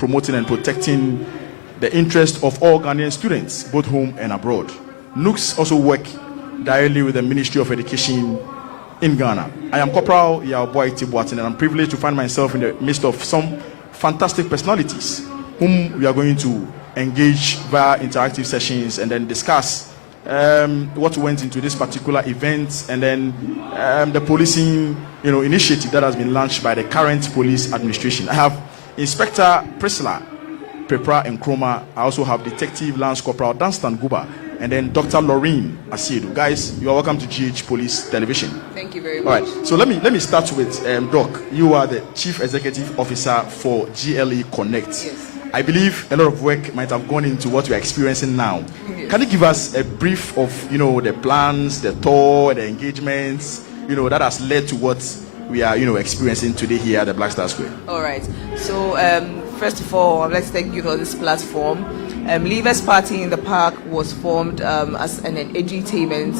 promoting and protecting the interest of all Ghanaian students, both home and abroad. NUGS also work directly with the Ministry of Education in Ghana. I am Corporal Yaoboy Tibuatin, and I'm privileged to find myself in the midst of some fantastic personalities whom we are going to engage via interactive sessions and then discuss what went into this particular event, and then the policing initiative that has been launched by the current police administration. I have Inspector Priscilla Pepra Nkrumah. I also have Detective Lance Corporal Dunstan Guba, and then Dr. Laureen Asiedu. Guys, you are welcome to GH Police Television. Thank you very much. All right, so let me start with Doc. You are the Chief Executive Officer for GLE Connect. Yes. I believe a lot of work might have gone into what we're experiencing now. Yes. Can you give us a brief of the plans, the tour, the engagements, that has led to what we are experiencing today here at the Black Star Square? All right. So first of all, I'd like to thank you for this platform. Leavers Party in the Park was formed as an edutainment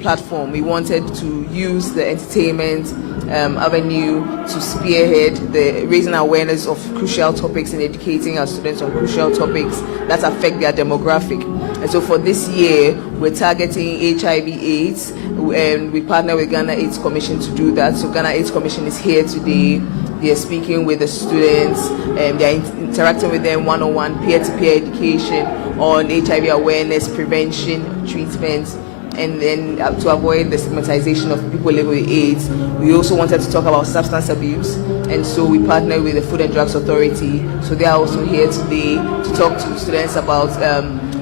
platform. We wanted to use the entertainment avenue to spearhead the raising awareness of crucial topics and educating our students on crucial topics that affect their demographic. And so for this year, we're targeting HIV/AIDS, and we partner with Ghana AIDS Commission to do that. So Ghana AIDS Commission is here today. They are speaking with the students, and they are interacting with them one-on-one, peer-to-peer education on HIV awareness, prevention, treatment, and then to avoid the stigmatization of people living with AIDS. We also wanted to talk about substance abuse, and so we partnered with the Food and Drugs Authority. So they are also here today to talk to students about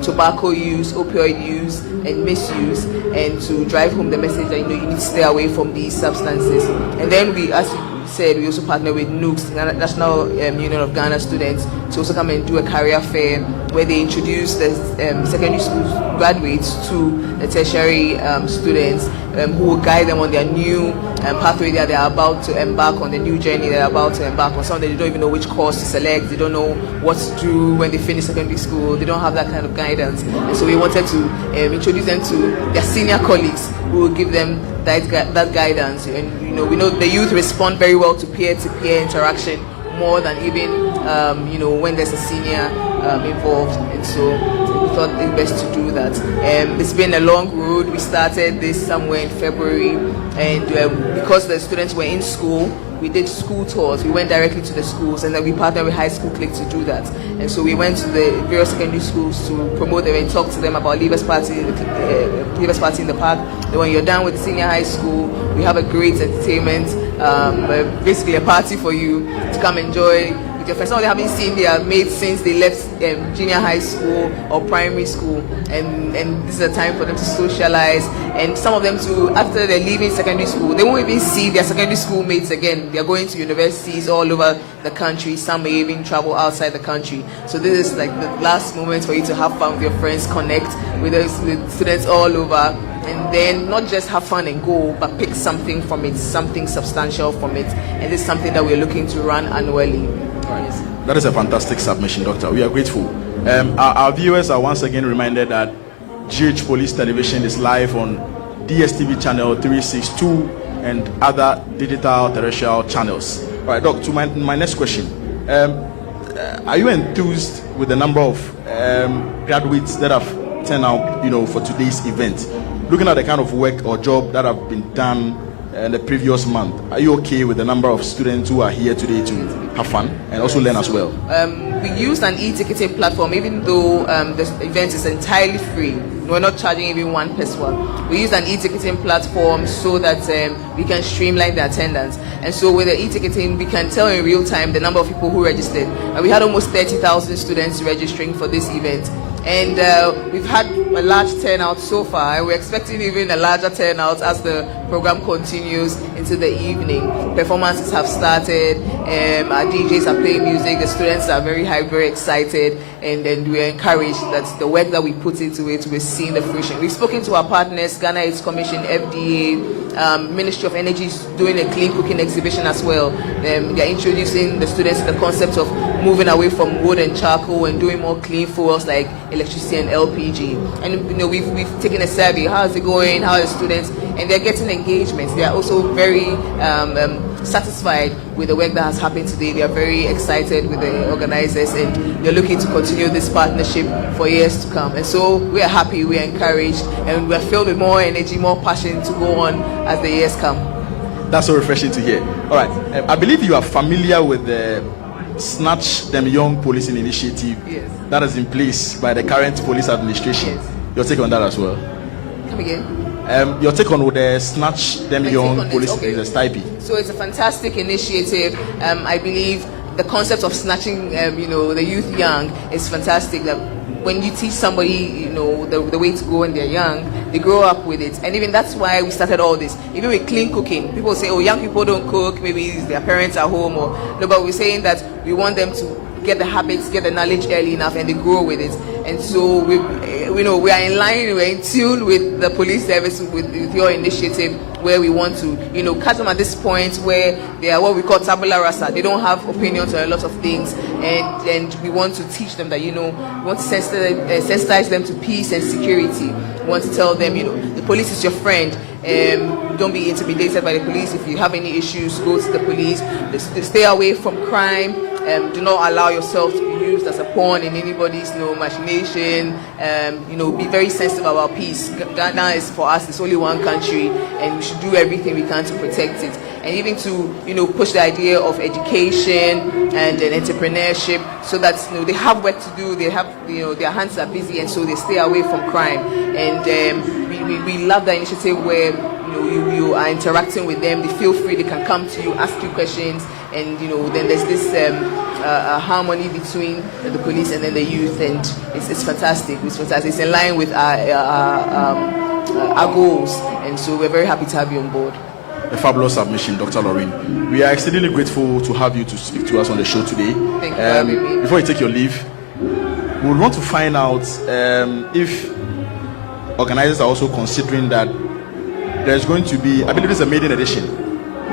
tobacco use, opioid use, and misuse, and to drive home the message that you need to stay away from these substances. And then we, as you said, we also partner with NUGS, National Union of Ghana Students, to also come and do a career fair where they introduce the secondary school graduates to the tertiary students who will guide them on their new pathway that they are about to embark on, the new journey they're about to embark on. Some of them, they don't even know which course to select, they don't know what to do when they finish secondary school, they don't have that kind of guidance. And so we wanted to introduce them to their senior colleagues who will give them that guidance. And we know the youth respond very well to peer-to-peer interaction more than even when there's a senior involved, and so we thought it best to do that. It's been a long road. We started this somewhere in February, and because the students were in school, we did school tours. We went directly to the schools, and then we partnered with High School Click to do that. And so we went to the various secondary schools to promote them and talk to them about Leavers Party in the Park. Then when you're done with senior high school, we have a great entertainment, basically a party for you to come enjoy with your friends. Some of them haven't seen their mates since they left junior high school or primary school, and this is a time for them to socialize. And some of them too, after they're leaving secondary school, they won't even see their secondary school mates again. They're going to universities all over the country. Some may even travel outside the country. So this is like the last moment for you to have fun with your friends, connect with students all over, and then not just have fun and go, but pick something from it, something substantial from it. And this is something that we're looking to run annually. Yes. That is a fantastic submission, Doctor. We are grateful. Our viewers are once again reminded that GH Police Television is live on DSTV channel 362 and other digital terrestrial channels. All right, Doc, to my next question. Are you enthused with the number of graduates that have turned out, for today's event? Looking at the kind of work or job that have been done in the previous month, are you okay with the number of students who are here today to have fun and also learn as well? We used an e-ticketing platform, even though the event is entirely free. We're not charging even one person. We use an e-ticketing platform so that we can streamline the attendance. And so with the e-ticketing, we can tell in real time the number of people who registered. And we had almost 30,000 students registering for this event. And we've had a large turnout so far, and we're expecting even a larger turnout as the program continues into the evening. Performances have started, our DJs are playing music, the students are very excited, and then we're encouraged that the work that we put into it, we're seeing the fruition. We've spoken to our partners, Ghana AIDS Commission, FDA, Ministry of Energy is doing a clean cooking exhibition as well. They're introducing the students to the concept of moving away from wood and charcoal and doing more clean fuels like electricity and LPG. And we've taken a survey. How is it going? How are the students? And they're getting engagements. They are also very satisfied with the work that has happened today. They are very excited with the organizers, and they're looking to continue this partnership for years to come. And so we are happy, we are encouraged, and we are filled with more energy, more passion to go on as the years come. That's so refreshing to hear. All right, I believe you are familiar with the Snatch Them Young Policing Initiative. Yes. That is in place by the current police administration. Yes. Your take on that as well? Come again? Your take on the Snatch Them Young Police, okay. The Stypi. So it's a fantastic initiative. I believe the concept of snatching, the youth young is fantastic. That when you teach somebody, the way to go when they're young, they grow up with it. And even that's why we started all this. Even with clean cooking, people say, oh, young people don't cook, maybe their parents are home, but we're saying that we want them to get the habits, get the knowledge early enough, and they grow with it. And so we are in line, we're in tune with the police service, with your initiative, where we want to, catch them at this point where they are what we call tabula rasa. They don't have opinions on a lot of things, and we want to teach them that, we want to sensitize them to peace and security. We want to tell them, the police is your friend. Don't be intimidated by the police. If you have any issues, go to the police. Stay away from crime. Do not allow yourself to be used as a pawn in anybody's machination. Be very sensitive about peace. Ghana is, for us, it's only one country, and we should do everything we can to protect it. And even to push the idea of education and entrepreneurship, so that they have work to do. They have their hands are busy, and so they stay away from crime. And we love the initiative where you are interacting with them. They feel free. They can come to you, ask you questions, and then there's this harmony between the police and then the youth, and it's fantastic. It's fantastic. It's in line with our goals, and so we're very happy to have you on board. A fabulous submission, Dr. Lauren. We are extremely grateful to have you to speak to us on the show today. Thank you for having me. Before you take your leave, we would want to find out if organizers are also considering that there's going to be, I believe it's a maiden edition.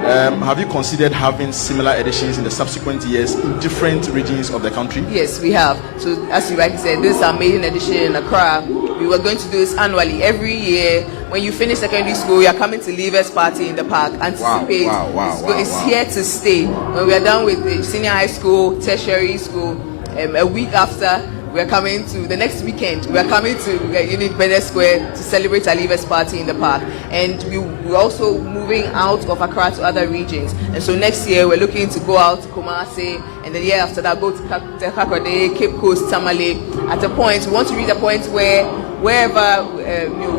Have you considered having similar editions in the subsequent years in different regions of the country? Yes, we have. So as you rightly said, this is our maiden edition in Accra. We were going to do this annually every year. When you finish secondary school, you are coming to Leavers Party in the park. Anticipate. It's here to stay. When we are done with the senior high school, tertiary school, a week after, we are coming to the next weekend. We are coming to Unit Bennett Square to celebrate our Leavers Party in the park. And we're also moving out of Accra to other regions. And so next year we're looking to go out to Kumasi, and the year after that go to Kakode, Cape Coast, Tamale. At a point, we want to reach a point where wherever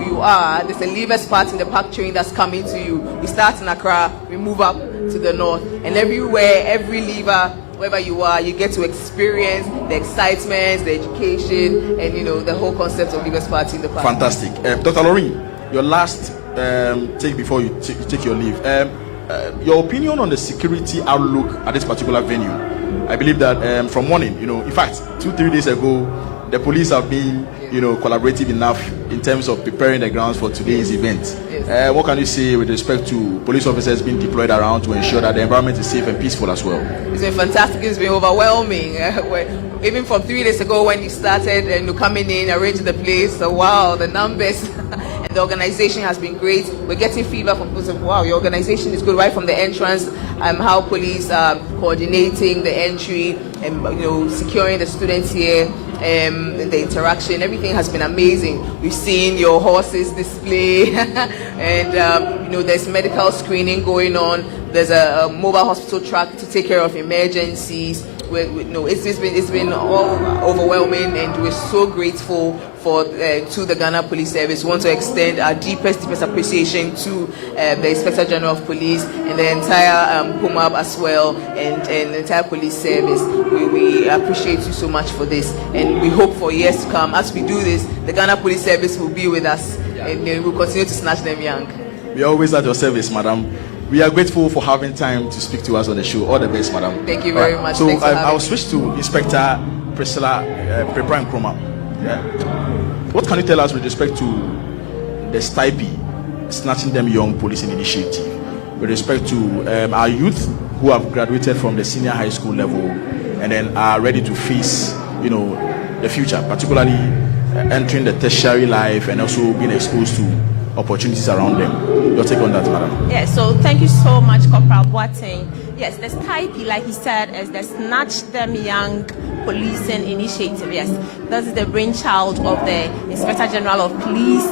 you are, there's a Leavers Party in the park train that's coming to you. We start in Accra, we move up to the north, and everywhere, every leaver, wherever you are, you get to experience the excitement, the education, and the whole concept of Leavers Party in the park. Fantastic. Dr. Lauren, your last take before you take your leave. Your opinion on the security outlook at this particular venue. I believe that from morning, in fact, 2-3 days ago, the police have been, collaborative enough in terms of preparing the grounds for today's event. Yes. What can you say with respect to police officers being deployed around to ensure that the environment is safe and peaceful as well? It's been fantastic. It's been overwhelming. Even from 3 days ago when you started and coming in, arranging the place, so wow, the numbers and the organization has been great. We're getting feedback from people saying, wow, your organization is good right from the entrance, how police are coordinating the entry and securing the students here. The interaction, everything has been amazing. We've seen your horses display, and there's medical screening going on. There's a mobile hospital truck to take care of emergencies. It's been all overwhelming, and we're so grateful to the Ghana Police Service. We want to extend our deepest appreciation to the Inspector General of Police and the entire PUMAB as well, and the entire police service. We appreciate you so much for this, and we hope for years to come, as we do this, the Ghana Police Service will be with us, and we'll continue to snatch them young. We are always at your service, madam. We are grateful for having time to speak to us on the show. All the best, madam. Thank you very much. So I'll me. switch to Inspector Priscilla Prepran Kroma. What can you tell us with respect to the Stypi, Snatching Them Young Policing Initiative, with respect to our youth who have graduated from the senior high school level and then are ready to face, the future, particularly entering the tertiary life and also being exposed to opportunities around them? Your take on that, madam? Yes, so thank you so much, Corporal Boateng. Yes, the Stypi, like he said, is the Snatch Them Young Policing Initiative. Yes, this is the brainchild of the Inspector General of Police,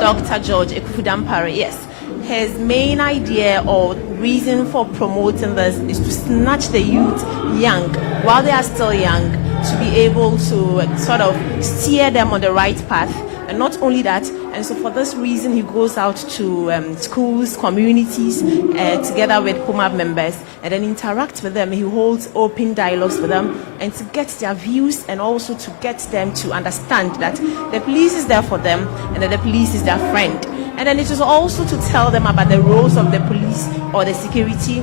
Dr. George Ekufudampare. Yes, his main idea or reason for promoting this is to snatch the youth young, while they are still young, to be able to sort of steer them on the right path. And not only that, and so for this reason, he goes out to schools, communities, together with PUMA members, and then interacts with them. He holds open dialogues with them, and to get their views, and also to get them to understand that the police is there for them, and that the police is their friend. And then it is also to tell them about the roles of the police or the security,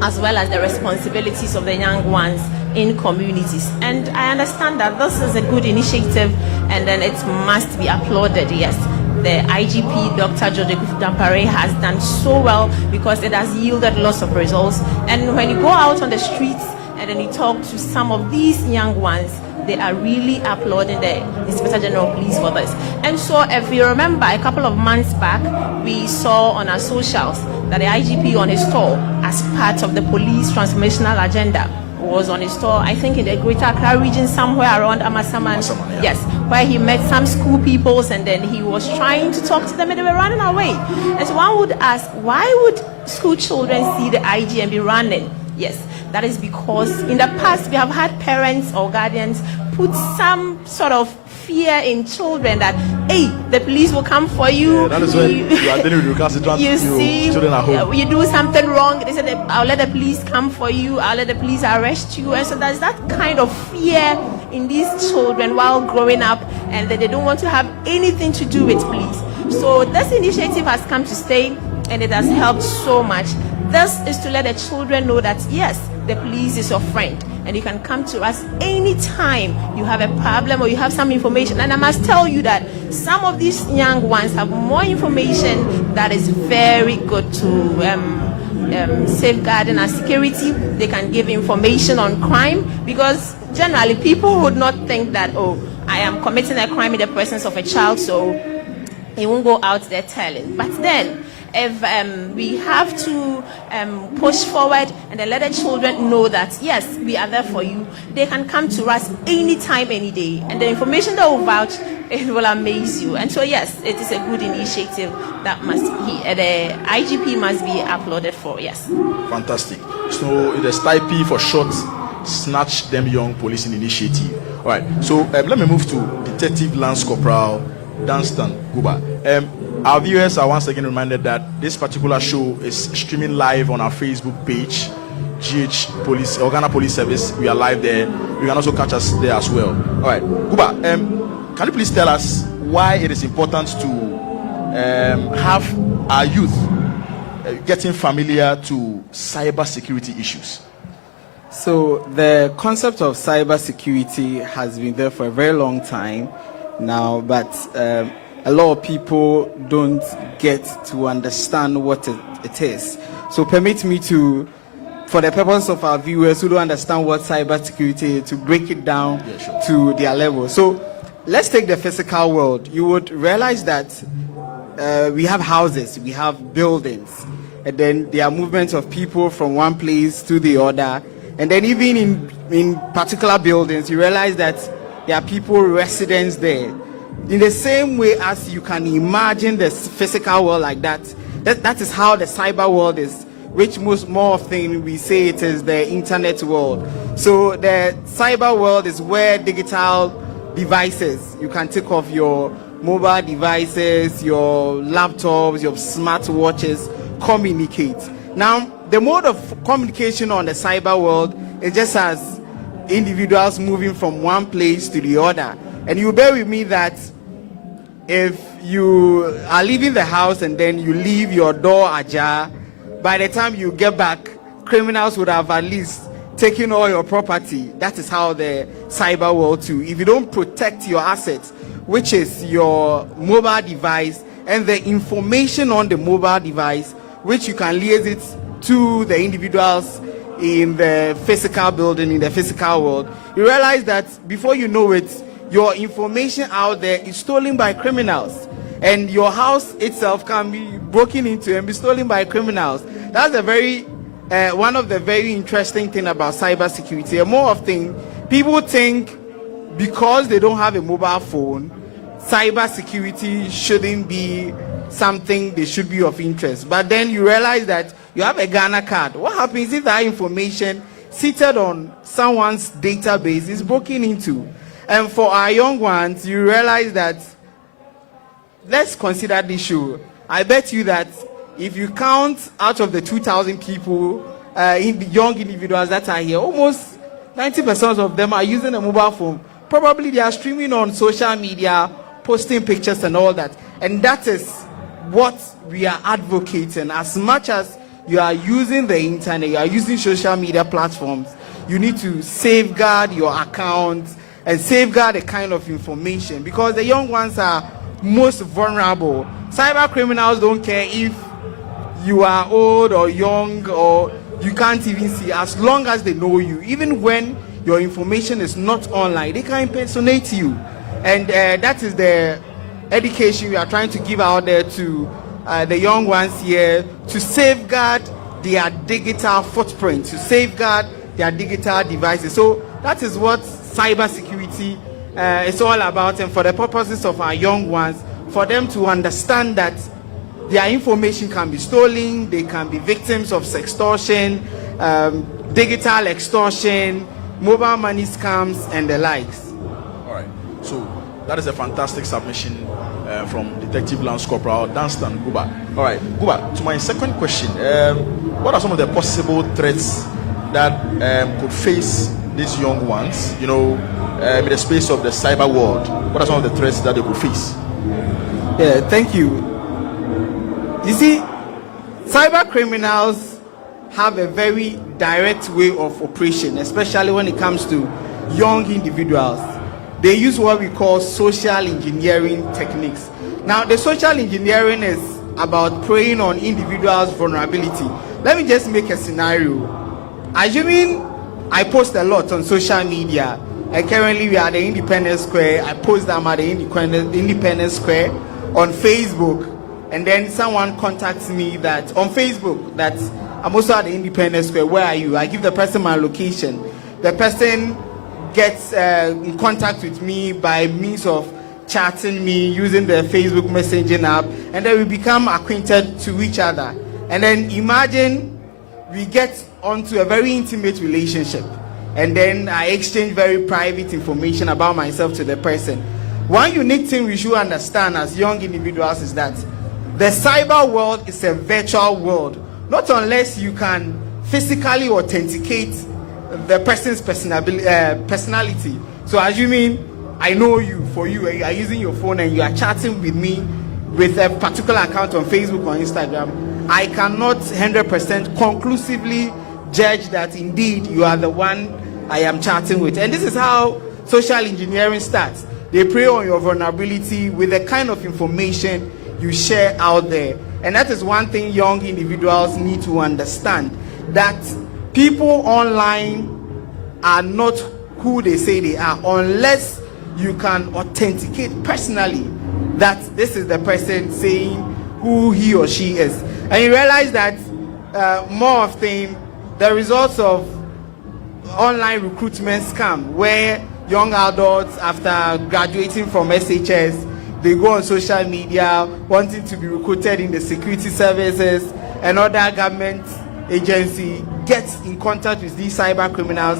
as well as the responsibilities of the young ones in communities. And I understand that this is a good initiative, and then it must be applauded. Yes, the IGP, Dr. George Ekufudampare, has done so well because it has yielded lots of results. And when you go out on the streets and then you talk to some of these young ones, they are really applauding the Inspector General of Police for this. And so if you remember, a couple of months back, we saw on our socials that the IGP on his tour, as part of the police transformational agenda, was on his tour, I think in the Greater Accra region, somewhere around Amasaman. Yeah. Yes, where he met some school peoples, and then he was trying to talk to them, and they were running away. And so one would ask, why would school children see the IG and be running? Yes, that is because in the past we have had parents or guardians put some sort of fear in children that, hey, the police will come for you. Yeah, that is when you are dealing with recalcitrant children at home. You do something wrong, they said, I'll let the police come for you, I'll let the police arrest you. And so there's that kind of fear in these children while growing up, and that they don't want to have anything to do with police. So this initiative has come to stay, and it has helped so much. This is to let the children know that, yes, the police is your friend, and you can come to us anytime you have a problem or you have some information. And I must tell you that some of these young ones have more information that is very good to safeguarding our security. They can give information on crime, because generally people would not think that, oh, I am committing a crime in the presence of a child, so he won't go out there telling. But then, if we have to push forward and then let the children know that, yes, we are there for you, they can come to us anytime, any day. And the information that will vouch, it will amaze you. And so, yes, it is a good initiative that the IGP must be applauded for, yes. Fantastic. So, the Stypi for short, Snatch Them Young Policing Initiative. All right, so let me move to Detective Lance Corporal Dunstan Guba. Our viewers are once again reminded that this particular show is streaming live on our Facebook page, GH Police, Ghana Police Service. We are live there. You can also catch us there as well. All right, Guba, can you please tell us why it is important to have our youth getting familiar to cyber security issues? So the concept of cyber security has been there for a very long time now, but a lot of people don't get to understand what it is. So permit me to, for the purpose of our viewers who don't understand what cybersecurity is, to break it down to their level. So let's take the physical world. You would realize that we have houses, we have buildings, and then there are movements of people from one place to the other. And then even in particular buildings, you realize that there are people, residents there. In the same way as you can imagine the physical world like that, that is how the cyber world is, which more often we say it is the internet world. So the cyber world is where digital devices, you can take off your mobile devices, your laptops, your smartwatches, communicate. Now, the mode of communication on the cyber world is just as individuals moving from one place to the other. And you bear with me that if you are leaving the house and then you leave your door ajar, by the time you get back, criminals would have at least taken all your property. That is how the cyber world too. If you don't protect your assets, which is your mobile device and the information on the mobile device, which you can liaise it to the individuals in the physical building, in the physical world, you realize that before you know it, your information out there is stolen by criminals. and your house itself can be broken into and be stolen by criminals. That's a very one of the very interesting thing about cybersecurity. And more often, people think because they don't have a mobile phone, cybersecurity shouldn't be something they should be of interest. But then you realize that you have a Ghana card. What happens if that information seated on someone's database is broken into? And for our young ones, you realize that, let's consider this issue. I bet you that if you count out of the 2,000 people, young individuals that are here, almost 90% of them are using a mobile phone. Probably they are streaming on social media, posting pictures and all that. And that is what we are advocating. As much as you are using the internet, you are using social media platforms, you need to safeguard your accounts and safeguard the kind of information, because the young ones are most vulnerable. Cyber criminals don't care if you are old or young or you can't even see, as long as they know you. Even when your information is not online, they can impersonate you. And that is the education we are trying to give out there to the young ones here, to safeguard their digital footprint, to safeguard their digital devices. So that is what cybersecurity is all about, and for the purposes of our young ones, for them to understand that their information can be stolen, they can be victims of sextortion, digital extortion, mobile money scams, and the likes. All right. So that is a fantastic submission from Detective Lance Corporal Dunstan Guba. All right, Guba, to my second question, what are some of the possible threats that could face these young ones, in the space of the cyber world? What are some of the threats that they could face? Yeah, thank you. You see, cyber criminals have a very direct way of operation, especially when it comes to young individuals. They use what we call social engineering techniques. Now, the social engineering is about preying on individuals' vulnerability. Let me just make a scenario. Assuming I post a lot on social media, and currently we are at the Independence Square. I post them at the Independence Square on Facebook, and then someone contacts me that on Facebook that I'm also at the Independence Square. Where are you? I give the person my location. The person gets in contact with me by means of chatting me using the Facebook messaging app, and then we become acquainted to each other. And then imagine we get onto a very intimate relationship, and then I exchange very private information about myself to the person. One unique thing we should understand as young individuals is that the cyber world is a virtual world, not unless you can physically authenticate the person's personality. So assuming I know you, for you are using your phone and you are chatting with me with a particular account on Facebook or Instagram, I cannot 100% conclusively judge that indeed you are the one I am chatting with. And this is how social engineering starts. They prey on your vulnerability with the kind of information you share out there. And that is one thing young individuals need to understand, that people online are not who they say they are unless you can authenticate personally that this is the person saying who he or she is. And you realize that more often the results of online recruitment scam, where young adults, after graduating from SHS, they go on social media wanting to be recruited in the security services and other government agency, gets in contact with these cyber criminals.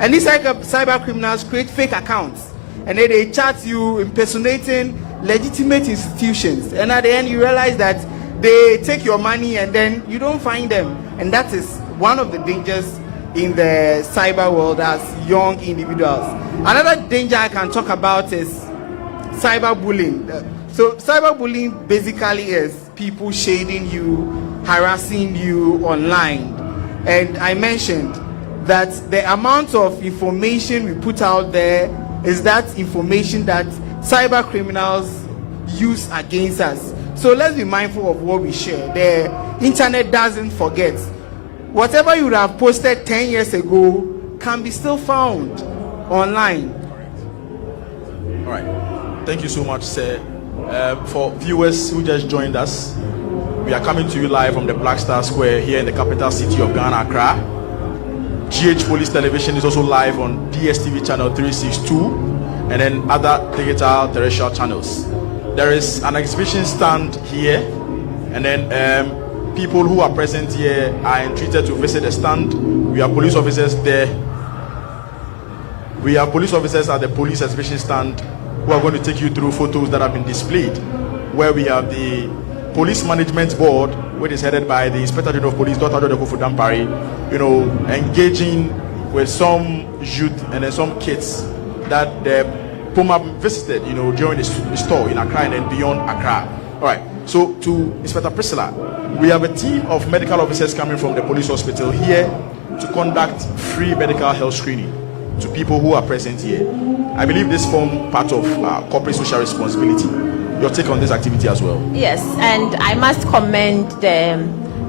And these cyber criminals create fake accounts, and then they chat you impersonating legitimate institutions. And at the end, you realize that they take your money and then you don't find them. And that is one of the dangers in the cyber world as young individuals. Another danger I can talk about is cyberbullying. So cyberbullying basically is people shading you, harassing you online. And I mentioned that the amount of information we put out there is that information that cyber criminals use against us. So let's be mindful of what we share. The internet doesn't forget. Whatever you would have posted 10 years ago can be still found online. All right. Thank you so much, sir. For viewers who just joined us, we are coming to you live from the Black Star Square here in the capital city of Ghana, Accra. GH Police Television is also live on DSTV channel 362 and then other digital terrestrial channels. There is an exhibition stand here, and then people who are present here are entreated to visit the stand. We have police officers there. We have police officers at the police exhibition stand who are going to take you through photos that have been displayed, where we have the Police Management Board, which is headed by the Inspector General of Police, Dr. Adodakofu Dampari, engaging with some youth and then some kids that the POMA visited, during the store in Accra and then beyond Accra. All right. So to Inspector Priscilla, we have a team of medical officers coming from the police hospital here to conduct free medical health screening to people who are present here. I believe this forms part of corporate social responsibility. Your take on this activity as well? Yes, and I must commend the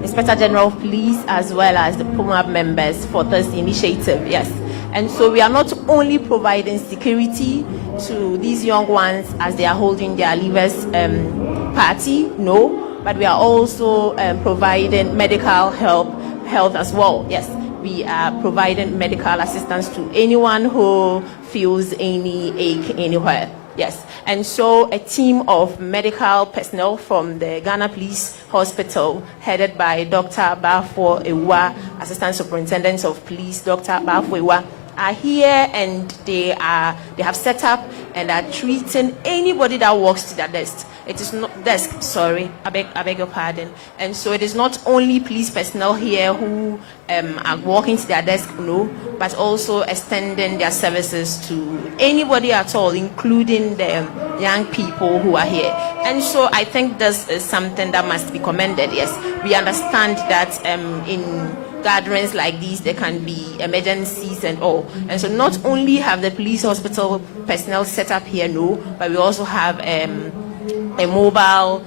Inspector General of Police as well as the POMAB members for this initiative. Yes, and so we are not only providing security to these young ones as they are holding their leavers party, no, but we are also providing medical health as well. Yes, we are providing medical assistance to anyone who feels any ache anywhere. Yes, and so a team of medical personnel from the Ghana Police Hospital, headed by Dr. Bafo Ewa, Assistant Superintendent of Police, Dr. Bafo Ewa, are here, and they have set up and are treating anybody that walks to their desk. It is not desk. Sorry, I beg your pardon. And so it is not only police personnel here who are walking to their desk, no, but also extending their services to anybody at all, including the young people who are here. And so I think this is something that must be commended. Yes, we understand that in gatherings like these there can be emergencies and all, and so not only have the police hospital personnel set up here, no, but we also have a mobile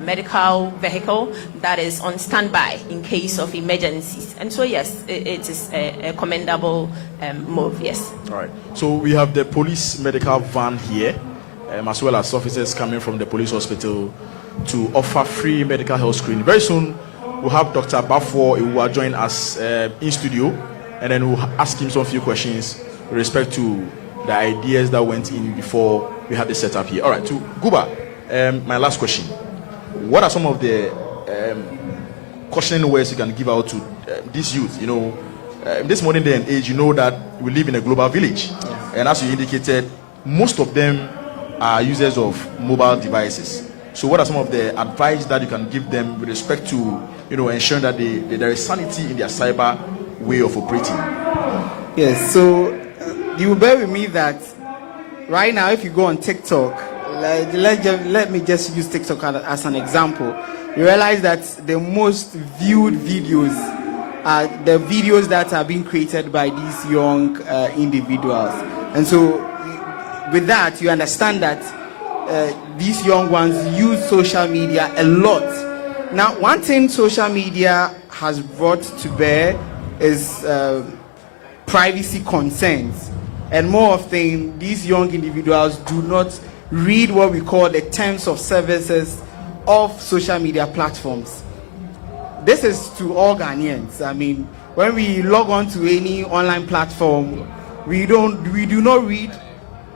medical vehicle that is on standby in case of emergencies. And so yes, it is a commendable move. Yes. All right, so we have the police medical van here, as well as officers coming from the police hospital to offer free medical health screening. Very soon we'll have Dr. Bafo who will join us in studio, and then we'll ask him some few questions with respect to the ideas that went in before we had the setup here. All right, to Guba, my last question. What are some of the cautioning words you can give out to these youth? In this modern day and age, that we live in a global village. Yes. And as you indicated, most of them are users of mobile devices. So what are some of the advice that you can give them with respect to, ensuring that there is sanity in their cyber way of operating? Yes, so you will bear with me that right now, if you go on TikTok, let me just use TikTok as an example. You realize that the most viewed videos are the videos that are being created by these young individuals. And so with that, you understand that these young ones use social media a lot. Now, one thing social media has brought to bear is privacy concerns. And more often, these young individuals do not read what we call the terms of services of social media platforms. This is to all Ghanaians. I mean, when we log on to any online platform, we do not read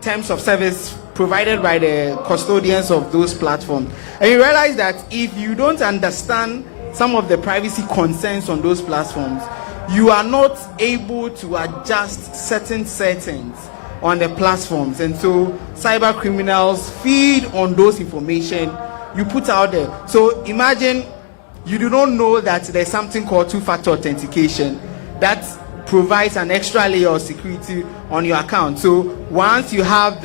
terms of service provided by the custodians of those platforms. And you realize that if you don't understand some of the privacy concerns on those platforms, you are not able to adjust certain settings on the platforms. And so cyber criminals feed on those information you put out there. So imagine you do not know that there's something called two-factor authentication that provides an extra layer of security on your account. So once you have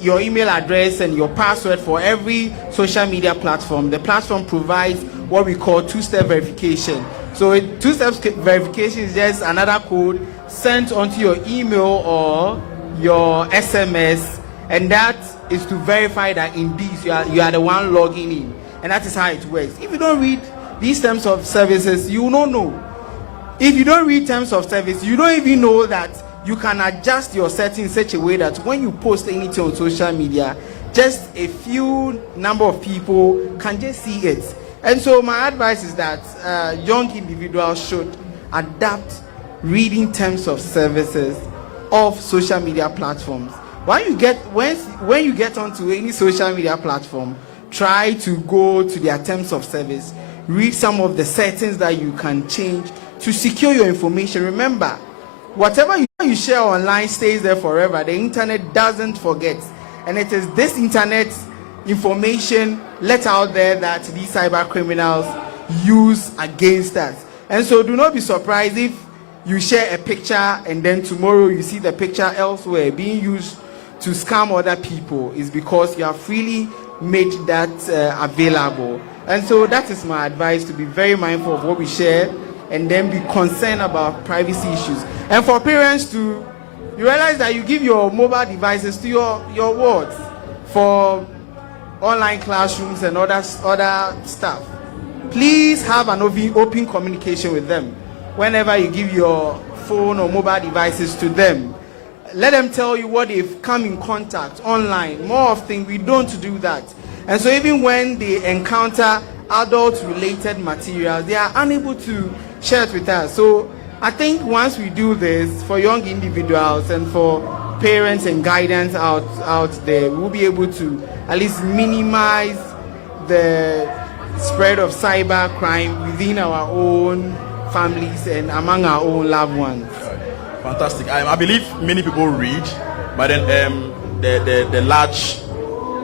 your email address and your password for every social media platform, the platform provides what we call two-step verification. So two-step verification is just another code sent onto your email or your SMS, and that is to verify that indeed you are the one logging in, and that is how it works. If you don't read these terms of services, you will not know. If you don't read terms of service, you don't even know that you can adjust your settings in such a way that when you post anything on social media, just a few number of people can just see it. And so my advice is that young individuals should adapt reading terms of services of social media platforms. When you get onto any social media platform, try to go to their terms of service, read some of the settings that you can change to secure your information. Remember, whatever you share online stays there forever. The internet doesn't forget. And it is this internet information let out there that these cyber criminals use against us. And so do not be surprised if you share a picture and then tomorrow you see the picture elsewhere being used to scam other people. Is because you have freely made that available. And so that is my advice, to be very mindful of what we share and then be concerned about privacy issues. And for parents to, you realize that you give your mobile devices to your wards for online classrooms and other stuff. Please have an open communication with them. Whenever you give your phone or mobile devices to them, let them tell you what they've come in contact online. More often, we don't do that. And so even when they encounter adult-related materials, they are unable to share it with us. So I think once we do this for young individuals and for parents and guidance out there, we'll be able to at least minimize the spread of cyber crime within our own families and among our own loved ones. Fantastic. I believe many people read, but then the large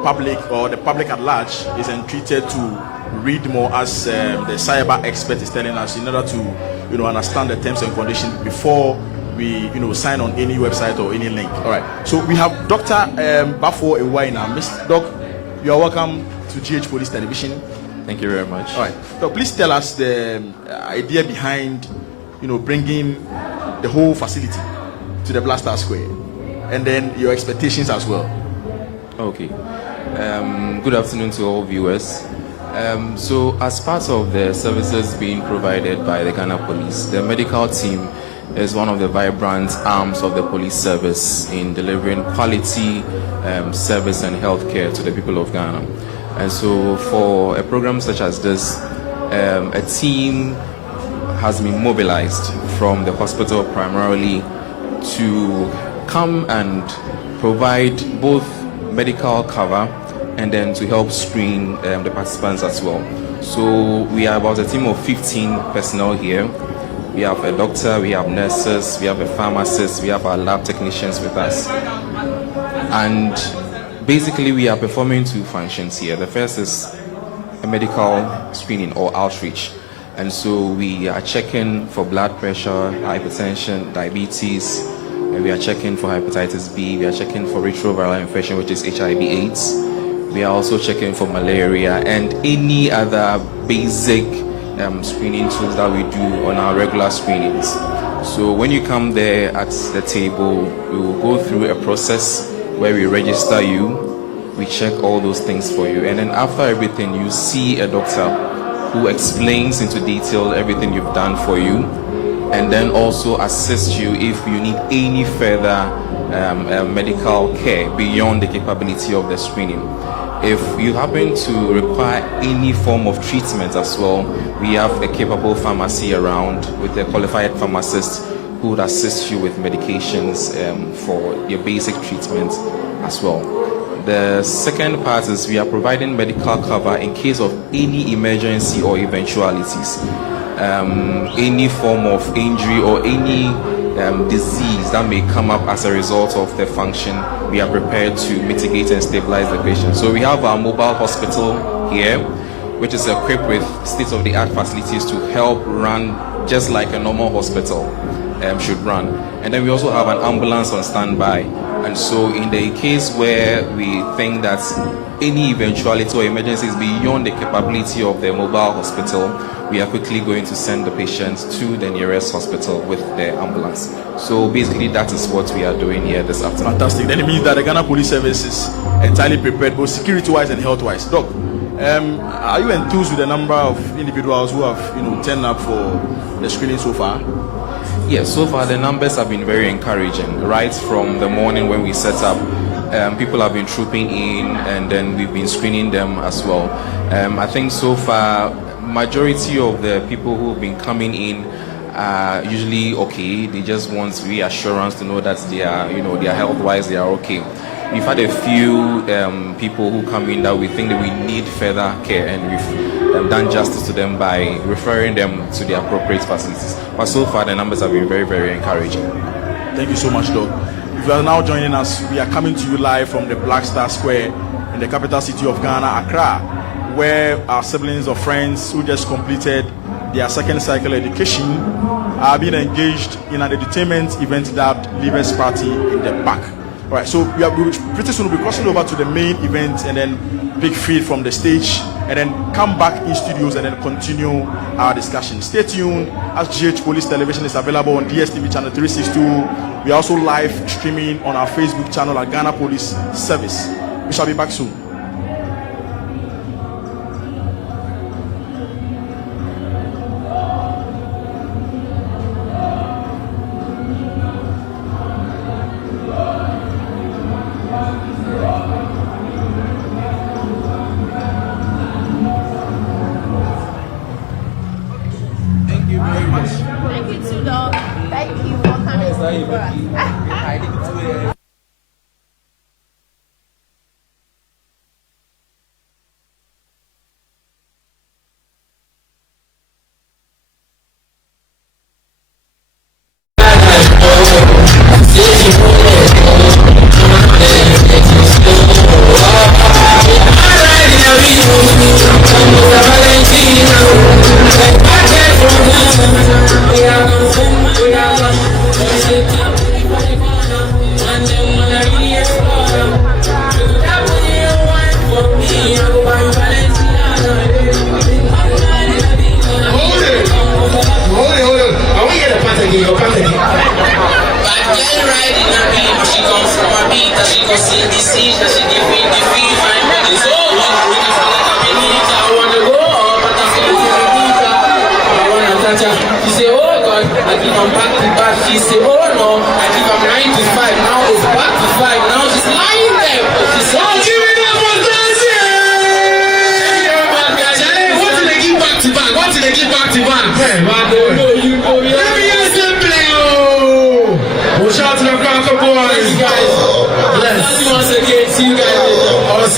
public or the public at large is entreated to read more, as the cyber expert is telling us, in order to understand the terms and conditions before we sign on any website or any link. All right. So we have Dr. Bafo Ewaina. Mr. Doc, you are welcome to GH Police Television. Thank you very much. All right. So please tell us the idea behind bringing the whole facility to the Blaster Square, and then your expectations as well. Okay. Good afternoon to all viewers. So as part of the services being provided by the Ghana Police, the medical team is one of the vibrant arms of the police service in delivering quality service and healthcare to the people of Ghana. And so for a program such as this, a team has been mobilized from the hospital primarily to come and provide both medical cover and then to help screen the participants as well. So we are about a team of 15 personnel here. We have a doctor, we have nurses, we have a pharmacist, we have our lab technicians with us. And basically we are performing two functions here. The first is a medical screening or outreach. And so we are checking for blood pressure, hypertension, diabetes, and we are checking for hepatitis B, we are checking for retroviral infection, which is HIV/AIDS. We are also checking for malaria and any other basic screening tools that we do on our regular screenings. So when you come there at the table, we will go through a process where we register you, we check all those things for you, and then after everything, you see a doctor who explains into detail everything you've done for you, and then also assist you if you need any further medical care beyond the capability of the screening. If you happen to require any form of treatment as well, we have a capable pharmacy around with a qualified pharmacist who would assist you with medications for your basic treatment as well. The second part is we are providing medical cover in case of any emergency or eventualities. Any form of injury or any disease that may come up as a result of the function, we are prepared to mitigate and stabilize the patient. So we have our mobile hospital here, which is equipped with state-of-the-art facilities to help run just like a normal hospital should run. And then we also have an ambulance on standby. And so in the case where we think that any eventuality or emergency is beyond the capability of the mobile hospital, we are quickly going to send the patient to the nearest hospital with the ambulance. So basically that is what we are doing here this afternoon. Fantastic. Then it means that the Ghana Police Service is entirely prepared, both security-wise and health-wise. Doc, are you enthused with the number of individuals who have turned up for the screening so far? Yes, so far the numbers have been very encouraging. Right from the morning when we set up, people have been trooping in, and then we've been screening them as well. I think so far, majority of the people who've been coming in are usually okay. They just want reassurance to know that they are, their health-wise, they are okay. We've had a few people who come in that we think that we need further care, and we've done justice to them by referring them to the appropriate facilities. But so far, the numbers have been very, very encouraging. Thank you so much, Doc. If you are now joining us, we are coming to you live from the Black Star Square in the capital city of Ghana, Accra, where our siblings or friends who just completed their second cycle education are being engaged in an entertainment event dubbed Leavers Party in the Park. All right, so we pretty soon will be crossing over to the main event and then pick feed from the stage and then come back in studios and then continue our discussion. Stay tuned as GH Police Television is available on DSTV channel 362. We are also live streaming on our Facebook channel at Ghana Police Service. We shall be back soon. Thank you too, dog. Thank you for coming. For us.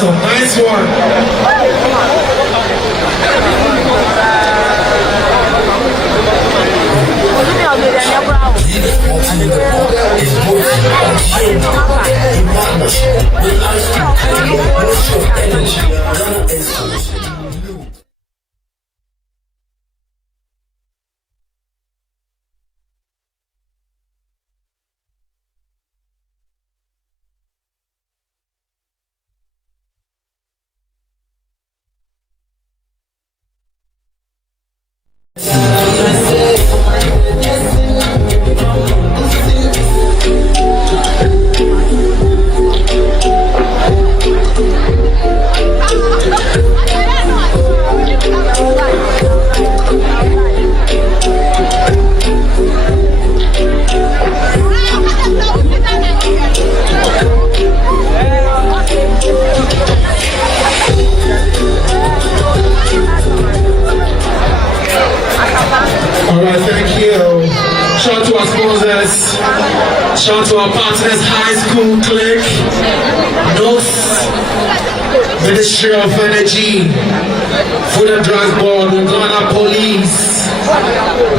Nice one. Shout out to our partners, High School Click, NUGS, Ministry of Energy, Food and Drug Board, Ghana Police,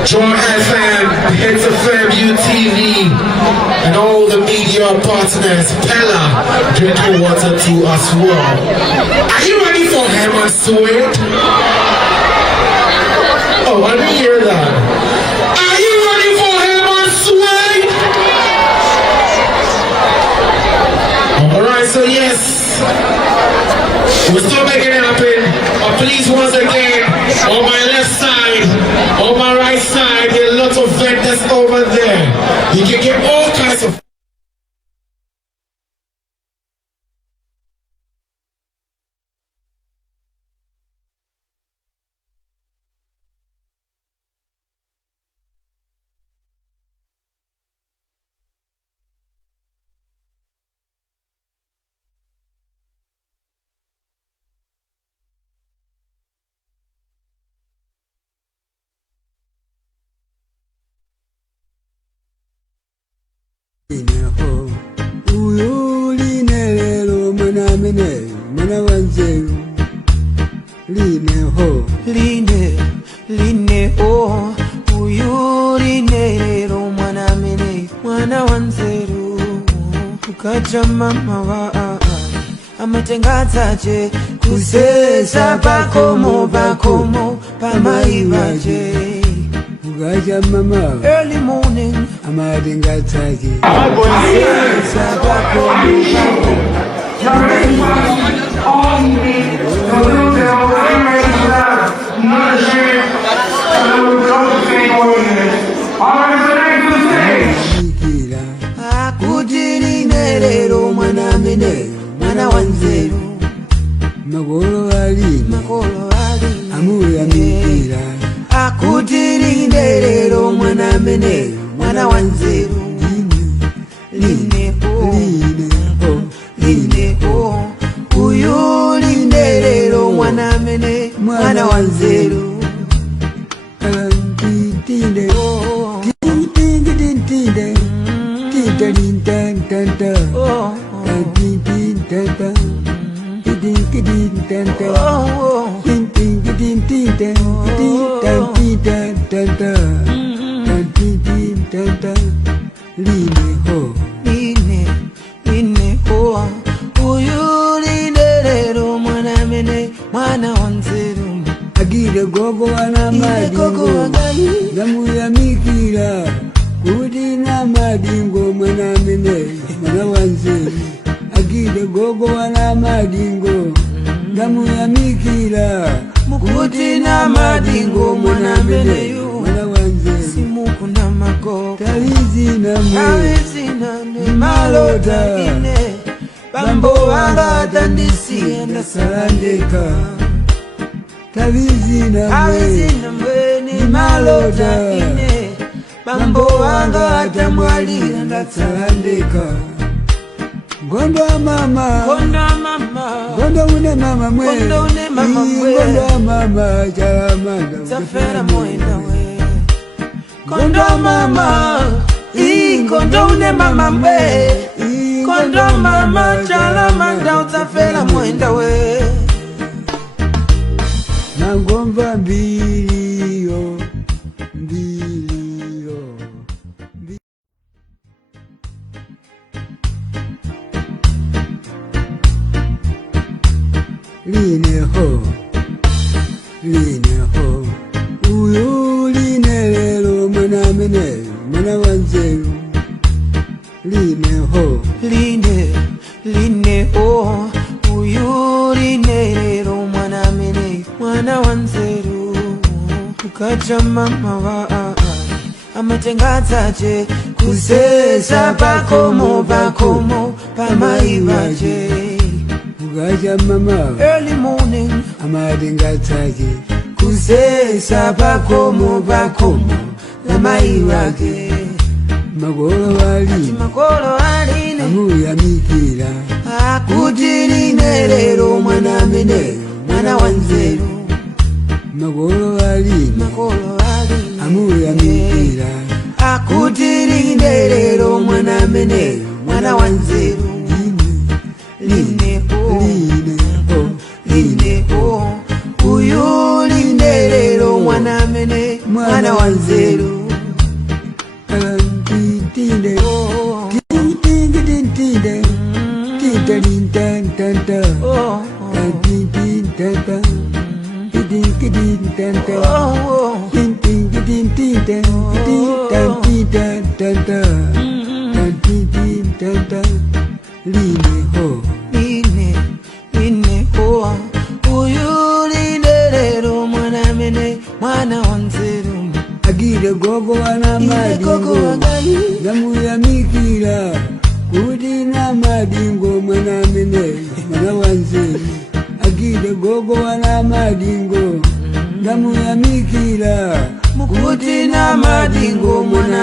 Joy FM, Hits FM, UTV, and all the media partners, Pella, drinking water to as well. Are you ready for Herman Sweet? Oh, I didn't hear that. Alright, so yes, we're still making it happen. Please, once again, on my left side, on my right side, there are lots of vendors over there. You can get all kinds of mene mwana wanzeru line ho line ho uyu line rero mwana wanzeru ukaja mama wa amatengadzaje kusesa pakomo pamaivaje ukaja mama early morning amatengadzaje kusesa pakomo akutirine rero mwana wanzeru magolo ali amuyamikira akutirine rero mwana wanzeru line ho uyu line rero mwana wanzeru tinde mwana wanzeru agire gogo wana madingo namuyamikira kuti na madingo mwana wanzeru agire gogo wana madingo namuyamikira kuti na madingo mwana wanzeru simukunda mago talizina malota ine bambo wanga tandisienda salandeka talizina ni malota ine bambo wanga tamwalira ndasalandeka gondo mama gondo une mama mwe gondo mama chalamanda tafera moenda we gondo mama gondo une mama mwe gondo mama chalamanda utafera moenda we nangomba mbiliyo line ho uyu line lelo mwana wanzeru line ho uyu line rero mwana wanzeru ukaja mama wa amatengadzaje kusesa pakomo pamaivaje ukaja mama early morning amatengadzaje kusesa pakomo lamaivaje magolo ali amuyamikira akutirine rero mwana wanzeru magolo ali amuyamikira akutirine rero mwana wanzeru line ho uyu line rero mwana wanzeru line ho uyu line rero mwana wanzeru agire gogo wana madingo namuyamikira kuti na madingo mwana wanzeru agire gogo wana madingo namuyamikira kuti na madingo mwana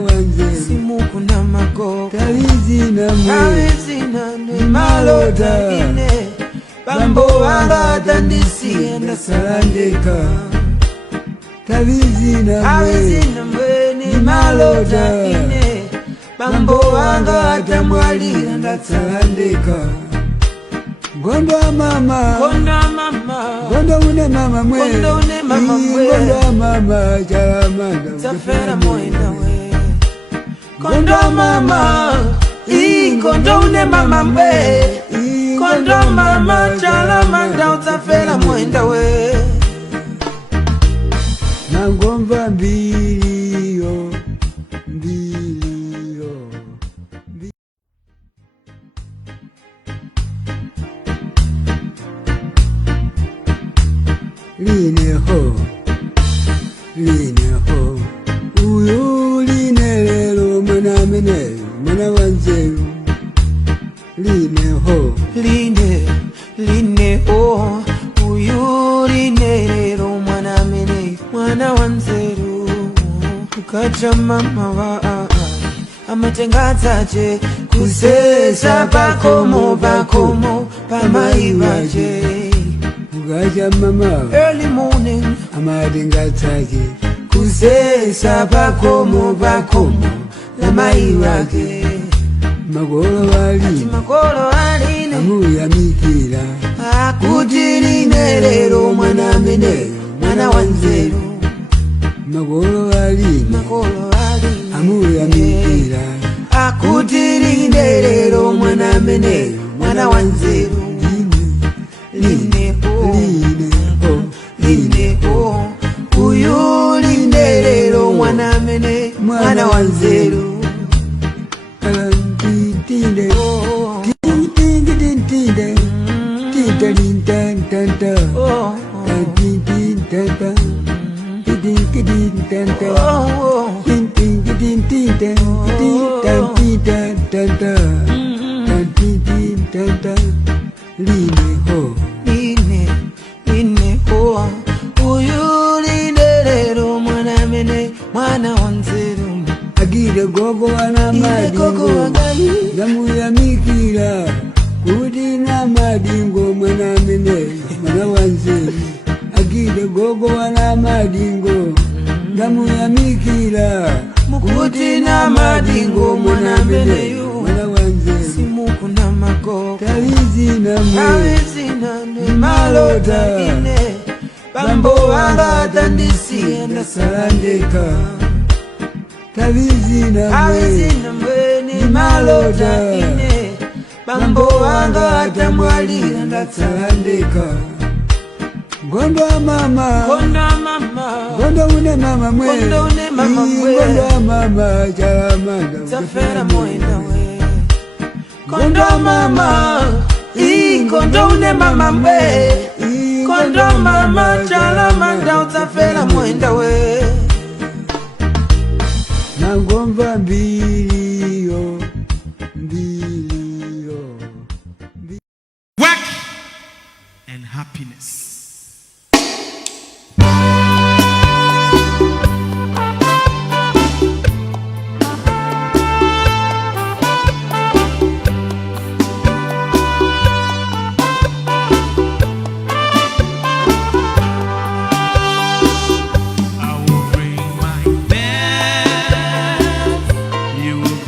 wanzeru simukunda mago talizina ni malota ine bambo wanga tandisienda salandeka talizina ni malota ine bambo wanga tamwalira salandeka Gonda mama, Gonda mama, gonda une mama mwe, Gonda une mama mwe. Gonda mama chalamanda, Tafera mwenda we. Gonda mama, gonda une mama mwe. Gonda mama, chalamanda, utafera mwenda we. Nangomba mbilio. Line ho, uyu line lelo mwana mene, mwana wanzeru. Line ho, uyu line lelo mwana mene, mwana wanzeru. Ukacha mama wa amatengazaje, kusesa pakomo pamaivaje. ugaja mama, Early morning, amadengatake, kusesa pakomo lamaiwake. magolo wali, Makolo aline, amuya mikira, akuti line lelo mwana mene, mwana wanzeru. magolo wali, Makolo aline, amuya mikira, akuti line lelo mwana mene, mwana wanzeru. Line ho, uyu line lelo mwana mene, mwana wanzeru. tinde, tinde, tinde, Line ho, uyu line lelo mwana mene, mwana wanzeru. agire gogo wana madingo, damu ya mikira, kudina madingo mwana mene, mwana wanzeru. Agire gogo wana madingo, damu ya mikira, Mukutina madingo mwana mene yu, mwana wanzeru. simuku na mago. Tawizi na mwe, Awizina ne malota ine, bambo wanga tandisi enda salandeka. Tawizi na mwe, Awizina mwe ni malota ine, bambo wanga tamwali enda salandeka. Gonda mama, Gonda mama, gonda une mama mwe, Gonda une mama mwe. Gonda mama chalamanda, tafera mwenda we. Gonda mama, gonda une mama mwe. Gonda mama, chalamanda, utafera mwenda we. Nangomba mbilio. Work and happiness. I will bring my best. You will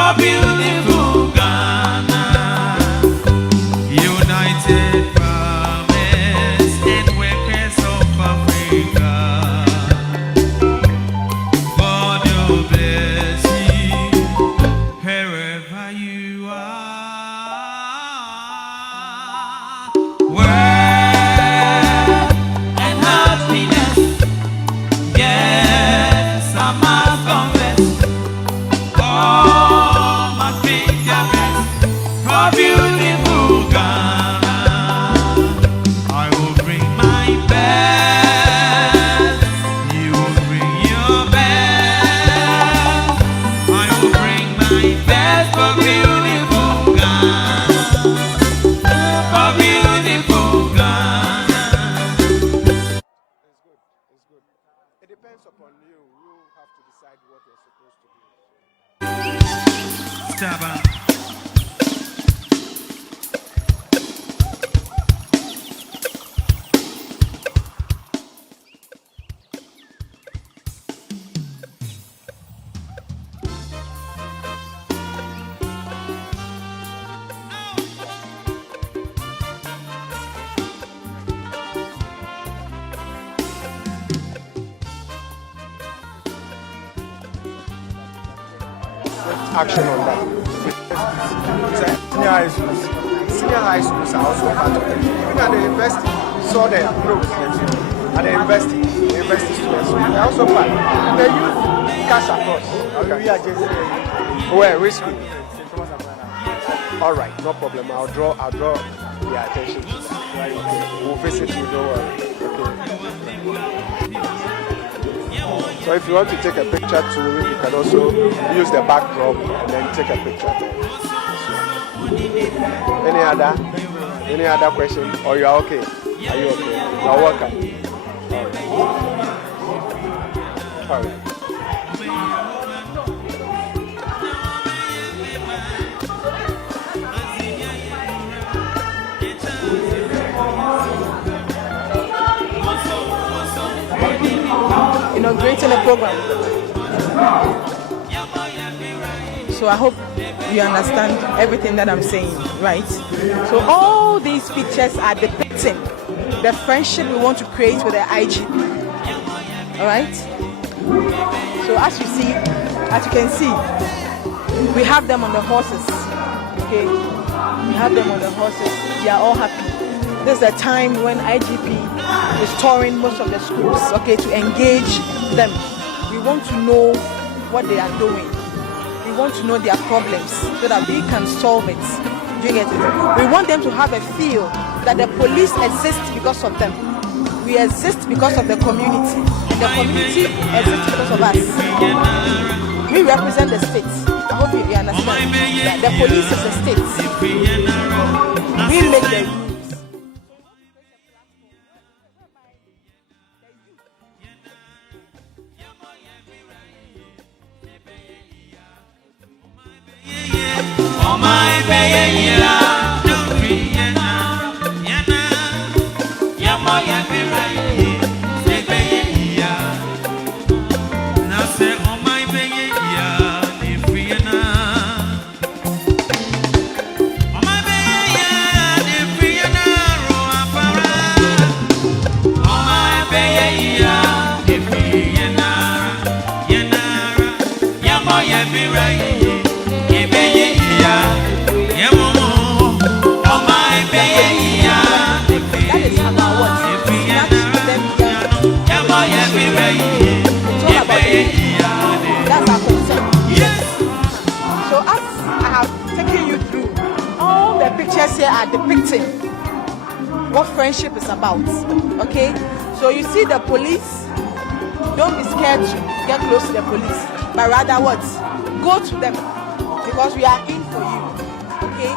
for beautiful Ghana. United farmers and workers of Africa. God will bless you wherever you are. Where and happiness, yes, I must confess. All my fingers for beautiful Ghana. I will bring my best. You will bring your best. I will bring my best for beautiful Ghana. For beautiful Ghana. It depends upon you. You have to decide what you're supposed to do. Stop out. Action on that. Senior high schools are also part of it. Even at the university, saw the students. At the university students, they are also part. The youth cash across. We are just where? Which school? All right, no problem. I'll draw your attention to that. Right? Okay. We'll visit you. Don't worry. Okay. So if you want to take a picture too, you can also use the backdrop and then take a picture. Any other question? Or you are okay? Are you okay? You are welcome. All right. Inaugurating a program. So I hope you understand everything that I'm saying, right? So all these pictures are depicting the friendship we want to create with the IGP. All right? So as you can see, we have them on the horses. Okay? We have them on the horses. They are all happy. This is the time when IGP is touring most of the schools, okay, to engage them. We want to know what they are doing. We want to know their problems so that we can solve it. Do you get it? We want them to have a feel that the police exists because of them. We exist because of the community. And the community exists because of us. We represent the state. I hope you understand that the police is the state. We make the rules. Oh my baby, That's our concern. Yes. So as I have taken you through, all the pictures here are depicting what friendship is about. Okay? So you see the police, don't be scared to get close to the police, but rather what? Go to them, because we are in for you. Okay?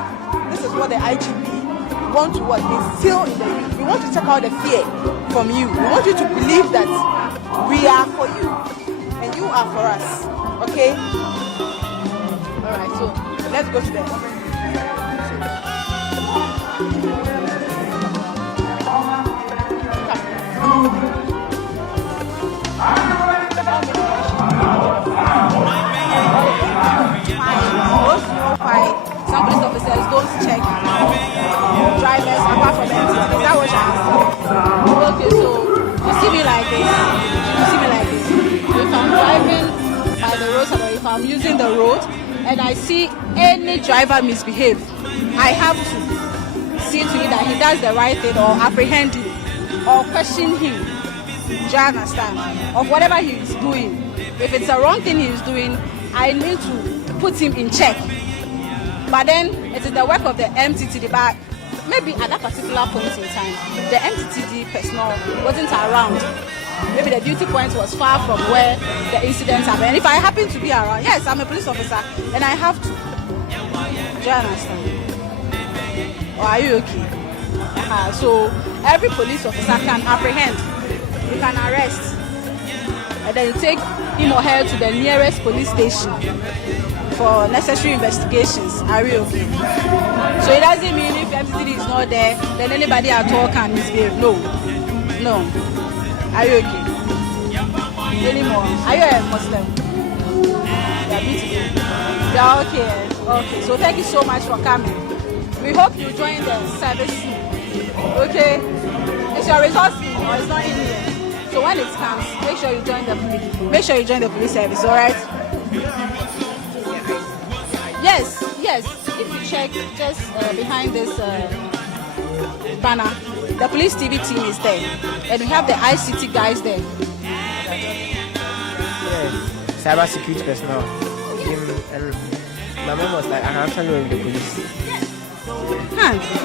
This is what the IGP want to what? Instill in the youth. We want to take out the fear from you. We want you to believe that we are for you and you are for us. Okay? Alright, so let's go to the I see any driver misbehave, I have to see to it that he does the right thing or apprehend him or question him. Do you understand? Of whatever he is doing. If it's the wrong thing he is doing, I need to put him in check. But then it is the work of the MTTD. But maybe at that particular point in time, the MTTD personnel wasn't around. Maybe the duty point was far from where the incident happened. And if I happen to be around, yes, I'm a police officer, then I have to. Do you understand? Or are you okay? So every police officer can apprehend. You can arrest. And then you take him or her to the nearest police station for necessary investigations. Are we okay? So it doesn't mean if MTTD is not there, then anybody at all can misbehave. No. No. Are you okay? Anymore? Are you a Muslim? You are beautiful. You are okay. Okay. So thank you so much for coming. We hope you join the service soon. Okay? It's your results or it's not in here. So when it comes, make sure you join the police service, all right? Yes. If you check just behind this banner, the police TV team is there, and we have the ICT guys there. Yeah, cyber security personnel. My mom was like, I have to know the police.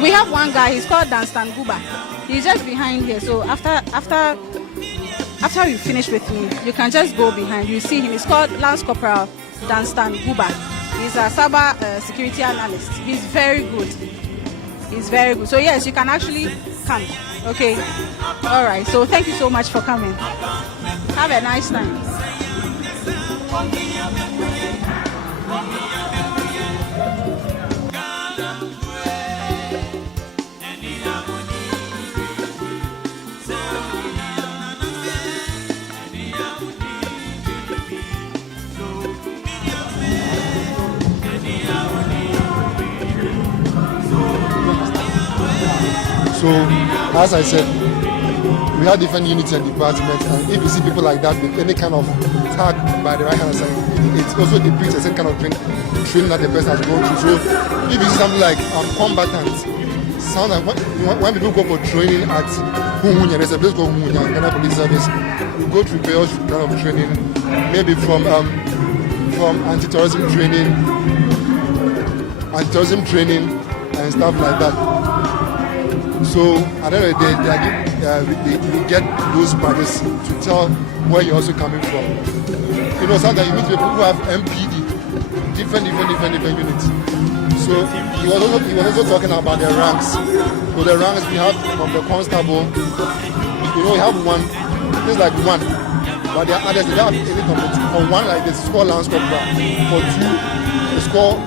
We have one guy. He's called Danstan Guba. He's just behind here. So after you finish with me, you can just go behind. You see him. He's called Lance Corporal Danstan Guba. He's a cyber security analyst. He's very good. So yes, you can actually come. Okay. All right. So thank you so much for coming. Have a nice time. So, as I said, we have different units and departments, and if you see people like that with any kind of tag by the right hand side, it also depicts a certain kind of training that the person has gone through. So, if you see something like combatants, sound like when people go for training at Humunya, there's a place called Humunya, Ghana Police Service, you go through various kind of training, maybe from anti-terrorism training and stuff like that. So at the end of the day, we get those badges to tell where you're also coming from. You know, sometimes you meet people who have MPD, different units. So he was also talking about the ranks. So the ranks we have from the constable, you know, we have one, things like one, but there are others that have any competition. For one, like this, it's called Lance Corporal. For two, it's called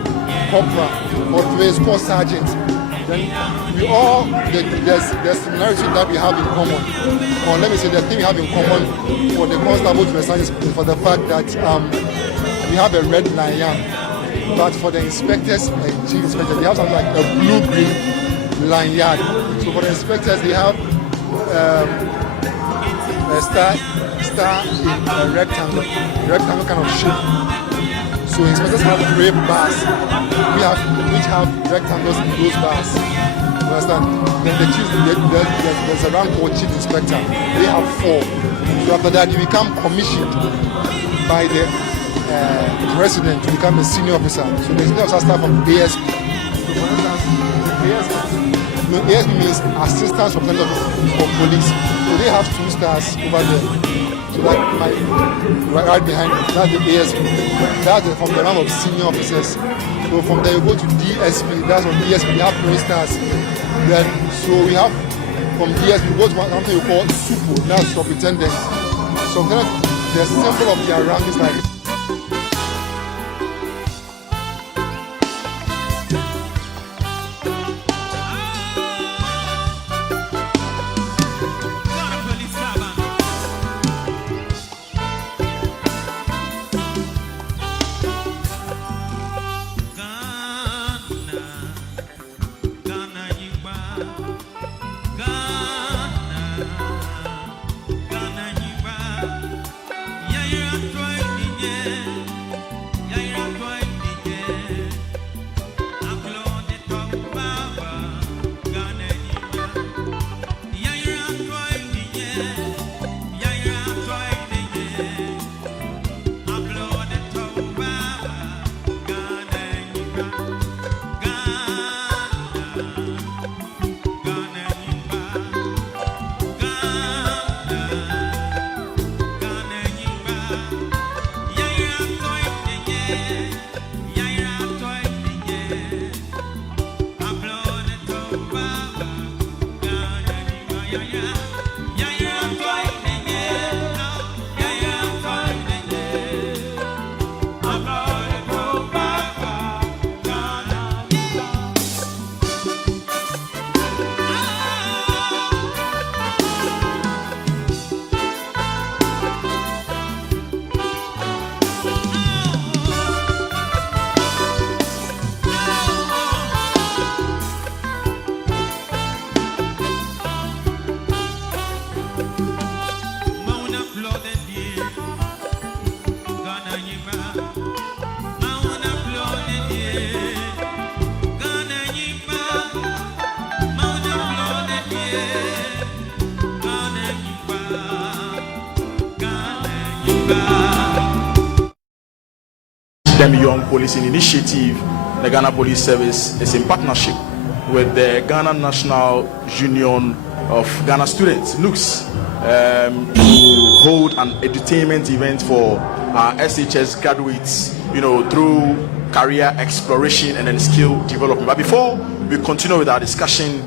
Corporal. For three, it's called Sergeant. Then there's similarity that we have in common. Or let me say the thing we have in common for the constable to the sergeant is for the fact that we have a red lanyard. But for the inspectors and chief inspectors, they have something like a blue-green lanyard. So for the inspectors, they have a star in a rectangle kind of shape. So inspectors have gray bars, which have rectangles in those bars. You understand? Then there's a rank called chief inspector. They have 4. So after that, you become commissioned by the president to become a senior officer. So the senior officer starts from ASP. So for instance, ASP means Assistant Superintendent of Police. So they have 2 stars over there. So that right behind me, that's the ASP. That's from the rank of senior officers. So from there you go to DSP. That's from DSP. They have 3 stars. Then so we have from DSP we go to something we call SUPO. That's superintendent. So the symbol of their rank is like. Yeah. Them Young Policing Initiative, the Ghana Police Service is in partnership with the Ghana National Union of Ghana Students, NUGS, to hold an edutainment event for our SHS graduates, through career exploration and then skill development. But before we continue with our discussion,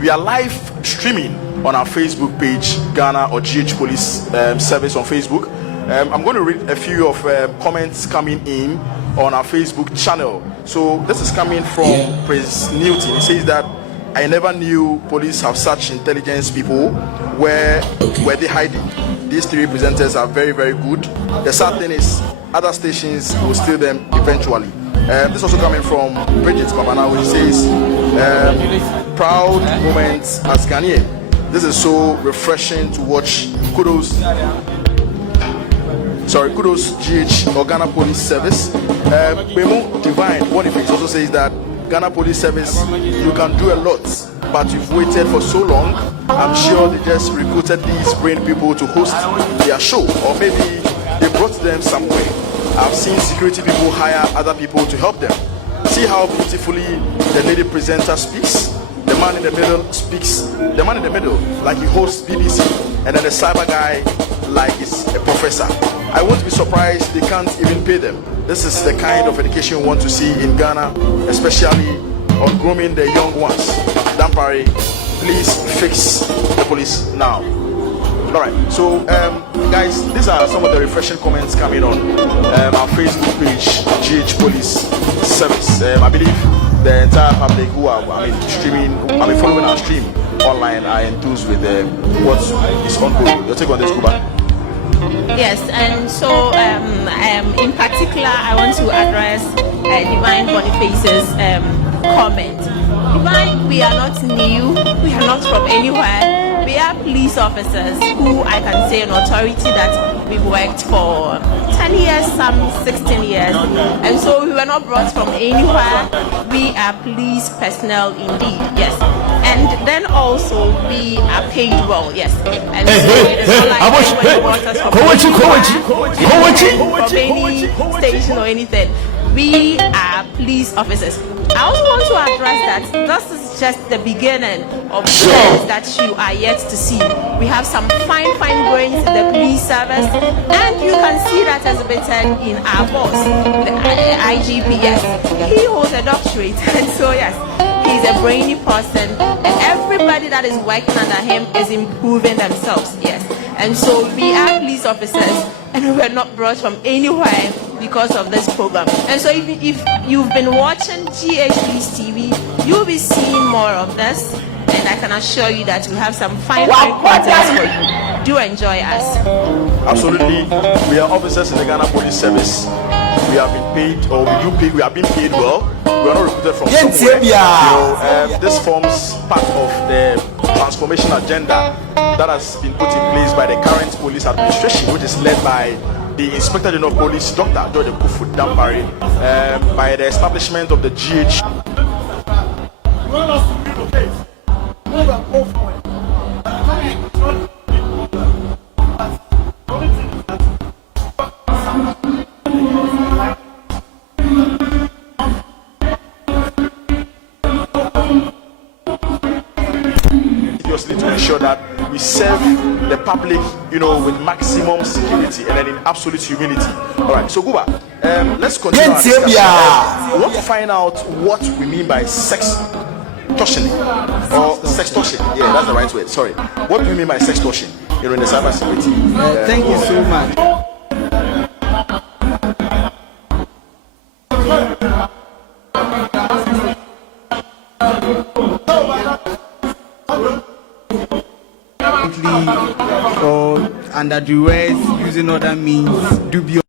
we are live streaming on our Facebook page, Ghana or GH Police Service on Facebook. I'm going to read a few of comments coming in on our Facebook channel. So this is coming from Prince Newton. He says that I never knew police have such intelligence people. Where were they hiding? These three presenters are very, very good. The sad thing is other stations will steal them eventually. This also coming from Bridget Babana, who says proud moments as Ghanaian. This is so refreshing to watch. Kudos GH or Ghana Police Service. Bemo Divine Boniface also says that Ghana Police Service, you can do a lot, but you've waited for so long. I'm sure they just recruited these brain people to host their show, or maybe they brought them somewhere. I've seen security people hire other people to help them. See how beautifully the lady presenter speaks? The man in the middle speaks. The man in the middle, like he hosts BBC, and then the cyber guy, like he's a professor. I won't be surprised they can't even pay them. This is the kind of education we want to see in Ghana, especially on grooming the young ones. Dampari, please fix the police now. All right, so guys, these are some of the refreshing comments coming on our Facebook page, GH Police Service. I believe the entire public who are following our stream online are enthused with what is ongoing. Your take on this, Kuba? Yes, and so in particular, I want to address Divine Boniface's comment. Divine, we are not new, we are not from anywhere. We are police officers who I can say an authority that we've worked for 10 years, some 16 years. And so we were not brought from anywhere. We are police personnel indeed, yes. And then also we are paid well, yes. And so it is not like anybody brought us from any station or anything. We are police officers. I also want to address that this is just the beginning of things that you are yet to see. We have some fine brains in the police service, and you can see that exhibited in our boss, the IGP. Yes, he holds a doctorate, and so yes, he's a brainy person, and everybody that is working under him is improving themselves. Yes, and so we are police officers, and we were not brought from anywhere because of this program. And so if you've been watching GH Police TV, you'll be seeing more of this, and I can assure you that we have some fine content for you. Do enjoy us. Absolutely. We are officers in the Ghana Police Service. We have been paid, or we are being paid well. We are not recruited from somewhere. This forms part of the transformation agenda that has been put in place by the current police administration, which is led by the Inspector General of Police, Dr. George Kufu Dampari, by the establishment of the GH. To ensure that we serve the public, with maximum security and then in absolute humility. All right, so Guba, let's continue our discussion. We want to find out what we mean by sextortion or sextortion. Yeah, that's the right word. Sorry. What do we mean by sextortion? In the cyber security. Thank you so much. Or under duress, using other means, dubious.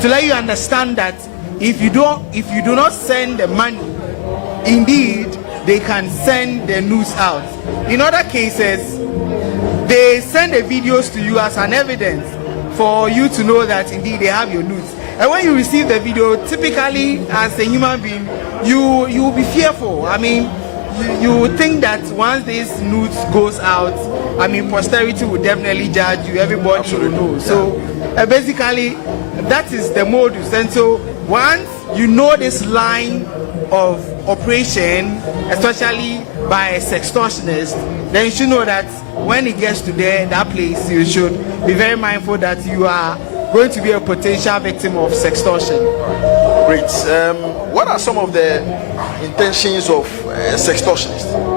To let you understand that if you do not send the money, indeed they can send the news out. In other cases, they send the videos to you as an evidence for you to know that indeed they have your news. And when you receive the video, typically as a human being, you will be fearful. I mean, you would think that once this news goes out, I mean, posterity will definitely judge you. Everybody will know. So basically, that is the modus. And so once you know this line of operation, especially by a sextortionist, then you should know that when it gets to that place, you should be very mindful that you are going to be a potential victim of sextortion. Great. What are some of the intentions of sextortionists?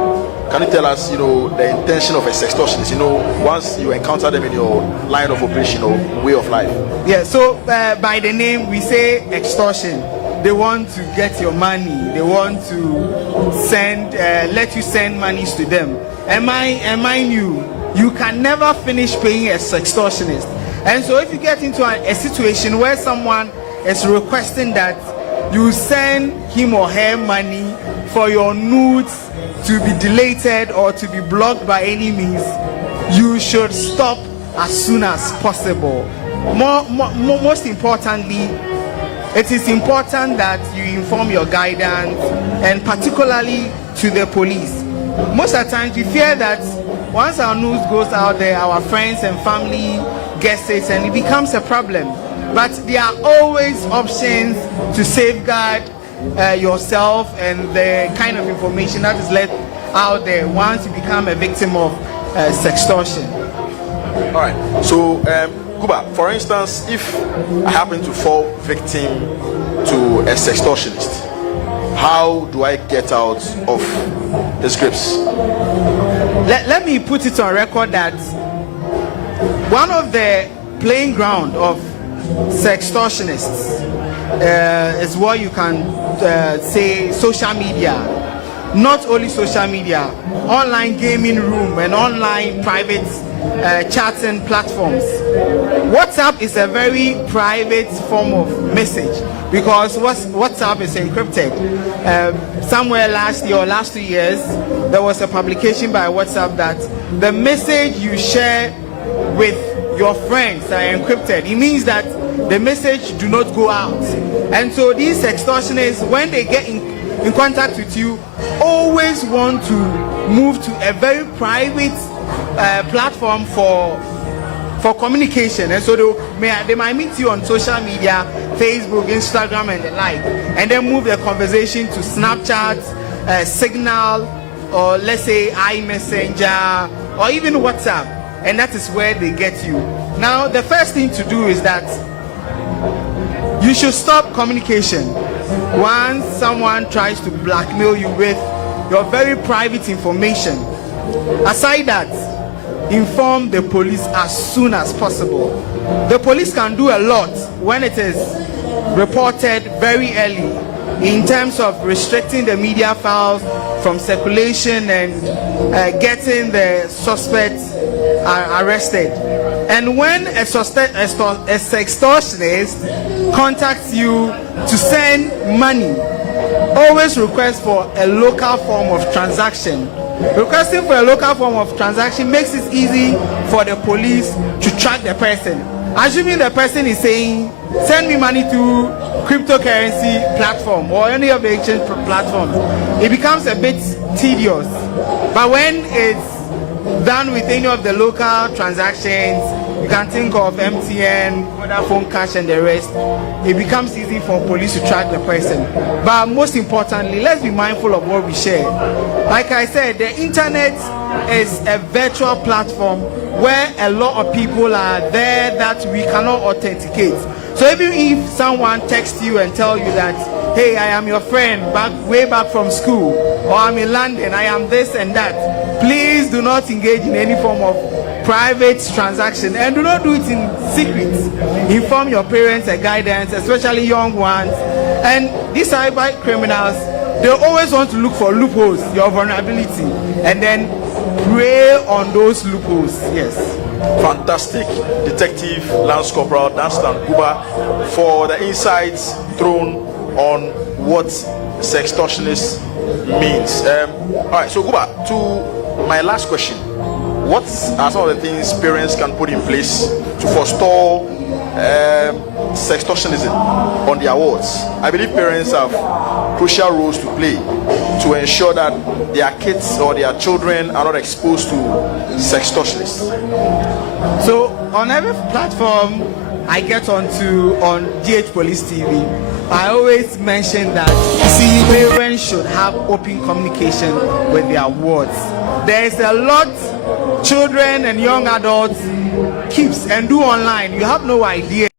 Can you tell us, the intention of a sextortionist? Once you encounter them in your line of operation or way of life. Yeah. So by the name, we say extortion. They want to get your money. They want to let you send monies to them. And mind you can never finish paying a sextortionist. And so if you get into a situation where someone is requesting that you send him or her money for your nudes to be deleted or to be blocked by any means, you should stop as soon as possible. Most importantly, it is important that you inform your guidance, and particularly to the police. Most of the times we fear that once our news goes out there, our friends and family gets it and it becomes a problem. But there are always options to safeguard yourself and the kind of information that is let out there once you become a victim of sextortion. All right. So, Kuba, for instance, if I happen to fall victim to a sextortionist, how do I get out of the grips? Let me put it on record that one of the playing ground of sextortionists is what you can say social media. Not only social media, online gaming room and online private chatting platforms. WhatsApp is a very private form of message because WhatsApp is encrypted. Somewhere last year or last 2 years, there was a publication by WhatsApp that the message you share with your friends are encrypted. It means that the message do not go out. And so these extortionists, when they get in contact with you, always want to move to a very private platform for communication. And so they might meet you on social media, Facebook, Instagram and the like, and then move the conversation to Snapchat, Signal, or let's say iMessenger, or even WhatsApp. And that is where they get you. Now, the first thing to do is that you should stop communication. Once someone tries to blackmail you with your very private information, aside that, inform the police as soon as possible. The police can do a lot when it is reported very early in terms of restricting the media files from circulation and getting the suspects arrested. And when a sextortionist contacts you to send money, always request for a local form of transaction. Requesting for a local form of transaction makes it easy for the police to track the person. Assuming the person is saying, send me money to cryptocurrency platform or any of the exchange platforms, it becomes a bit tedious. But when it's done with any of the local transactions, you can think of MTN, Vodafone Cash and the rest, it becomes easy for police to track the person. But most importantly, let's be mindful of what we share. Like I said, the internet is a virtual platform where a lot of people are there that we cannot authenticate. So even if someone texts you and tell you that, hey, I am your friend way back from school, or I'm in London, I am this and that, please do not engage in any form of private transaction, and do not do it in secret. Inform your parents and guidance, especially young ones. And these cyber criminals, they always want to look for loopholes, your vulnerability, and then prey on those loopholes. Yes. Fantastic, Detective Lance Corporal Danstan Guba, for the insights thrown on what sextortionist means. All right, so Guba, to my last question. What are some of the things parents can put in place to forestall sextortionism on their wards? I believe parents have crucial roles to play to ensure that their kids or their children are not exposed to sextortionists. So on every platform I get onto on DH Police TV, I always mention that parents should have open communication with their wards. There's a lot children and young adults keeps and do online. You have no idea.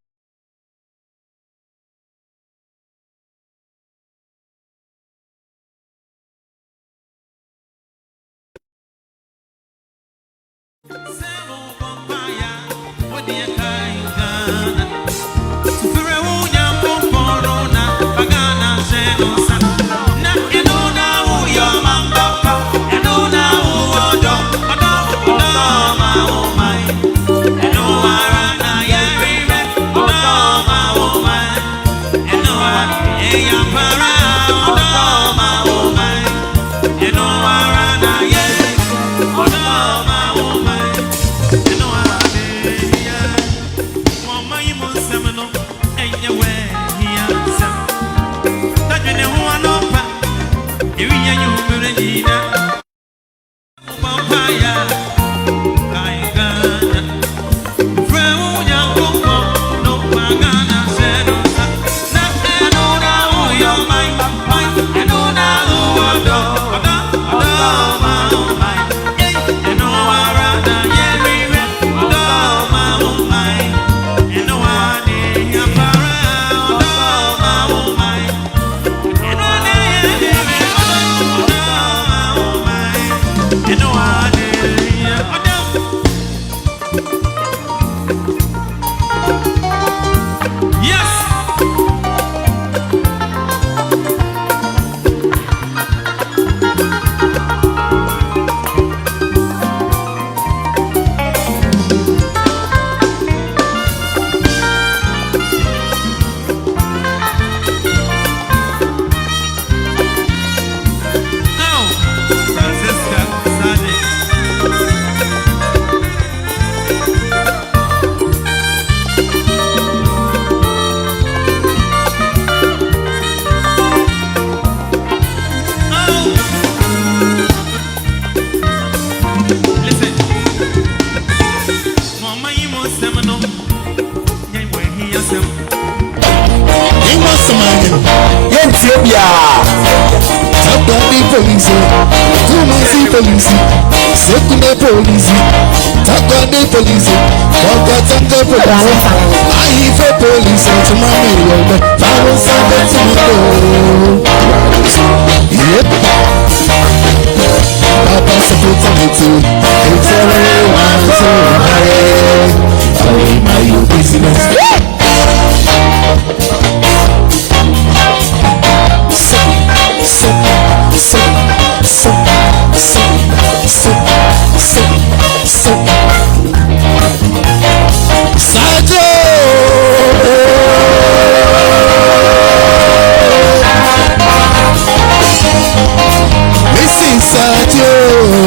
Listen, Sadio.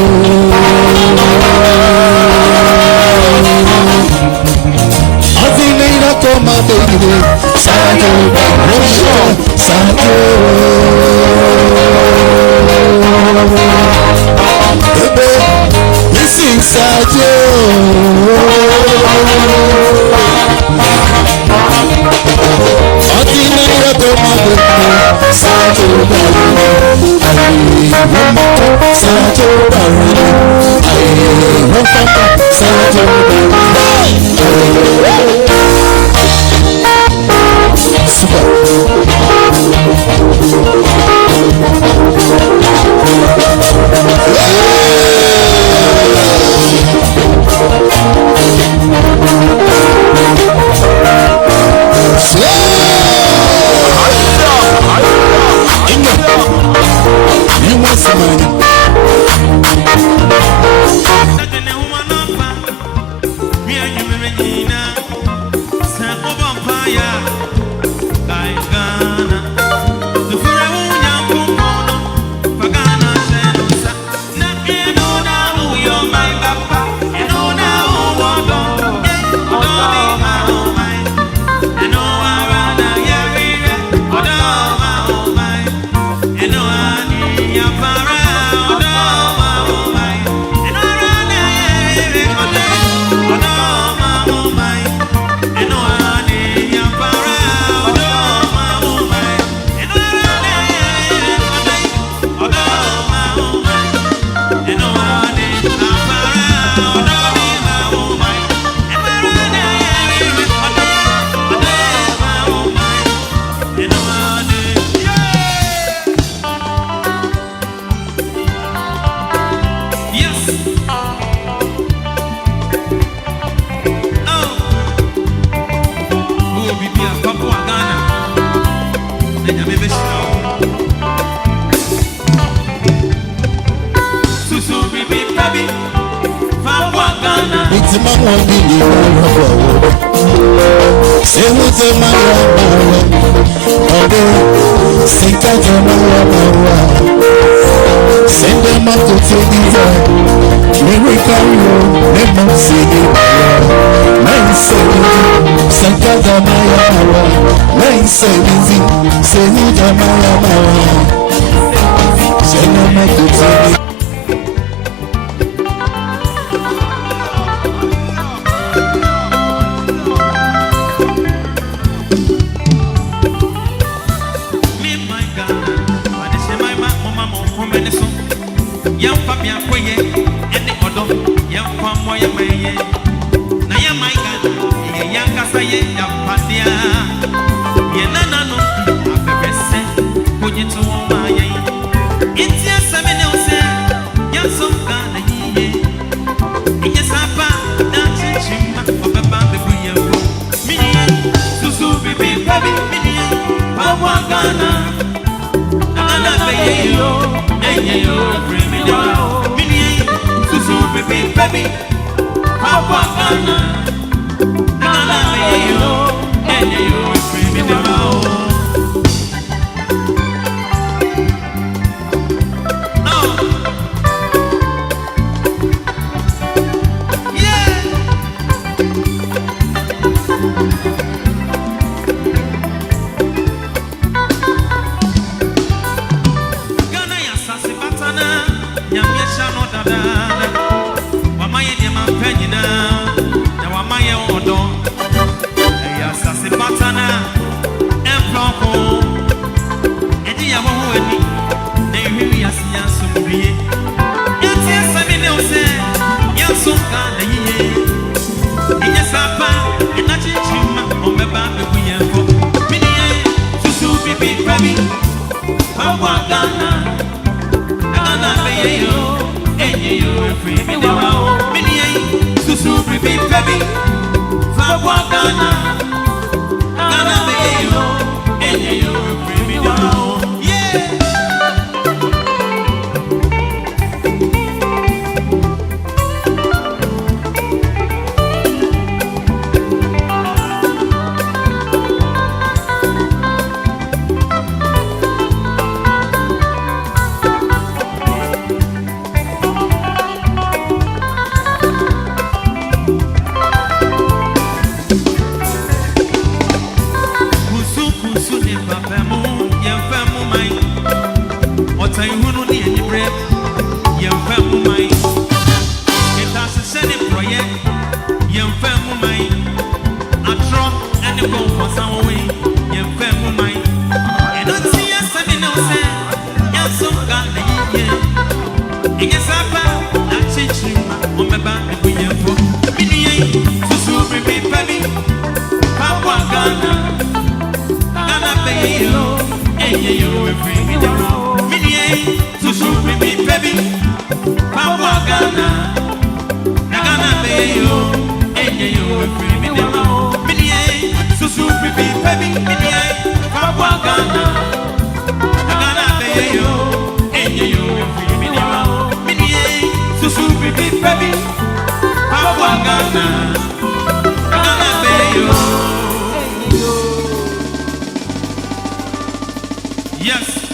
Yes.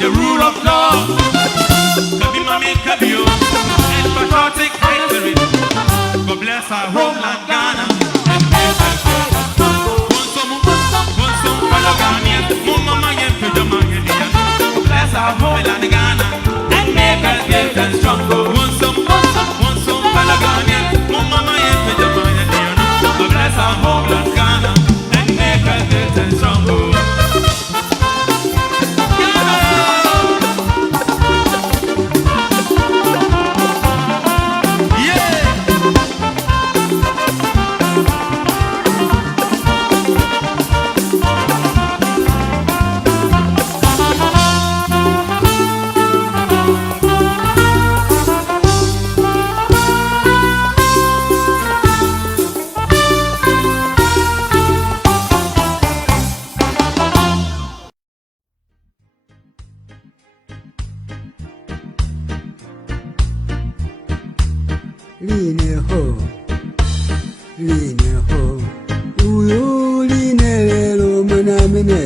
The rule of law, Kabi Mami Kabio, and patriotic victory. God bless our homeland Ghana. Bless our homeland Ghana and make us great and strong. Want some fellow Ghanaians, Mama and Pajama. God bless our homeland Ghana and make us great and strong. Line ho, uyu line lelo manamene.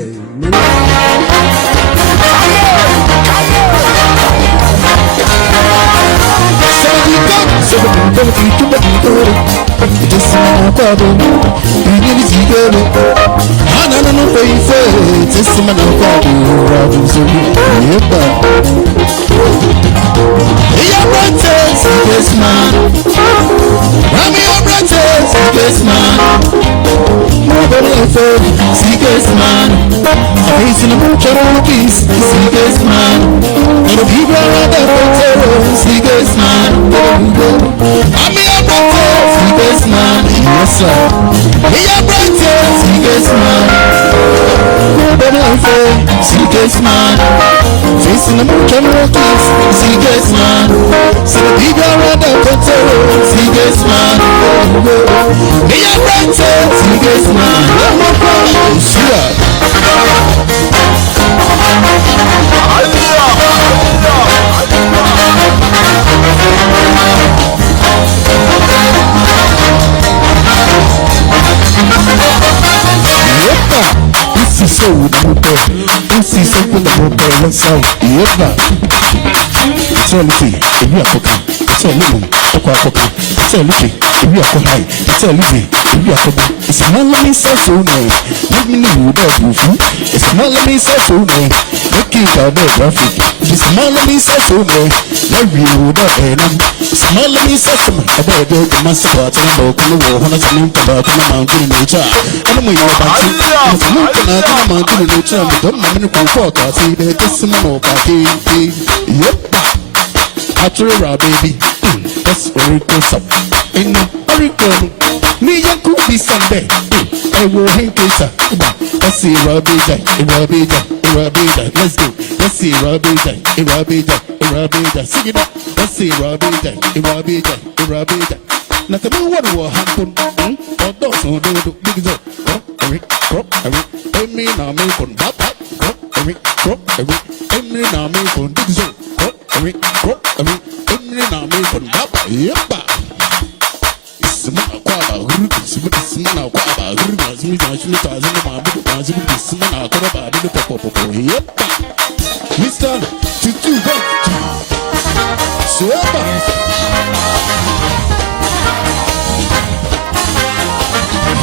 Yes, man. I'm your brothers, yes, man. Nobody afraid, yes, man. Face in the book of peace, yes, man. And the people are the brothers, yes, man. I'm your brothers, yes, man. Yes, sir. Your brothers, yes, man. Nobody afraid, yes, man. Face in the book of peace, yes, man. So the people are the brothers, yes, man. Me a brothers, yes, man. I'm a brother, see so no more. Don't see so put the more one side. Yep. It's all okay. If you are cooking, it's all little. Okay. It's all okay. If you are cooking, it's all okay. If you are cooking, it's not let me say so no. Let me know that you feel. It's not let me say so no. Looking for the graphic. It's not let me say so no. Let me know that it's not let me say so. About the massacre to the local war. When it's an about the mountain nature. And I'm your body. It's not the mountain nature. But I'm in the comfort. I see the decimal party. Yep. Actually, baby, that's very close up. In the hurricane, me and could be Sunday. I will hang closer. Let's see, Rabija. Let's go. Let's see, Rabija. Sing it up. Let's see, Rabija. Nothing more what will happen. Or those who do big job. Me now make on bap. Me now make on big job.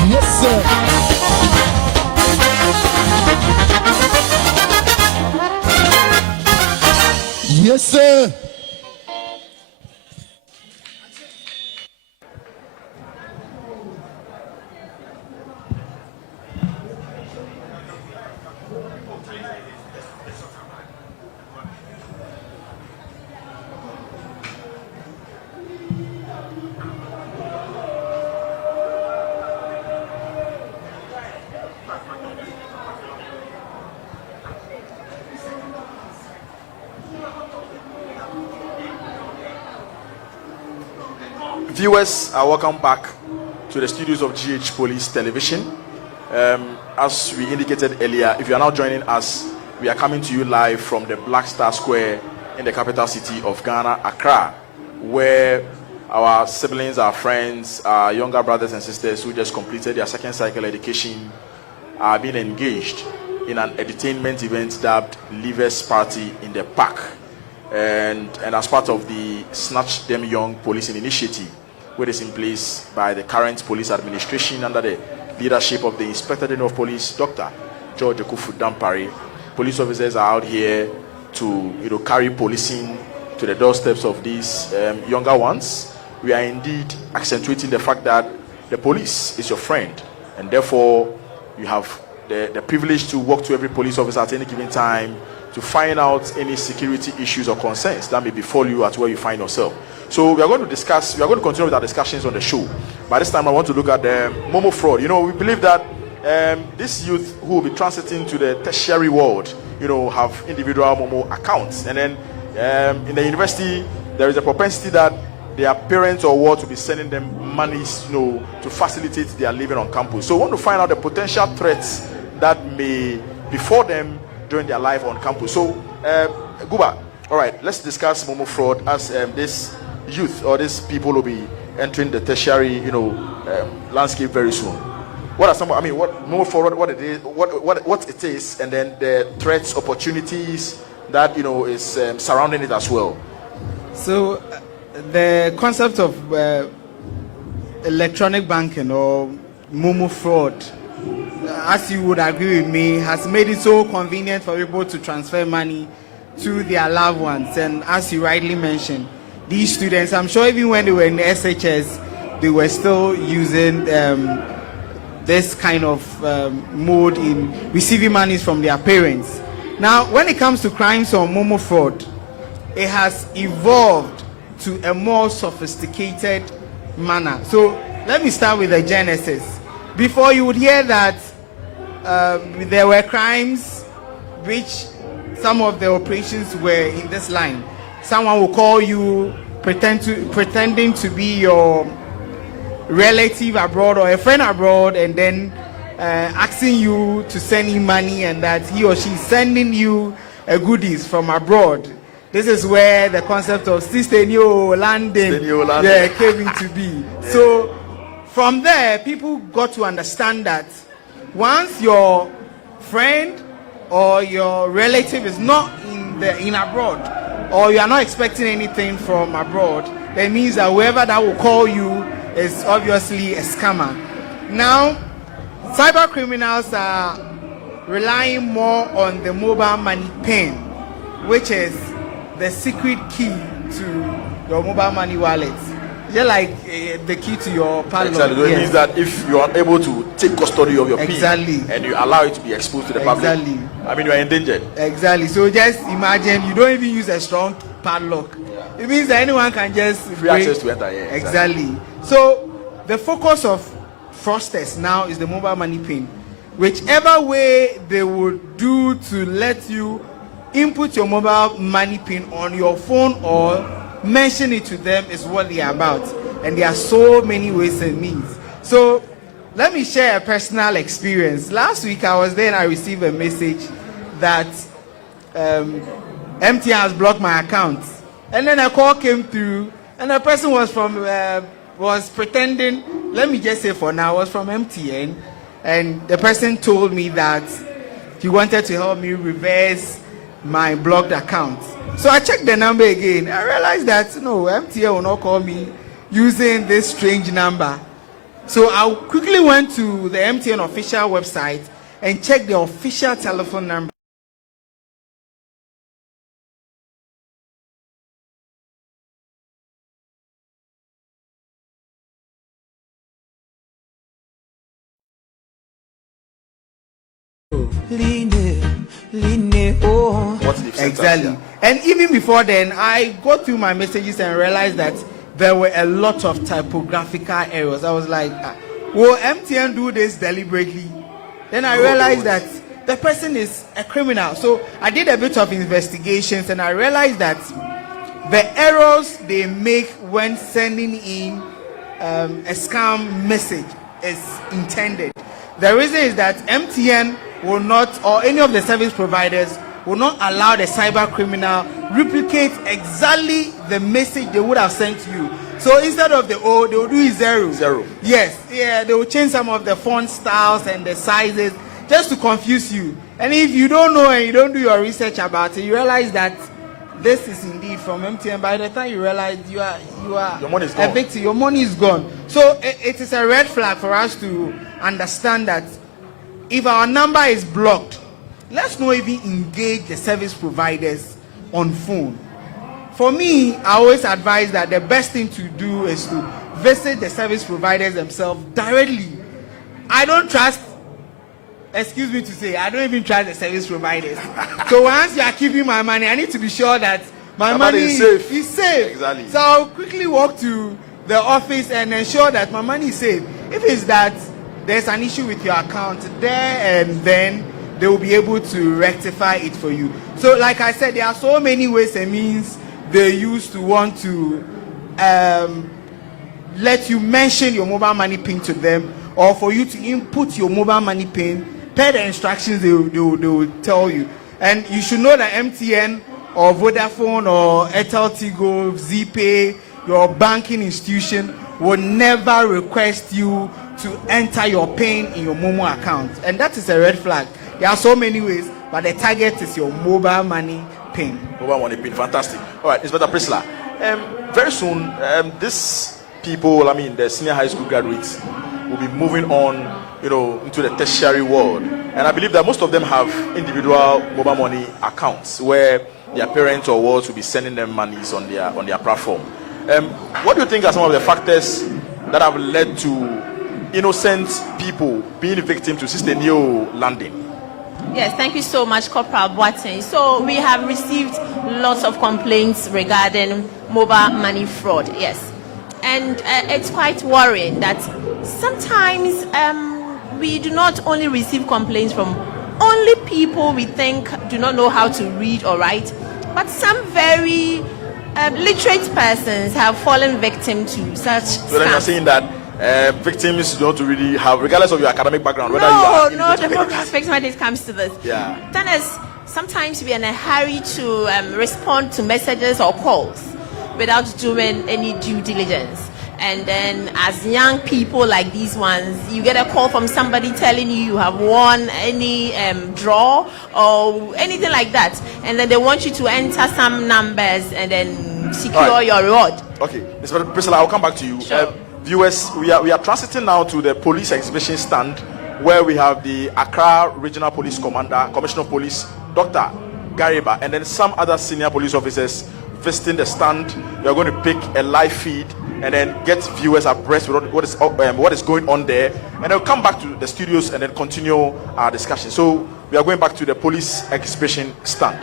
Yes, sir. Yes, sir. Viewers are welcome back to the studios of GH Police Television. As we indicated earlier, if you are now joining us, we are coming to you live from the Black Star Square in the capital city of Ghana, Accra, where our siblings, our friends, our younger brothers and sisters who just completed their second cycle education are being engaged in an entertainment event dubbed Leavers Party in the Park. And as part of the Snatch Them Young Policing Initiative, which is in place by the current police administration under the leadership of the Inspector General of Police, Dr. George Ekufu Dampare. Police officers are out here to carry policing to the doorsteps of these younger ones. We are indeed accentuating the fact that the police is your friend, and therefore you have the privilege to walk to every police officer at any given time to find out any security issues or concerns that may befall you at where you find yourself. So we are going to continue with our discussions on the show. By this time, I want to look at the Momo fraud. We believe that this youth who will be transiting to the tertiary world, have individual Momo accounts. And then in the university, there is a propensity that their parents or what will be sending them monies, to facilitate their living on campus. So we want to find out the potential threats that may befall them during their life on campus. So, Guba, all right, let's discuss Momo fraud as this youth or these people will be entering the tertiary, landscape very soon. What are some? What Momo fraud? What it is? What it is, and then the threats, opportunities that is surrounding it as well. So, the concept of electronic banking or Momo fraud, as you would agree with me, has made it so convenient for people to transfer money to their loved ones. And as you rightly mentioned, these students, I'm sure even when they were in the SHS, they were still using this kind of mode in receiving monies from their parents. Now, when it comes to crimes or Momo fraud, it has evolved to a more sophisticated manner. So let me start with the genesis. Before, you would hear that there were crimes which some of the operations were in this line. Someone will call you pretending to be your relative abroad or a friend abroad, and then asking you to send him money, and that he or she is sending you goodies from abroad. This is where the concept of Sistenio landing came into being. So from there, people got to understand that once your friend or your relative is not in abroad, or you are not expecting anything from abroad, that means that whoever that will call you is obviously a scammer. Now, cyber criminals are relying more on the mobile money PIN, which is the secret key to your mobile money wallet. Just like the key to your padlock. Exactly. So it means that if you are able to take custody of your PIN and you allow it to be exposed to the public, I mean, you are endangered. Exactly. So just imagine you don't even use a strong padlock. It means that anyone can just free access to enter. Yeah, exactly. So the focus of fraudsters now is the mobile money PIN. Whichever way they would do to let you input your mobile money PIN on your phone or mention it to them is what they are about. And there are so many ways and means. So let me share a personal experience. Last week I was there and I received a message that MTN has blocked my account. And then a call came through and the person was from was pretending, let me just say for now, was from MTN. And the person told me that he wanted to help me reverse my blocked account. So I checked the number again. I realized that no, MTN will not call me using this strange number. So I quickly went to the MTN official website and checked the official telephone number. Exactly. And even before then, I got through my messages and realized that there were a lot of typographical errors. I was like, will MTN do this deliberately? Then I realized that the person is a criminal. So I did a bit of investigations and I realized that the errors they make when sending in a scam message is intended. The reason is that MTN will not, or any of the service providers will not allow the cyber criminal replicate exactly the message they would have sent to you. So instead of the O, they will do it zero. Yes, yeah, they will change some of the font styles and the sizes just to confuse you. And if you don't know and you don't do your research about it, you realize that this is indeed from MTN. By the time you realize you are your money is a victim, your money is gone. So it is a red flag for us to understand that if our number is blocked, let's not even engage the service providers on phone. For me, I always advise that the best thing to do is to visit the service providers themselves directly. I don't trust, excuse me to say, I don't even trust the service providers. So once you are keeping my money, I need to be sure that my money is safe. Exactly. So I'll quickly walk to the office and ensure that my money is safe. If it's that there's an issue with your account there, and then they will be able to rectify it for you. So like I said, there are so many ways and means they use to want to let you mention your mobile money PIN to them, or for you to input your mobile money PIN per the instructions they will tell you. And you should know that MTN or Vodafone or Airtel Tigo, ZPay, your banking institution will never request you to enter your PIN in your Momo account. And that is a red flag. There are so many ways, but the target is your mobile money PIN. Mobile money PIN, fantastic. All right, Inspector Priscilla. Very soon, these people, I mean, the senior high school graduates, will be moving on, into the tertiary world. And I believe that most of them have individual mobile money accounts where their parents or wards will be sending them monies on their platform. What do you think are some of the factors that have led to innocent people being victim to Sister Neo landing? Yes, thank you so much, Corporal Boateng. So we have received lots of complaints regarding mobile money fraud, yes. And it's quite worrying that sometimes we do not only receive complaints from only people we think do not know how to read or write, but some very literate persons have fallen victim to such scams. So then you're saying that victims don't really have, regardless of your academic background, whether no, the problem is when it comes to this. Yeah. Then sometimes we are in a hurry to respond to messages or calls without doing any due diligence. And then as young people like these ones, you get a call from somebody telling you have won any draw or anything like that. And then they want you to enter some numbers and then secure your reward. Okay, Mr. Priscilla, I'll come back to you. Sure. Viewers, we are transiting now to the police exhibition stand where we have the Accra Regional Police Commander, Commissioner of Police, Dr. Gariba, and then some other senior police officers visiting the stand. We are going to pick a live feed and then get viewers abreast with what is going on there, and then come back to the studios and then continue our discussion. So we are going back to the police exhibition stand.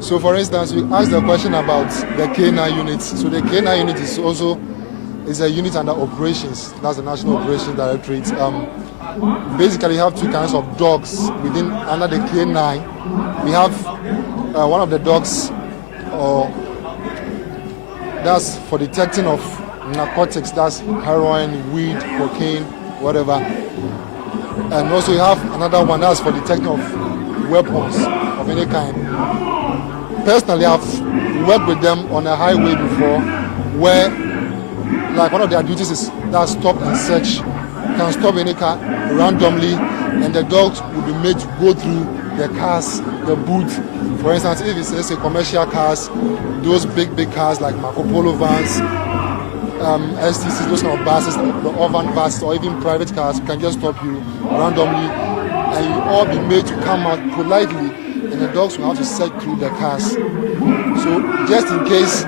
So, for instance, we asked the question about the K9 units. So, the K9 unit is also a unit under operations. That's the National Operations Directorate. Basically, you have two kinds of dogs under the K9. We have one of the dogs, that's for detecting of narcotics. That's heroin, weed, cocaine, whatever. And also, you have another one that's for detecting of weapons of any kind. Personally, I've worked with them on a highway before where, like, one of their duties is that stop and search. Can stop any car randomly, and the dogs will be made to go through the cars, the boot. For instance, if it's, let's say, commercial cars, those big cars like Marco Polo vans, STCs, those kind of buses, the urban buses, or even private cars, can just stop you randomly, and you all be made to come out politely. And the dogs will have to search through the cars. So just in case,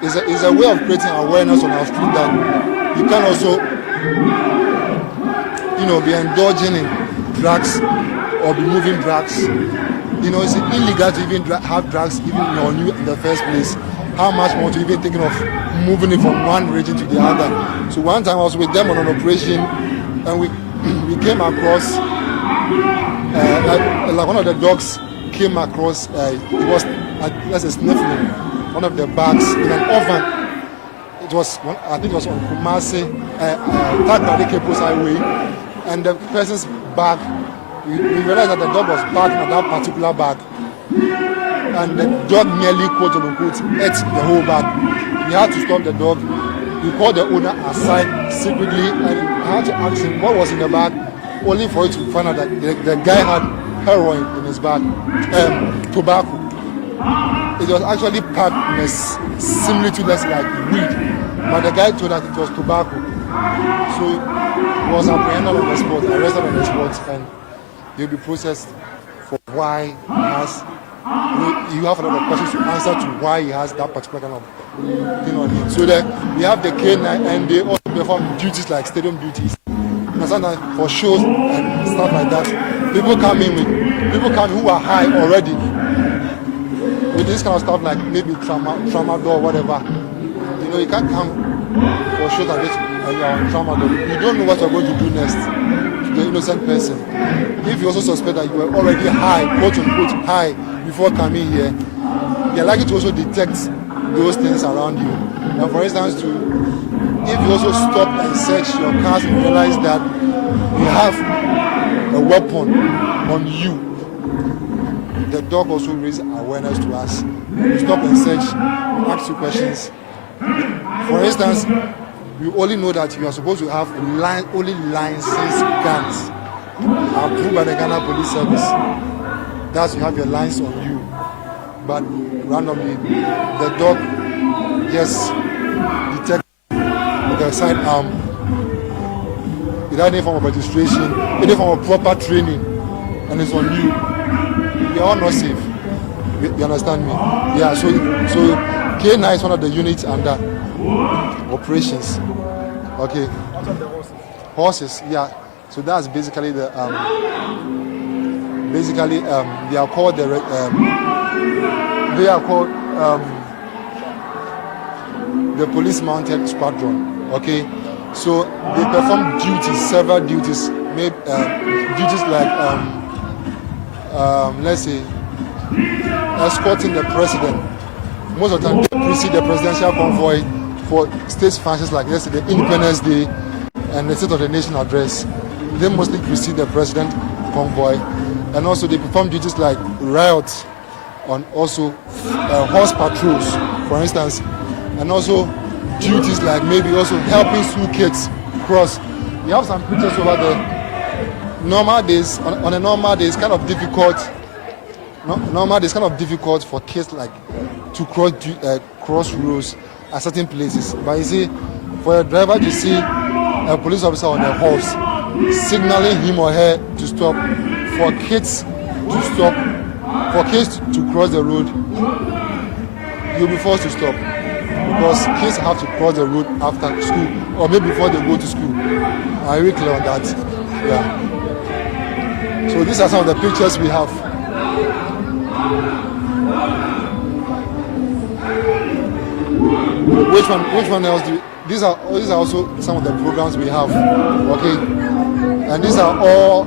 it's a way of creating awareness on our street that you can also, be indulging in drugs or be moving drugs. It's illegal to even have drugs even on you in the first place. How much more to even thinking of moving it from one region to the other. So one time I was with them on an operation, and we came across. Like one of the dogs came across, it was sniffing one of the bags in an oven. I think it was on Kumasi, Takrade Highway, and the person's bag, we realized that the dog was barking at that particular bag, and the dog nearly, quote unquote, ate the whole bag. We had to stop the dog. We called the owner aside secretly, and I had to ask him what was in the bag, only for it to find out that the guy had heroin in his bag, tobacco. It was actually packed in a similitude like weed, but the guy told us it was tobacco. So he was apprehended on the spot, arrested on the spot, and he'll be processed for why he has. You have a lot of questions to answer to why he has that particular kind of thing on him. So we have the K9, and they also perform duties like stadium duties. Sometimes for shows and stuff like that, people come in who are high already with this kind of stuff, like maybe tramadol or whatever. You can't come for shows like this and you're on tramadol. You don't know what you're going to do next to the innocent person. If you also suspect that you were already high, quote unquote high, before coming here, you're likely to also detect those things around you. And for instance, if you also stop and search your cars and realize that you have a weapon on you, the dog also raises awareness to us. You stop and search, ask you questions. For instance, we only know that you are supposed to have only licensed guns approved by the Ghana Police Service. That's you have your lines on you. But randomly, the dog just detects the sidearm without any form of registration, any form of proper training, and it's on you. We are all not safe. You understand me? Yeah, so K9 is one of the units under operations. Okay. Horses, yeah. So that's basically the they are called the police mounted squadron. Okay. So they perform duties, several duties, duties like let's say escorting the president. Most of the time they precede the presidential convoy for state functions like let's say the Independence Day and the State of the Nation address. They mostly precede the president convoy, and also they perform duties like riots on also horse patrols, for instance, and also duties like maybe also helping school kids cross. You have some pictures over there. Normal days, on a normal day, it's kind of difficult. Normal days, kind of difficult for kids like to cross roads at certain places. But you see, for a driver to see a police officer on a horse signaling him or her to stop, for kids to stop, for kids to cross the road, you'll be forced to stop because kids have to cross the road after school or maybe before they go to school. I'm really clear on that. Yeah. So these are some of the pictures we have. Which one else do you, these are also some of the programs we have, okay, and these are all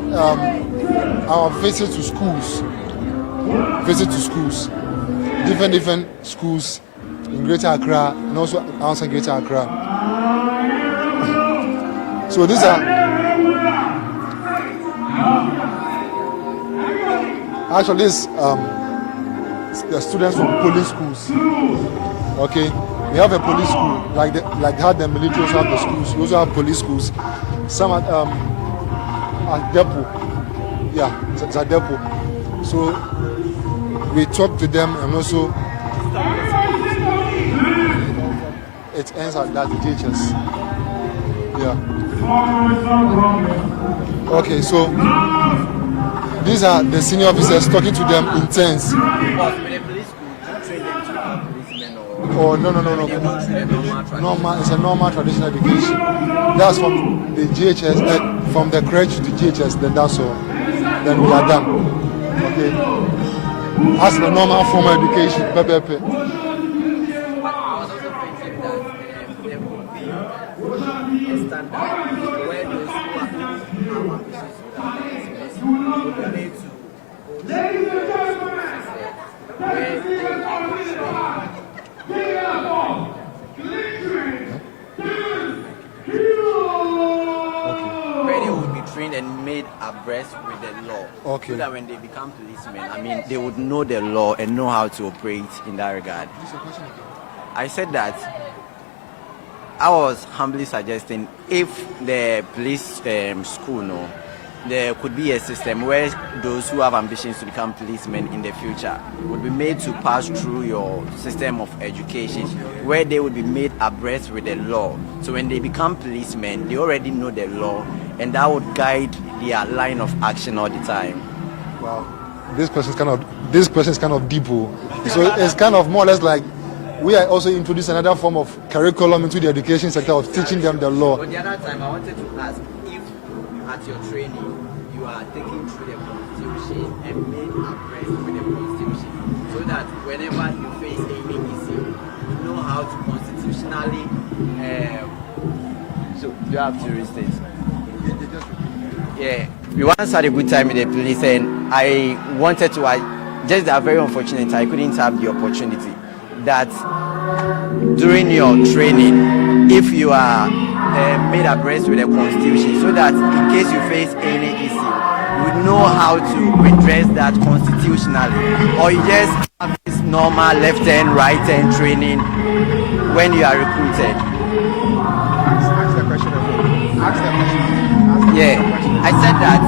our visits to schools, different schools in Greater Accra and also outside Greater Accra. So these are actually the students from police schools, okay. We have a police school, like how the military also have the schools. We also have police schools. Some at depot. Yeah, it's a depot. So we talk to them and also it ends at that JHS. Yeah. Okay, so these are the senior officers talking to them in turns. Oh, no. Normal, it's a normal traditional education. That's from the GHS, from the crèche to GHS, then that's all. Then we are done. Okay. That's the normal formal education. Pepe. Where they would be trained and made abreast with the law. Okay. So that when they become policemen, they would know the law and know how to operate in that regard. I said that I was humbly suggesting if the police school, there could be a system where those who have ambitions to become policemen in the future would be made to pass through your system of education, where they would be made abreast with the law. So when they become policemen, they already know the law, and that would guide their line of action all the time. Wow, this question is kind of deep. So it's kind of more or less like we are also introducing another form of curriculum into the education sector of teaching them the law. But the other time, I wanted to ask if at your training you are taking through the Constitution and made abreast with the Constitution, so that whenever you face any issue, you know how to constitutionally. So you have to restate. Yeah, we once had a good time with the police, and I wanted to. Just that very unfortunate, I couldn't have the opportunity. That during your training, if you are made abreast with the Constitution, so that in case you face any issue, you would know how to redress that constitutionally, or you just have this normal left-hand, right-hand training when you are recruited. Ask the question again. Ask the question. Yeah, I said that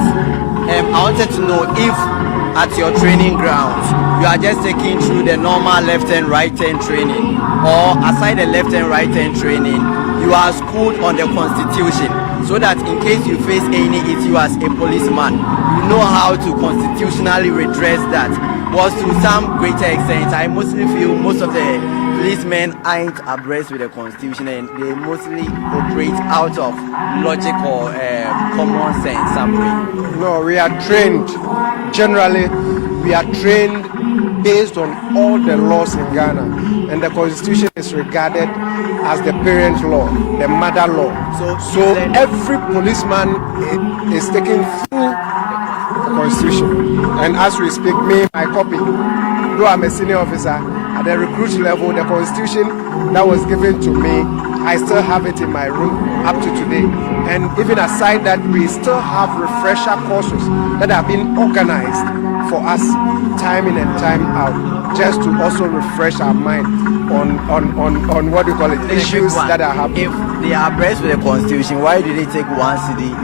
I wanted to know if at your training grounds you are just taking through the normal left-hand, right-hand training, or aside the left-hand, right-hand training, you are schooled on the Constitution, so that in case you face any issue as a policeman, you know how to constitutionally redress that. Was to some greater extent, I mostly feel most of the policemen aren't abreast with the constitution and they mostly operate out of logic or common sense somewhere? No, we are trained. Generally, we are trained based on all the laws in Ghana, and the constitution is regarded as the parent law, the mother law. So every policeman is taking through the constitution. And as we speak, me, my copy, though I'm a senior officer, at the recruit level, the constitution that was given to me, I still have it in my room up to today. And even aside that, we still have refresher courses that have been organized for us time in and time out, just to also refresh our mind on what we call it, issues that are happening. If they are abreast with the constitution, why do they take one city?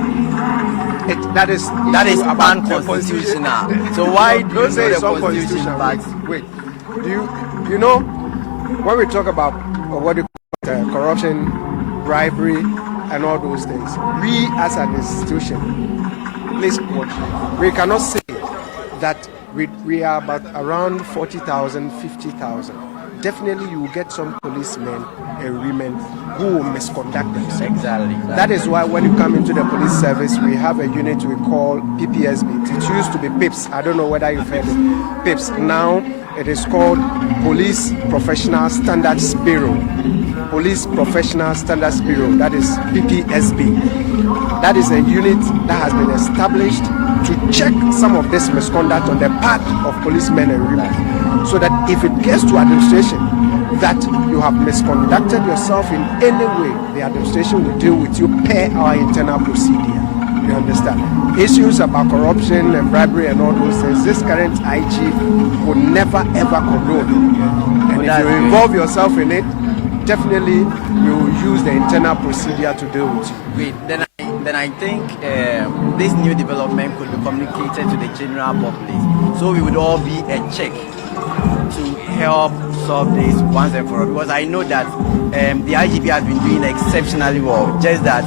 That is unconstitutional. So why do don't you say know it's the constitution? unconstitutional? Wait, you know when we talk about what you call corruption, bribery, and all those things, we as an institution, please watch. We cannot say that we are about around 40,000, 50,000. Definitely you will get some policemen and women who will misconduct themselves. Exactly. That is why when you come into the police service, we have a unit we call PPSB. It used to be PIPS. I don't know whether you've heard it. PIPS. Now it is called Police Professional Standards Bureau. Police Professional Standards Bureau. That is PPSB. That is a unit that has been established to check some of this misconduct on the part of policemen and women, so that if it gets to administration that you have misconducted yourself in any way, the administration will deal with you per our internal procedure. You understand? Issues about corruption and bribery and all those things, this current IG would never ever condone. And if you involve yourself in it, definitely we will use the internal procedure to deal with you. Wait, then I think this new development could be communicated to the general public, so we would all be a check to help solve this once and for all. Because I know that the IGP has been doing exceptionally well, just that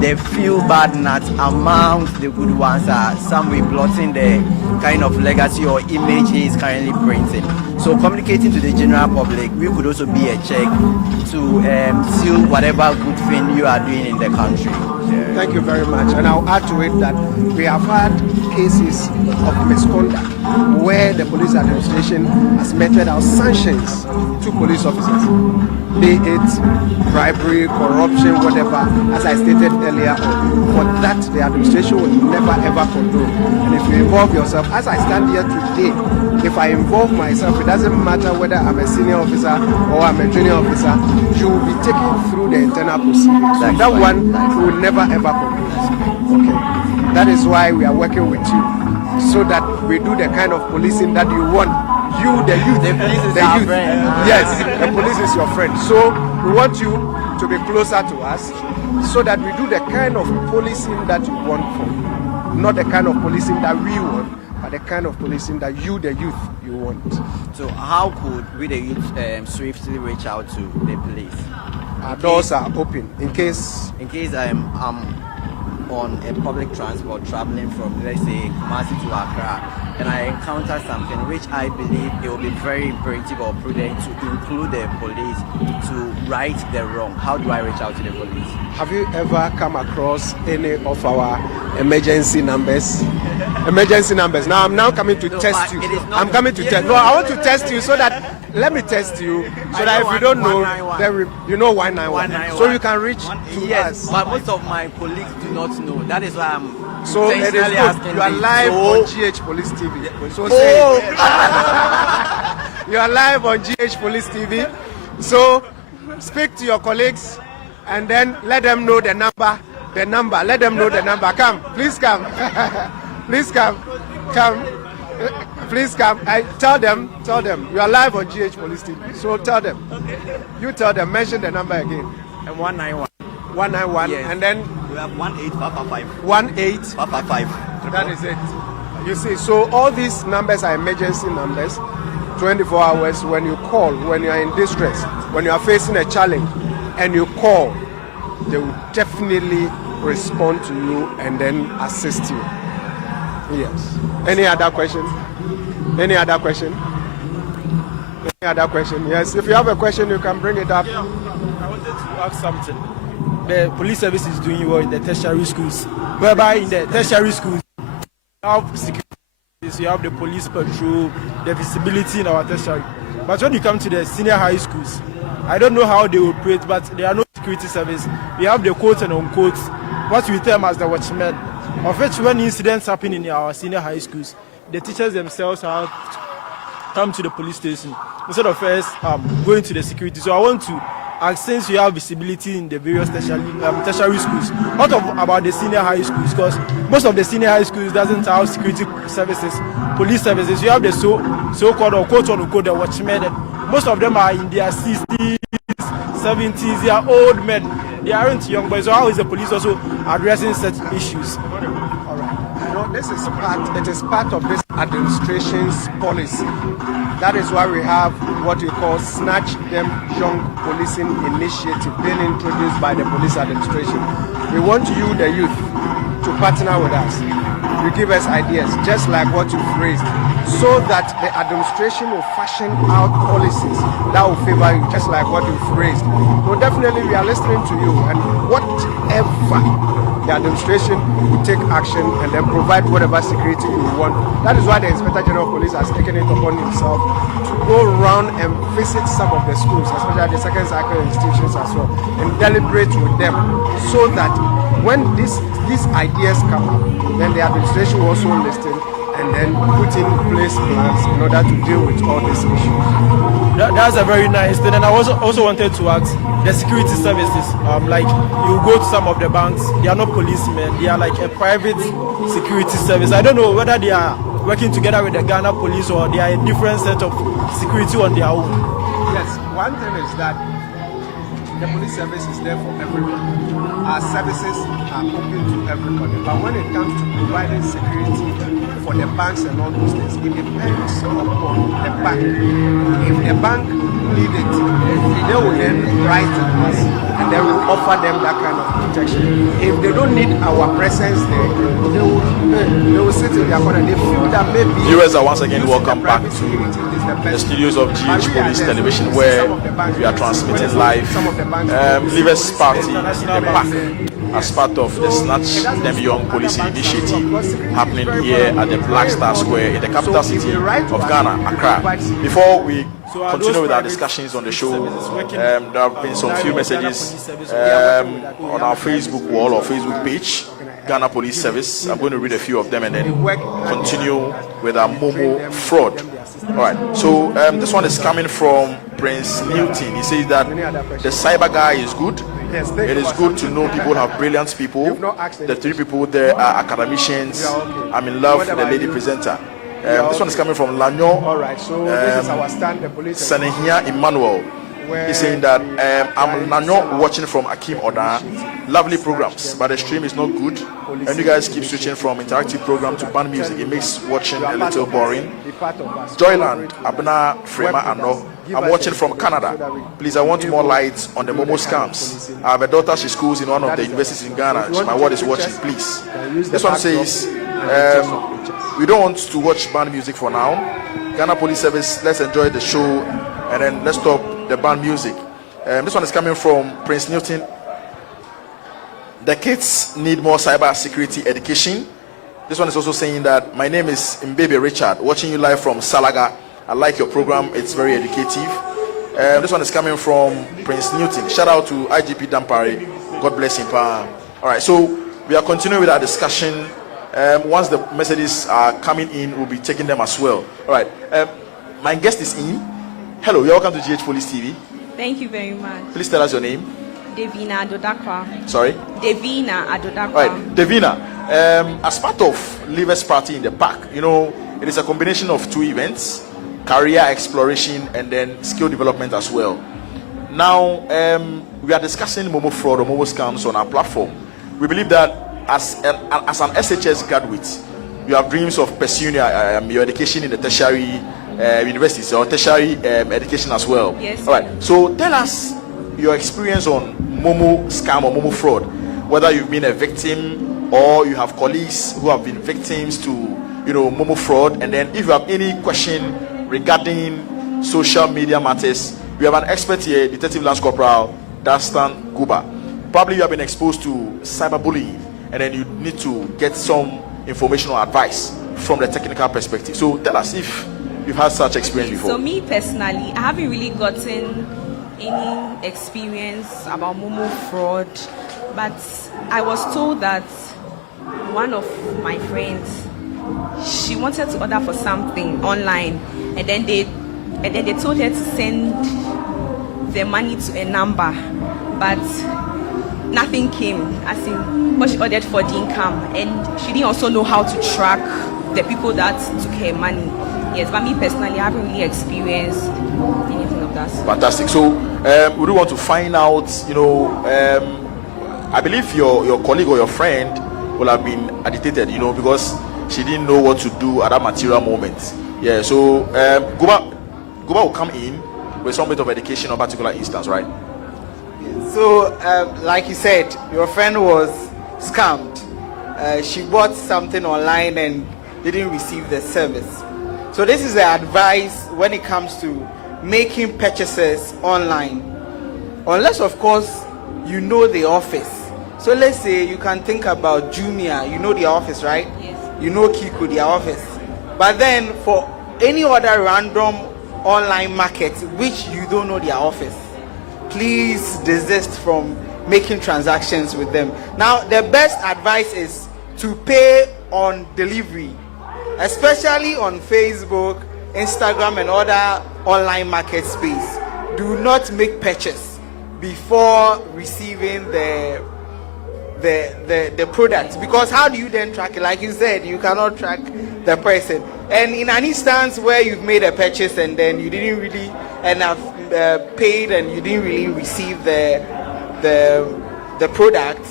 the few bad nuts amongst the good ones are some way blotting the kind of legacy or image he is currently printing. So communicating to the general public, we could also be a check to seal whatever good thing you are doing in the country. Thank you very much. And I'll add to it that we have had cases of misconduct where the police administration has meted out sanctions to police officers, be it bribery, corruption, whatever, as I stated earlier on. For that, the administration will never ever condone. And if you involve yourself, as I stand here today, if I involve myself, it doesn't matter whether I'm a senior officer or I'm a junior officer, you will be taken through the internal procedure. So that one we will never ever condone. Okay. That is why we are working with you, so that we do the kind of policing that you want. You, the youth, the police is our friend. Yes, the police is your friend. So we want you to be closer to us, so that we do the kind of policing that you want from, not the kind of policing that we want, but the kind of policing that you, the youth, you want. So how could we, the youth, swiftly reach out to the police? Our doors are open in case I'm on a public transport traveling from, let's say, Kumasi to Accra, and I encounter something which I believe it will be very imperative or prudent to include the police to right the wrong. How do I reach out to the police? Have you ever come across any of our emergency numbers? Emergency numbers. Now I'm coming to test you. I'm coming to test. No, I want to test you so that, let me test you so that if you don't know, then you know 191. So you can reach to us. But most of my colleagues do not know. That is why I'm so it is good. You are live on GH Police TV. So you are live on GH Police TV. So speak to your colleagues and then let them know the number. Let them know the number. Come, please come. Please come. Please come. Tell them. You are live on GH Police TV. So tell them. You tell them. Mention the number again. And 191. 191. Yes. And then we have 18555. 18555. That is it. You see, so all these numbers are emergency numbers. 24 hours when you call, when you are in distress, when you are facing a challenge, and you call, they will definitely respond to you and then assist you. Yes. Any other question? Any other question? Yes, if you have a question, you can bring it up. Yeah, I wanted to ask something. The police service is doing well in the tertiary schools, whereby in the tertiary schools, you have security, you have the police patrol, the visibility in our tertiary. But when you come to the senior high schools, I don't know how they operate, but there are no security service. We have the quotes and unquotes, what we term as the watchmen, of which when incidents happen in our senior high schools, the teachers themselves have come to the police station instead of first going to the security. So I want to ask, since you have visibility in the various tertiary schools, what about the senior high schools? Because most of the senior high schools doesn't have security services, police services. You have the so-called or quote-unquote the watchmen, and most of them are in their 60s, 70s. They are old men. They aren't young boys. So how is the police also addressing such issues? All right. You know, it is part of this administration's policy. That is why we have what we call Snatch Them Young Policing Initiative being introduced by the police administration. We want you, the youth, to partner with us. You give us ideas, just like what you've raised, so that the administration will fashion out policies that will favor you, just like what you've raised. So definitely we are listening to you, and whatever the administration will take action and then provide whatever security you want. That is why the Inspector General of Police has taken it upon himself to go around and visit some of the schools, especially the second cycle institutions as well, and deliberate with them, so that when these ideas come up, then the administration will also listen and then put in place plans in order to deal with all these issues. That's a very nice thing. And I also wanted to ask the security services, like you go to some of the banks, they are not policemen, they are like a private security service. I don't know whether they are working together with the Ghana police or they are a different set of security on their own. Yes, one thing is that the police service is there for everyone. Our services are open to everybody. But when it comes to providing security for the banks and all those things, it depends upon the bank. If the bank need it, they will then write to us and then we offer them that kind of protection. If they don't need our presence there, they will sit in their corner. They feel that maybe... Viewers are once again welcome back to the studios of GH Police Television, where we are transmitting live Leavers Party in the park as part of the Snatch Them Young Policing Initiative happening here at the Black Star Square in the capital city of Ghana, Accra. Before we continue with our discussions on the show, there have been some few messages on our Facebook wall or Facebook page, Ghana Police Service. I'm going to read a few of them and then continue with our Momo fraud. All right, so this one is coming from Prince Newton. He says that the cyber guy is good. It is good to know people have brilliant people. The three people there are academicians. I'm in love with the lady presenter. This one is coming from Lanyo. All right, so this is our stand, the police. Senehia Emmanuel. He's saying that I'm Lanyo watching from Akim Oda. Lovely programs, but the stream is not good. And you guys keep switching from interactive program to band music. It makes watching a little boring. Joyland, Abna, Frema, Ano. I'm watching from Canada. Please, I want more light on the Momo scams. I have a daughter, she schools in one of the universities in Ghana. My word is watching, please. This one says, we don't want to watch band music for now. Ghana Police Service, let's enjoy the show and then let's stop the band music. This one is coming from Prince Newton. The kids need more cyber security education. This one is also saying that my name is Mbebe Richard, watching you live from Salaga. I like your program, it's very educative. This one is coming from Prince Newton. Shout out to IGP Dampare. God bless him. All right, so we are continuing with our discussion. Once the messages are coming in, we'll be taking them as well. All right, my guest is in. Hello, you're welcome to GH Police TV. Thank you very much. Please tell us your name. Devina Adodakwa. Sorry? Devina Adodakwa. All right, Devina, as part of Leavers Party in the Park, you know, it is a combination of two events, career exploration and then skill development as well. Now, we are discussing Momo fraud or Momo scams on our platform. We believe that as an SHS graduate, you have dreams of pursuing your education in the tertiary universities or tertiary education as well. Yes. All right. So tell us your experience on Momo scam or Momo fraud, whether you've been a victim or you have colleagues who have been victims to, you know, Momo fraud, and then if you have any question regarding social media matters. We have an expert here, Detective Lance Corporal Dastan Guba. Probably you have been exposed to cyberbullying, and then you need to get some information or advice from the technical perspective. So tell us if you've had such experience before. So me personally, I haven't really gotten any experience about Momo fraud, but I was told that one of my friends, she wanted to order for something online, and then they told her to send the money to a number, but nothing came, as in what she ordered for didn't come, and she didn't also know how to track the people that took her money. Yes, but me personally, I haven't really experienced anything of that. Fantastic. So we do want to find out, I believe your colleague or your friend will have been agitated, because she didn't know what to do at that material moment. Yeah, so Guba will come in with some bit of education on a particular instance, right? So, like you said, your friend was scammed. She bought something online and didn't receive the service. So this is the advice when it comes to making purchases online. Unless, of course, you know the office. So let's say you can think about Jumia, you know the office, right? Yes. You know Kiko, their office. But then for any other random online market which you don't know their office, please desist from making transactions with them. Now, the best advice is to pay on delivery, especially on Facebook, Instagram, and other online market space. Do not make purchase before receiving the product, because how do you then track it? Like you said, you cannot track the person. And in an instance where you've made a purchase and then you didn't really have paid and you didn't really receive the product,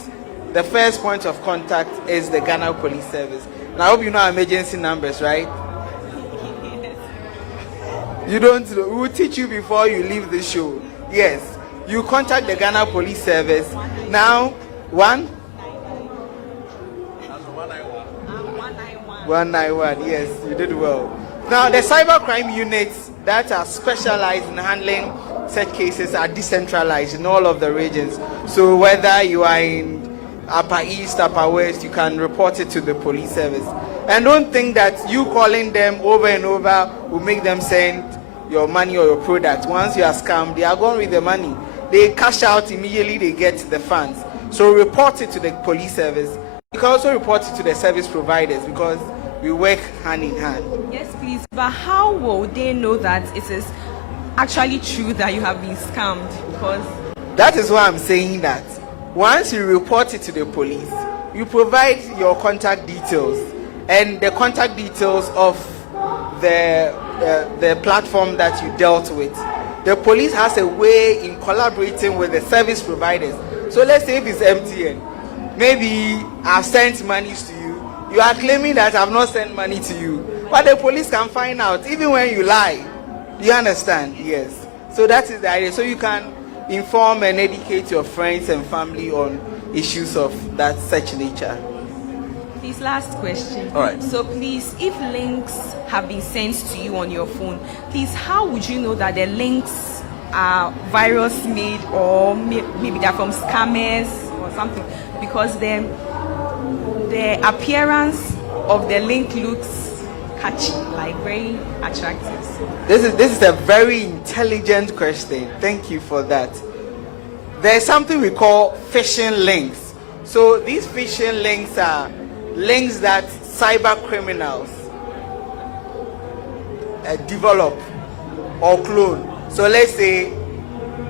the first point of contact is the Ghana Police Service. Now I hope you know our emergency numbers, right? You don't know. We will teach you before you leave the show. Yes, you contact the Ghana Police Service. Now 191. Yes, you did well. Now, the cybercrime units that are specialized in handling such cases are decentralized in all of the regions. So whether you are in Upper East, Upper West, you can report it to the police service. And don't think that you calling them over and over will make them send your money or your product. Once you are scammed, they are gone with the money. They cash out immediately, they get the funds. So report it to the police service. You can also report it to the service providers, because we work hand in hand. Yes, please. But how will they know that it is actually true that you have been scammed? Because that is why I'm saying that once you report it to the police, you provide your contact details and the contact details of the platform that you dealt with. The police has a way in collaborating with the service providers. So let's say if it's MTN, maybe I've sent monies to you. You are claiming that I've not sent money to you, but the police can find out even when you lie. Do you understand? Yes. So that is the idea. So you can inform and educate your friends and family on issues of that such nature. Please, last question. All right. So please, if links have been sent to you on your phone, please, how would you know that the links are virus made, or maybe they're from scammers or something? Because the appearance of the link looks catchy, like very attractive. This is a very intelligent question. Thank you for that. There's something we call phishing links. So these phishing links are links that cyber criminals develop or clone. So let's say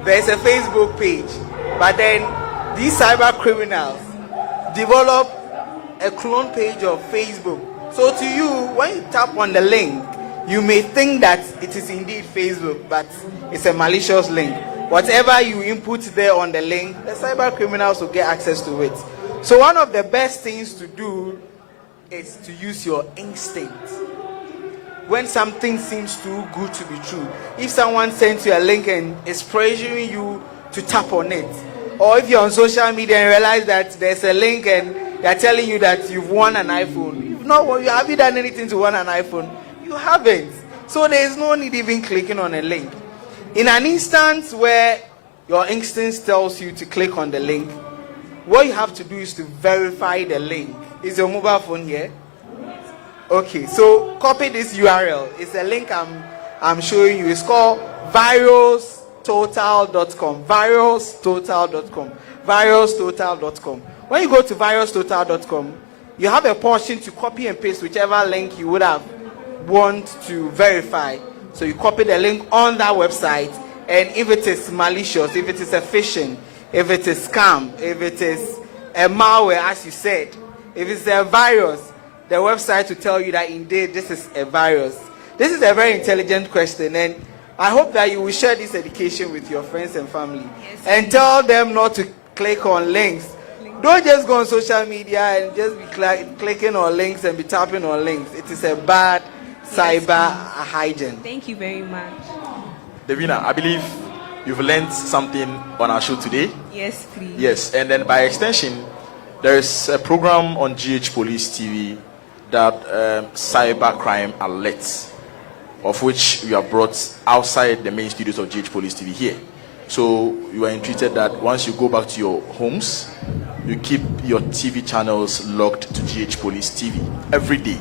there's a Facebook page, but then these cyber criminals develop a clone page of Facebook. So to you, when you tap on the link, you may think that it is indeed Facebook, but it's a malicious link. Whatever you input there on the link, the cyber criminals will get access to it. So one of the best things to do is to use your instinct. When something seems too good to be true, if someone sends you a link and is pressuring you to tap on it, or if you're on social media and realize that there's a link and they're telling you that you've won an iPhone, have you done anything to win an iPhone? You haven't. So there is no need even clicking on a link. In an instance where your instinct tells you to click on the link, what you have to do is to verify the link. Is your mobile phone here? Okay, so copy this URL. It's a link I'm showing you. It's called virustotal.com. Virustotal.com. Virustotal.com. When you go to virustotal.com, you have a portion to copy and paste whichever link you would have want to verify. So you copy the link on that website, and if it is malicious, if it is a phishing, if it is scam, if it is a malware, as you said, if it's a virus, the website will tell you that indeed this is a virus. This is a very intelligent question, and I hope that you will share this education with your friends and family. Yes. And tell them not to click on links. Don't just go on social media and just be clicking on links and be tapping on links. It is a bad cyber hygiene. Thank you very much. Davina, I believe you've learned something on our show today. Yes, please. Yes, and then by extension, there is a program on GH Police TV that cyber crime alerts, of which we have brought outside the main studios of GH Police TV here. So you are entreated that once you go back to your homes, you keep your TV channels logged to GH Police TV every day.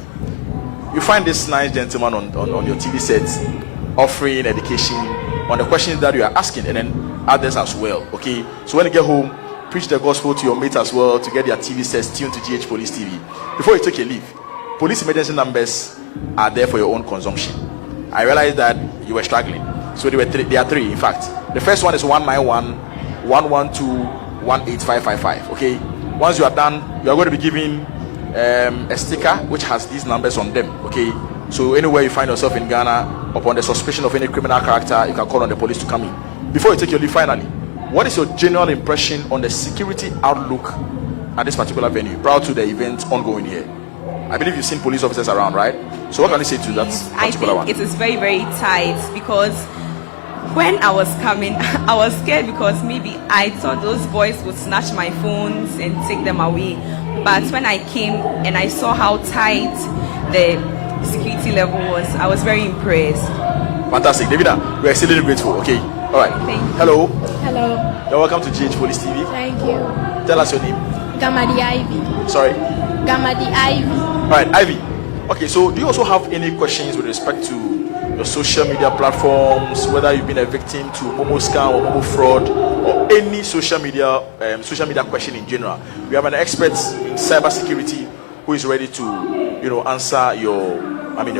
You find this nice gentleman on your TV sets offering education on the questions that you are asking, and then others as well. Okay, so when you get home, preach the gospel to your mates as well to get their TV sets tuned to GH Police TV. Before you take a leave, police emergency numbers are there for your own consumption. I realized that you were struggling, so there are three in fact. The first one is 191-112-18555. Okay, once you are done, you are going to be given a sticker which has these numbers on them. Okay, so anywhere you find yourself in Ghana, upon the suspicion of any criminal character, you can call on the police to come in. Before you take your leave, finally, what is your general impression on the security outlook at this particular venue prior to the event ongoing here? I believe you've seen police officers around, right? So what can you say to that particular one? I think it is very, very tight, because when I was coming, I was scared because maybe I thought those boys would snatch my phones and take them away. But when I came and I saw how tight the security level was, I was very impressed. Fantastic. Davina, we are extremely grateful. Okay. All right. Thank you. Hello. Hello. You're welcome to GH Police TV. Thank you. Tell us your name. Gamadi Ivy. Sorry? Gamadi Ivy. All right, Ivy. Okay, so do you also have any questions with respect to your social media platforms, whether you've been a victim to Momo scam or Momo fraud, or any social media question in general? We have an expert in cybersecurity who is ready to, answer your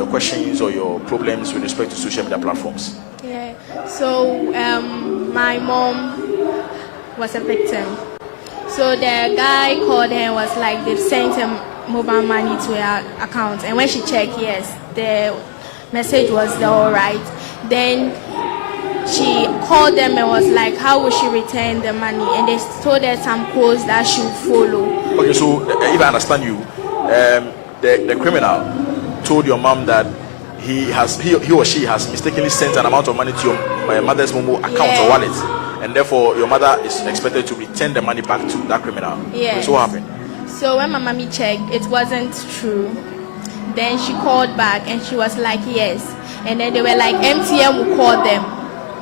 questions or your problems with respect to social media platforms. Yeah. So my mom was a victim. So the guy called her and was like, they've sent him mobile money to her account, and when she checked, yes, the message was there, all right. Then she called them and was like, how will she return the money? And they told her some codes that she would follow. Okay, so if I understand you, the criminal told your mom that he or she has mistakenly sent an amount of money to your mother's Momo account or wallet, and therefore your mother is expected to return the money back to that criminal. Yes. So what happened? So when my mommy checked, it wasn't true. Then she called back and she was like, yes. And then they were like, MTN will call them,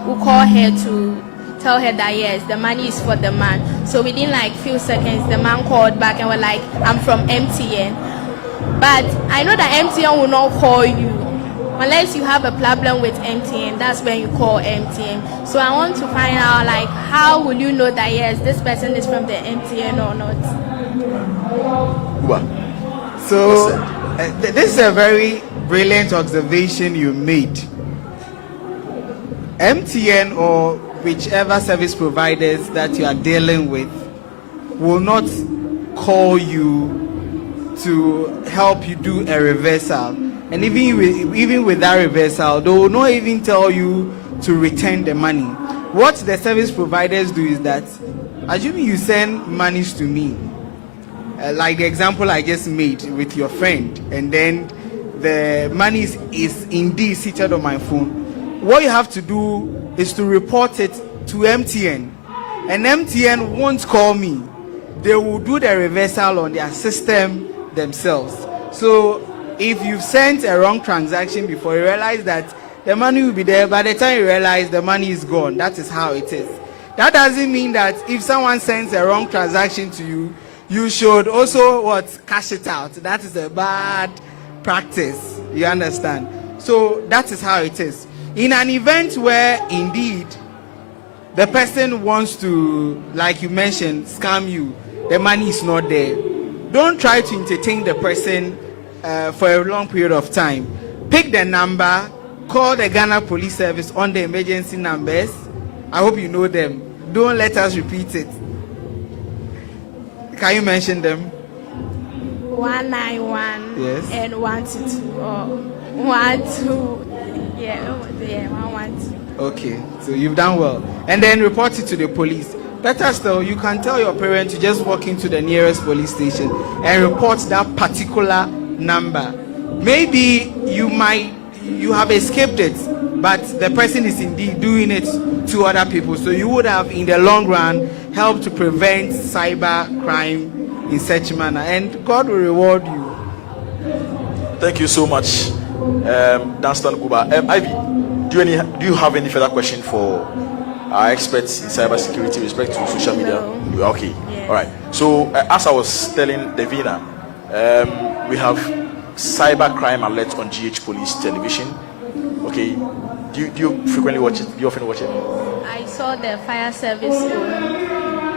will call her to tell her that yes, the money is for the man. So within like few seconds, the man called back and were like, I'm from MTN. But I know that MTN will not call you unless you have a problem with MTN. That's when you call MTN. So I want to find out, like, how will you know that yes, this person is from the MTN or not? So this is a very brilliant observation you made. MTN or whichever service providers that you are dealing with will not call you to help you do a reversal, and even with that reversal, they will not even tell you to return the money. What the service providers do is that, assuming you send monies to me, like the example I just made with your friend, and then the money is indeed seated on my phone, what you have to do is to report it to MTN, and MTN won't call me. They will do the reversal on their system themselves. So if you've sent a wrong transaction before, you realize that the money will be there. By the time you realize the money is gone, that is how it is. That doesn't mean that if someone sends a wrong transaction to you, you should also cash it out. That is a bad practice. You understand? So that is how it is. In an event where indeed the person wants to, like you mentioned, scam you, the money is not there, don't try to entertain the person for a long period of time. Pick the number, call the Ghana Police Service on the emergency numbers. I hope you know them. Don't let us repeat it. Can you mention them? 191. Yes. And 122. Or 12. Yeah, 112. Okay, so you've done well. And then report it to the police. Better still, you can tell your parent to just walk into the nearest police station and report that particular number. Maybe you have escaped it, but the person is indeed doing it to other people. So you would have, in the long run, helped to prevent cyber crime in such manner. And God will reward you. Thank you so much, Danstan Guba. Ivy, do you have any further question for our experts in cybersecurity with respect to social media? No. Okay. Yes. All right. So as I was telling Davina, we have cyber crime alerts on GH Police Television. Okay. Do you frequently watch it? Do you often watch it? I saw the fire service one.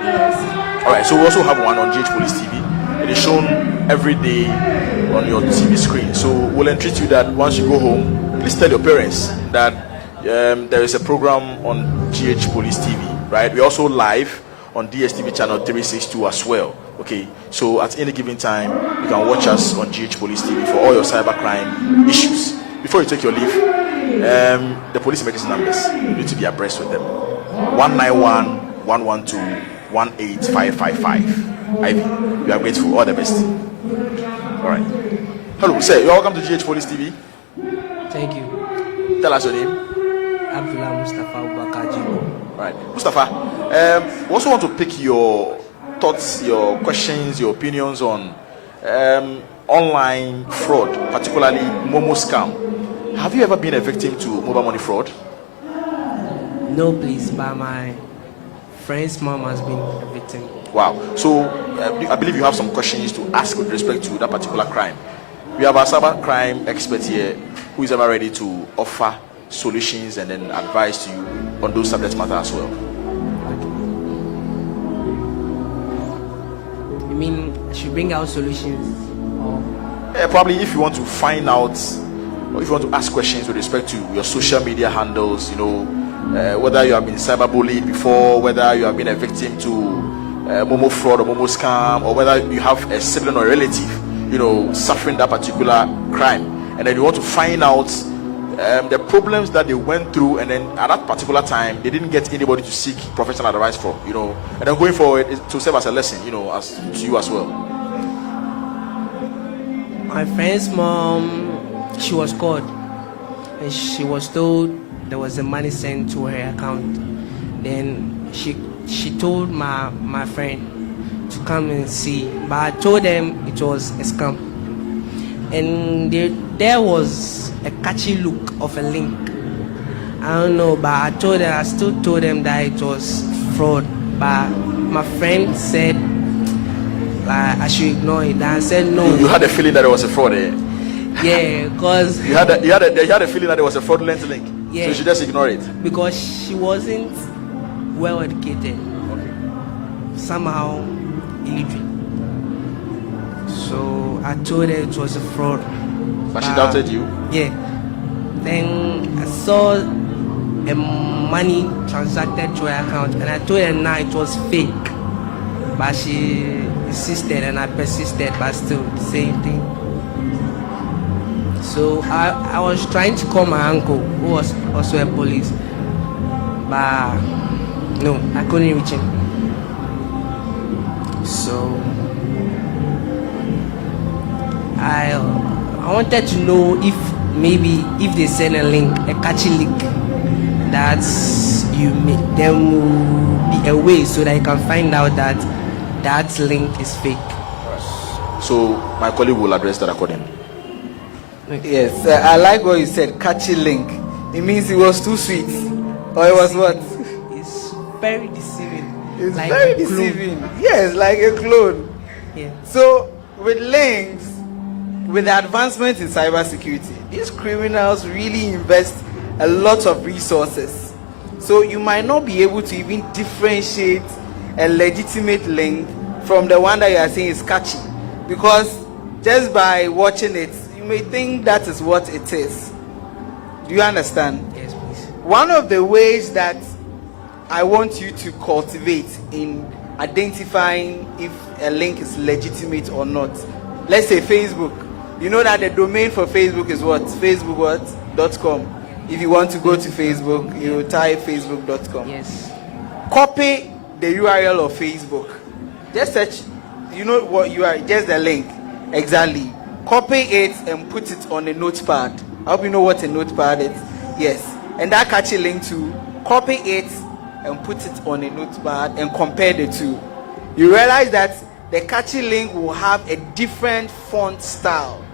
Yes. All right. So we also have one on GH Police TV. It is shown every day on your TV screen. So we'll entreat you that once you go home, please tell your parents that there is a program on GH Police TV, right? We're also live on DSTV channel 362 as well. Okay, so at any given time, you can watch us on GH Police TV for all your cybercrime issues. Before you take your leave, the police emergency numbers, you need to be abreast with them. 191 112 18555. Ivy, we are grateful. All the best. All right. Hello, sir. You're welcome to GH Police TV. Thank you. Tell us your name. Abdullah Mustafa Ubakaji. Right, Mustafa. We also want to pick your thoughts, your questions, your opinions on online fraud, particularly Momo scam. Have you ever been a victim to mobile money fraud? No, please, but my friend's mom has been a victim. Wow. So I believe you have some questions to ask with respect to that particular crime. We have our cyber crime expert here who is ever ready to offer solutions and then advice to you on those subject matter as well. You mean I should bring out solutions? Or? Probably if you want to find out or if you want to ask questions with respect to your social media handles, you know, whether you have been cyberbullied before, whether you have been a victim to Momo fraud or Momo scam, or whether you have a sibling or relative, you know, suffering that particular crime, and then you want to find out the problems that they went through, and then at that particular time they didn't get anybody to seek professional advice for, you know, and then going forward to serve as a lesson, you know, as to you as well. My friend's mom, she was called and she was told there was a money sent to her account. Then she told my friend to come and see, but I told them it was a scam, and there was a catchy look of a link. I don't know, but I still told them that it was fraud. But my friend said I should ignore it. And I said no. You had a feeling that it was a fraud, eh? Yeah, because you had a feeling that it was a fraudulent link. Yeah. So you should just ignore it. Because she wasn't well educated. Okay. Somehow illiterate. So I told her it was a fraud. But she doubted you? Yeah. Then I saw a money transacted to her account, and I told her now it was fake. But she insisted and I persisted, but still the same thing. So I was trying to call my uncle, who was also a police, but no, I couldn't reach him. So I wanted to know if maybe if they send a link, a catchy link, that's there will be a way so that you can find out that that link is fake. So my colleague will address that accordingly. Yes, I like what you said, catchy link. It means it was too sweet. Or it was what? It's very deceiving. It's like very a clone. deceiving. Yes, like a clone. Yeah. So, with links, with the advancement in cybersecurity, these criminals really invest a lot of resources. So, you might not be able to even differentiate a legitimate link from the one that you are saying is catchy. Because just by watching it, you may think that is what it is. Do you understand? Yes, please. One of the ways that I want you to cultivate in identifying if a link is legitimate or not. Let's say Facebook. You know that the domain for Facebook is what? Facebook.com. If you want to go to Facebook, you type facebook.com. Yes. Copy the URL of Facebook. Just search, you know what you are, just the link. Exactly. Copy it and put it on a notepad. I hope you know what a notepad is. Yes. And that catchy link to copy it and put it on a notepad and compare the two. You realize that the catchy link will have a different font style.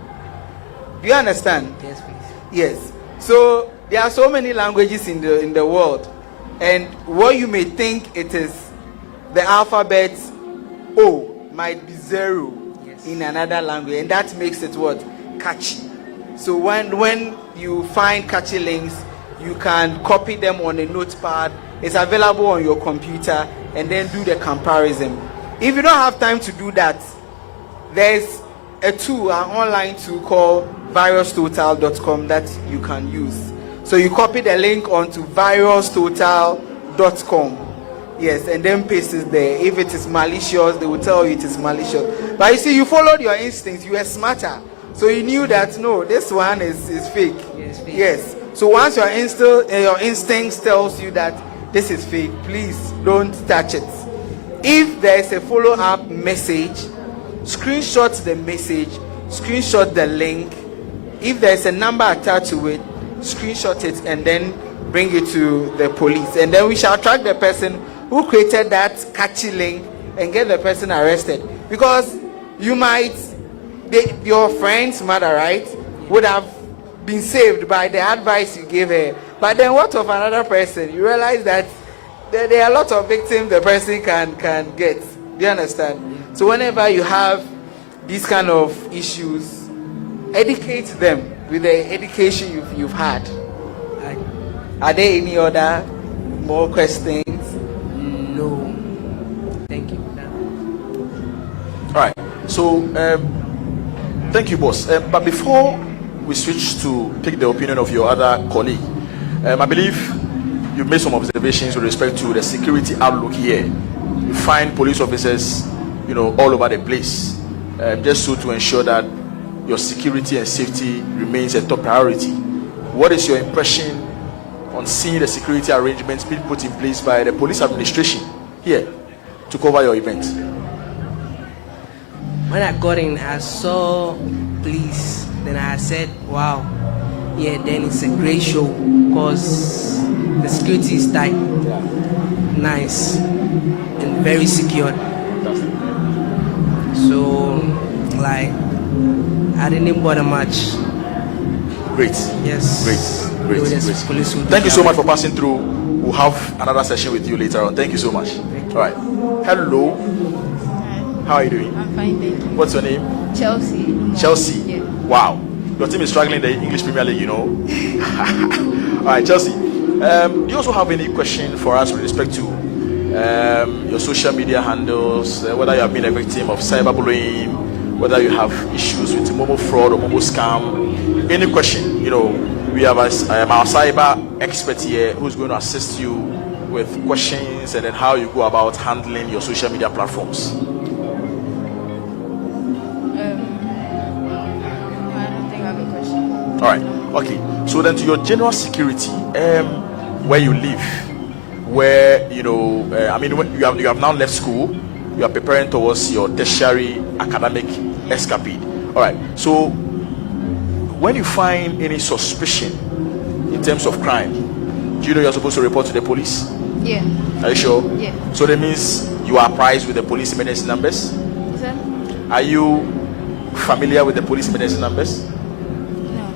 Do you understand? Yes, please. Yes. So there are so many languages in the world, and what you may think it is the alphabet O might be 0 in another language, and that makes it what? Catchy. So when you find catchy links, you can copy them on a notepad. It's available on your computer, and then do the comparison. If you don't have time to do that, there's a tool, an online tool called virustotal.com that you can use. So you copy the link onto virustotal.com. Yes, and then paste it there. If it is malicious, they will tell you it is malicious. But you see, you followed your instincts. You were smarter. So you knew that, no, this one is fake. Yes, fake. Yes. So once your instincts tells you that this is fake, please don't touch it. If there is a follow-up message, screenshot the message, screenshot the link. If there is a number attached to it, screenshot it and then bring it to the police. And then we shall track the person who created that catchy link and get the person arrested. Because you might, your friend's mother, right, would have been saved by the advice you gave her. But then what of another person? You realize that there are a lot of victims the person can get. Do you understand? So whenever you have these kind of issues, educate them with the education you've had. Are there any other more questions? No. Thank you. All right. So, thank you, boss. But before we switch to take the opinion of your other colleague, I believe you made some observations with respect to the security outlook here. You find police officers, all over the place, just so to ensure that your security and safety remains a top priority. What is your impression on seeing the security arrangements being put in place by the police administration here to cover your event? When I got in, I saw police. Then I said, wow, yeah, then it's a great show because the security is tight, nice, and very secure. So, like, I didn't bother much. Great. Yes. Great. Thank you so much for passing through. We'll have another session with you later on. Thank you so much. All right. Hello. How are you doing? I'm fine, thank you. What's your name? Chelsea. Chelsea. Yeah. Wow. Your team is struggling in the English Premier League, All right, Chelsea. Do you also have any question for us with respect to your social media handles, whether you have been a victim of cyberbullying, whether you have issues with mobile fraud or mobile scam? Any question? We have our cyber expert here who's going to assist you with questions and then how you go about handling your social media platforms. All right. Okay. So then, to your general security, where you live, where when you have now left school, you are preparing towards your tertiary academic escapade. All right. So, when you find any suspicion in terms of crime, do you know you're supposed to report to the police? Yeah. Are you sure? Yeah. So that means you are apprised with the police emergency numbers. Is that? Are you familiar with the police emergency numbers? No.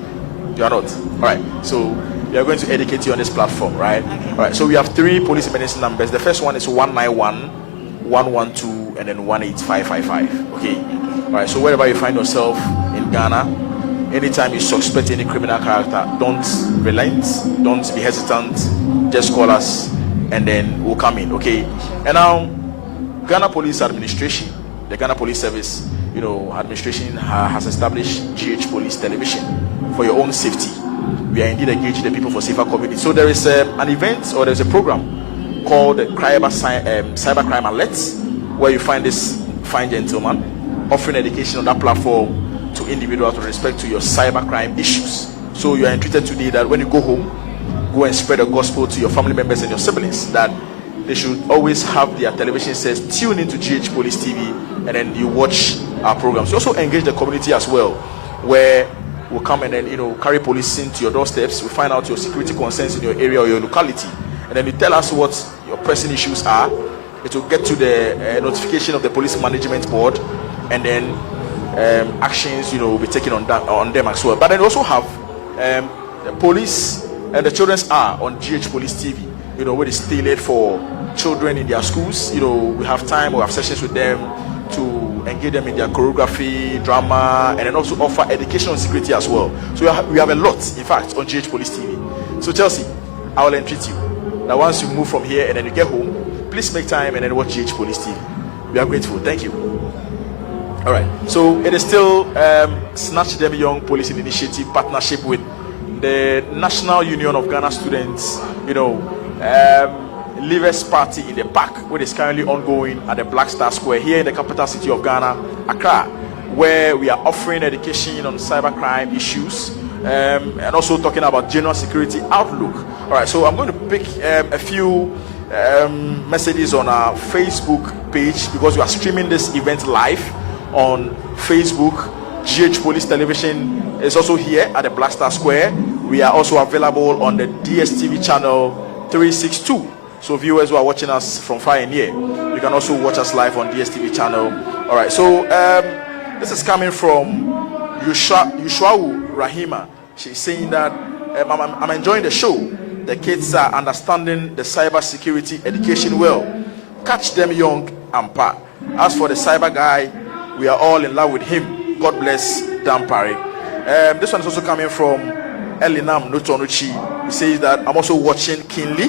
You are not. All right. So we are going to educate you on this platform, right? All right. So we have 3 police emergency numbers. The first one is 191, 112, and then 18555. Okay. All right. So wherever you find yourself in Ghana, anytime you suspect any criminal character, don't relent, don't be hesitant. Just call us, and then we'll come in. Okay. And now, Ghana Police Administration, the Ghana Police Service, administration has established GH Police Television for your own safety. We are indeed engaging the people for safer community. So there is an event, or there's a program called the Cybercrime Alerts, where you find this fine gentleman offering education on that platform to individuals with respect to your cybercrime issues. So you are entreated today that when you go home, go and spread the gospel to your family members and your siblings that they should always have their television sets tuned into GH Police TV, and then you watch our programs. You also engage the community as well, where we'll come and then carry policing to your doorsteps. We find out your security concerns in your area or your locality, and then you tell us what your pressing issues are. It will get to the notification of the police management board, and then actions will be taken on them as well. But then also have the police and the children's hour on GH Police TV, where it's tailored for children in their schools. We have time, we have sessions with them to engage them in their choreography, drama, and then also offer educational security as well. So we have a lot, in fact, on GH Police TV. So Chelsea, I will entreat you that once you move from here and then you get home, please make time and then watch GH Police TV. We are grateful. Thank you. All right. So it is still Snatch Them Young Policing Initiative partnership with the National Union of Ghana Students. Leavers Party in the Park, which is currently ongoing at the Black Star Square here in the capital city of Ghana, Accra, where we are offering education on cybercrime issues and also talking about general security outlook. All right, so I'm going to pick a few messages on our Facebook page because we are streaming this event live on Facebook. GH Police Television is also here at the Black Star Square. We are also available on the DSTV channel 362. So viewers who are watching us from far and near, you can also watch us live on DSTV channel. All right, so this is coming from Yushwau Rahima. She's saying that I'm enjoying the show. The kids are understanding the cyber security education well. Catch them young and part. As for the cyber guy, we are all in love with him. God bless Dampare. This one is also coming from Elinam Notonuchi. He says that I'm also watching keenly.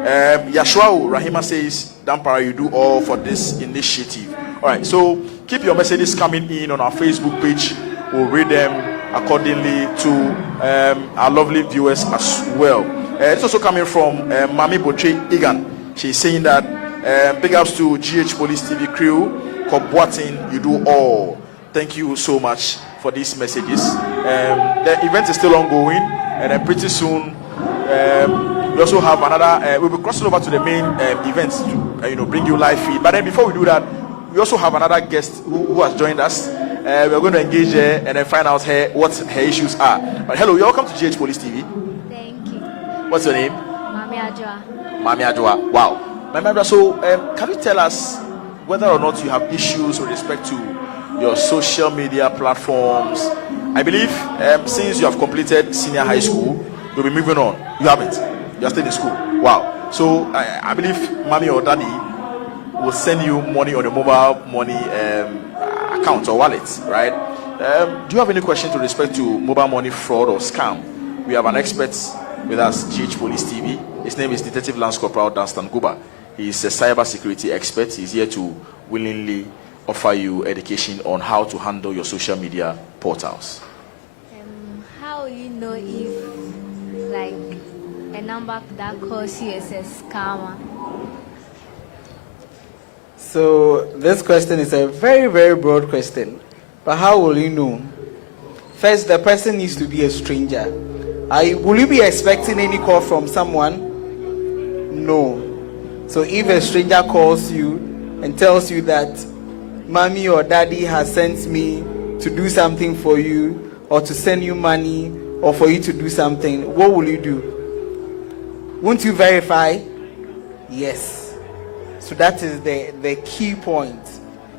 Yashua Rahima says, Dampara, you do all for this initiative. All right, so keep your messages coming in on our Facebook page. We'll read them accordingly to our lovely viewers as well. It's also coming from Mami Botre Igan. She's saying that big ups to GH Police TV crew. Kobwatin, you do all. Thank you so much for these messages. The event is still ongoing, and then pretty soon we also have another. We'll be crossing over to the main events to bring you live feed. But then before we do that, we also have another guest who has joined us. We're going to engage her and then find out what her issues are. But hello, you're welcome to GH Police TV. Thank you. What's your name? Mami Adjoa. Mami Adjoa. Wow. Mami Adjoa, so can you tell us whether or not you have issues with respect to your social media platforms? I believe since you have completed senior high school, you'll be moving on. You haven't. You're still in school. Wow. So I believe mommy or daddy will send you money on a mobile money account or wallet, right? Do you have any questions with respect to mobile money fraud or scam? We have an expert with us, GH Police TV. His name is Detective Lance Corporal Dunstan Guba. He's a cyber security expert. He's here to willingly offer you education on how to handle your social media portals. How will you know if like a number that calls you is a scammer? So this question is a very, very broad question. But how will you know? First, the person needs to be a stranger. Will you be expecting any call from someone? No. So if a stranger calls you and tells you that mommy or daddy has sent me to do something for you, or to send you money, or for you to do something, what will you do? Won't you verify? Yes. So that is the key point.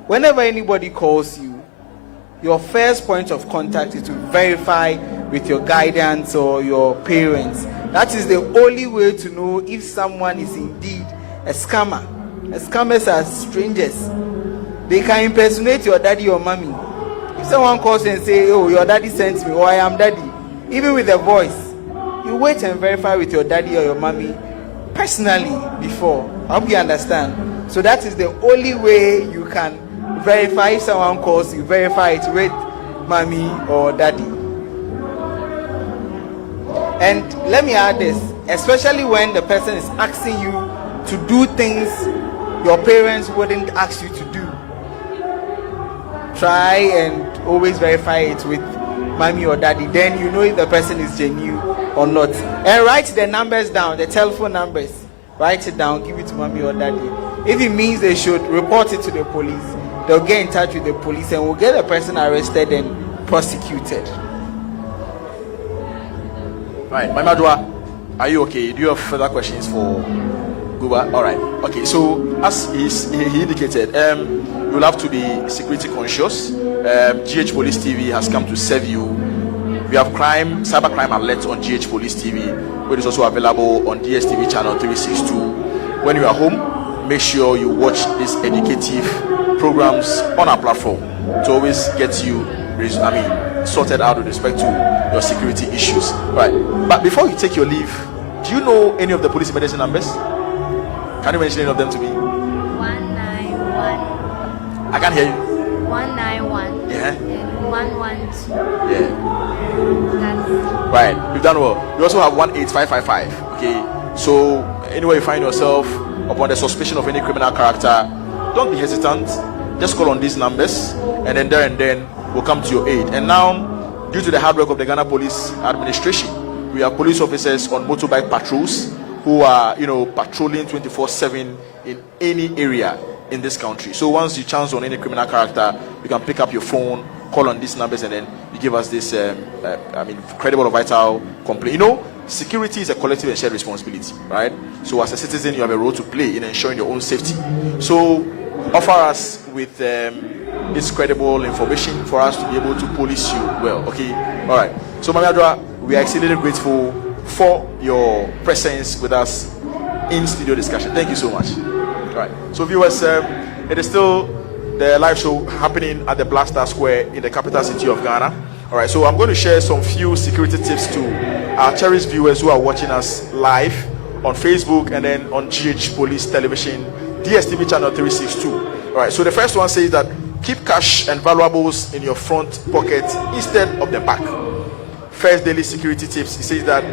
Whenever anybody calls you, your first point of contact is to verify with your guidance or your parents. That is the only way to know if someone is indeed a scammer. Scammers are strangers. They can impersonate your daddy or mommy. If someone calls you and say, "Oh, your daddy sent me," or "I am daddy," even with a voice, you wait and verify with your daddy or your mommy personally before. I hope you understand. So that is the only way you can verify. If someone calls you, verify it with mommy or daddy. And let me add this, especially when the person is asking you to do things your parents wouldn't ask you to do. Try and always verify it with mommy or daddy. Then you know if the person is genuine or not. And write the numbers down, the telephone numbers. Write it down, give it to mommy or daddy. If it means they should report it to the police, they'll get in touch with the police and we'll get the person arrested and prosecuted. Right, Mama Dua, are you okay? Do you have further questions for Guba? All right. Okay, so as he indicated, you'll have to be security conscious. GH Police TV has come to serve you. We have cybercrime alert on GH Police TV, which is also available on DSTV channel 362. When you are home, make sure you watch these educative programs on our platform to always get you, sorted out with respect to your security issues. Right. But before you take your leave, do you know any of the police emergency numbers? Can you mention any of them to me? 191. I can't hear you. 191. Yeah. And 112. Yeah. That's Right. You've done well. You also have 18555. Okay. So anywhere you find yourself upon the suspicion of any criminal character, don't be hesitant. Just call on these numbers, and then we'll come to your aid. And now, due to the hard work of the Ghana Police Administration, we have police officers on motorbike patrols who are, patrolling 24/7 in any area in this country. So once you chance on any criminal character, you can pick up your phone, call on these numbers, and then you give us this, credible or vital complaint. Security is a collective and shared responsibility, right? So as a citizen, you have a role to play in ensuring your own safety. So offer us with this credible information for us to be able to police you well. Okay, all right. So Mami Adra, we are exceedingly grateful for your presence with us in studio discussion. Thank you so much. All right. So viewers, it is still the live show happening at the Blaster Square in the capital city of Ghana. All right. So I'm going to share some few security tips to our cherished viewers who are watching us live on Facebook and then on GH Police Television, DSTV channel 362. All right. So the first one says that keep cash and valuables in your front pocket instead of the back. First daily security tips, it says that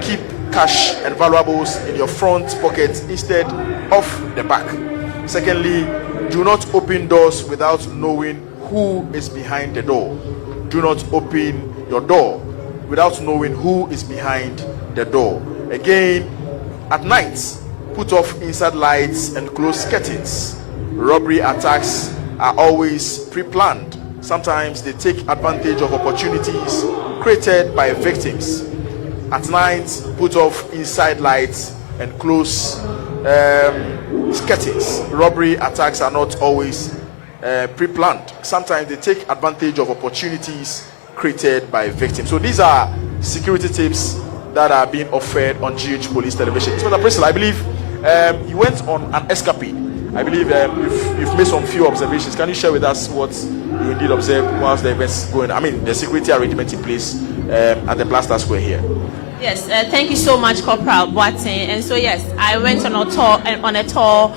keep cash and valuables in your front pocket instead of the back. Secondly, do not open doors without knowing who is behind the door. Do not open your door without knowing who is behind the door. Again, at night, put off inside lights and close curtains. Robbery attacks are always pre-planned. Sometimes they take advantage of opportunities created by victims. At night, put off inside lights and close curtains. Robbery attacks are not always pre-planned. Sometimes they take advantage of opportunities created by victims. So these are security tips that are being offered on GH Police Television. Mr. Priscilla, I believe you went on an escapade. I believe you've made some few observations. Can you share with us what you indeed observed whilst the events going? The security arrangement in place at the Blaster Square here. Yes, thank you so much, Corporal Boateng. And so yes, I went on a tour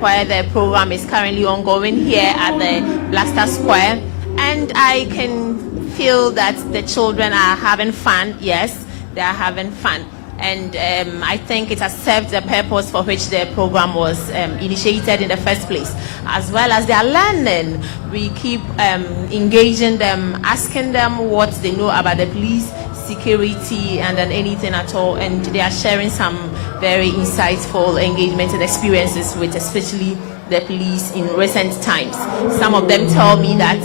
where the program is currently ongoing here at the Blaster Square, and I can feel that the children are having fun. Yes, they are having fun. And I think it has served the purpose for which the program was initiated in the first place. As well as they are learning, we keep engaging them, asking them what they know about the police, security, and then anything at all. And they are sharing some very insightful engagement and experiences with especially the police in recent times. Some of them tell me that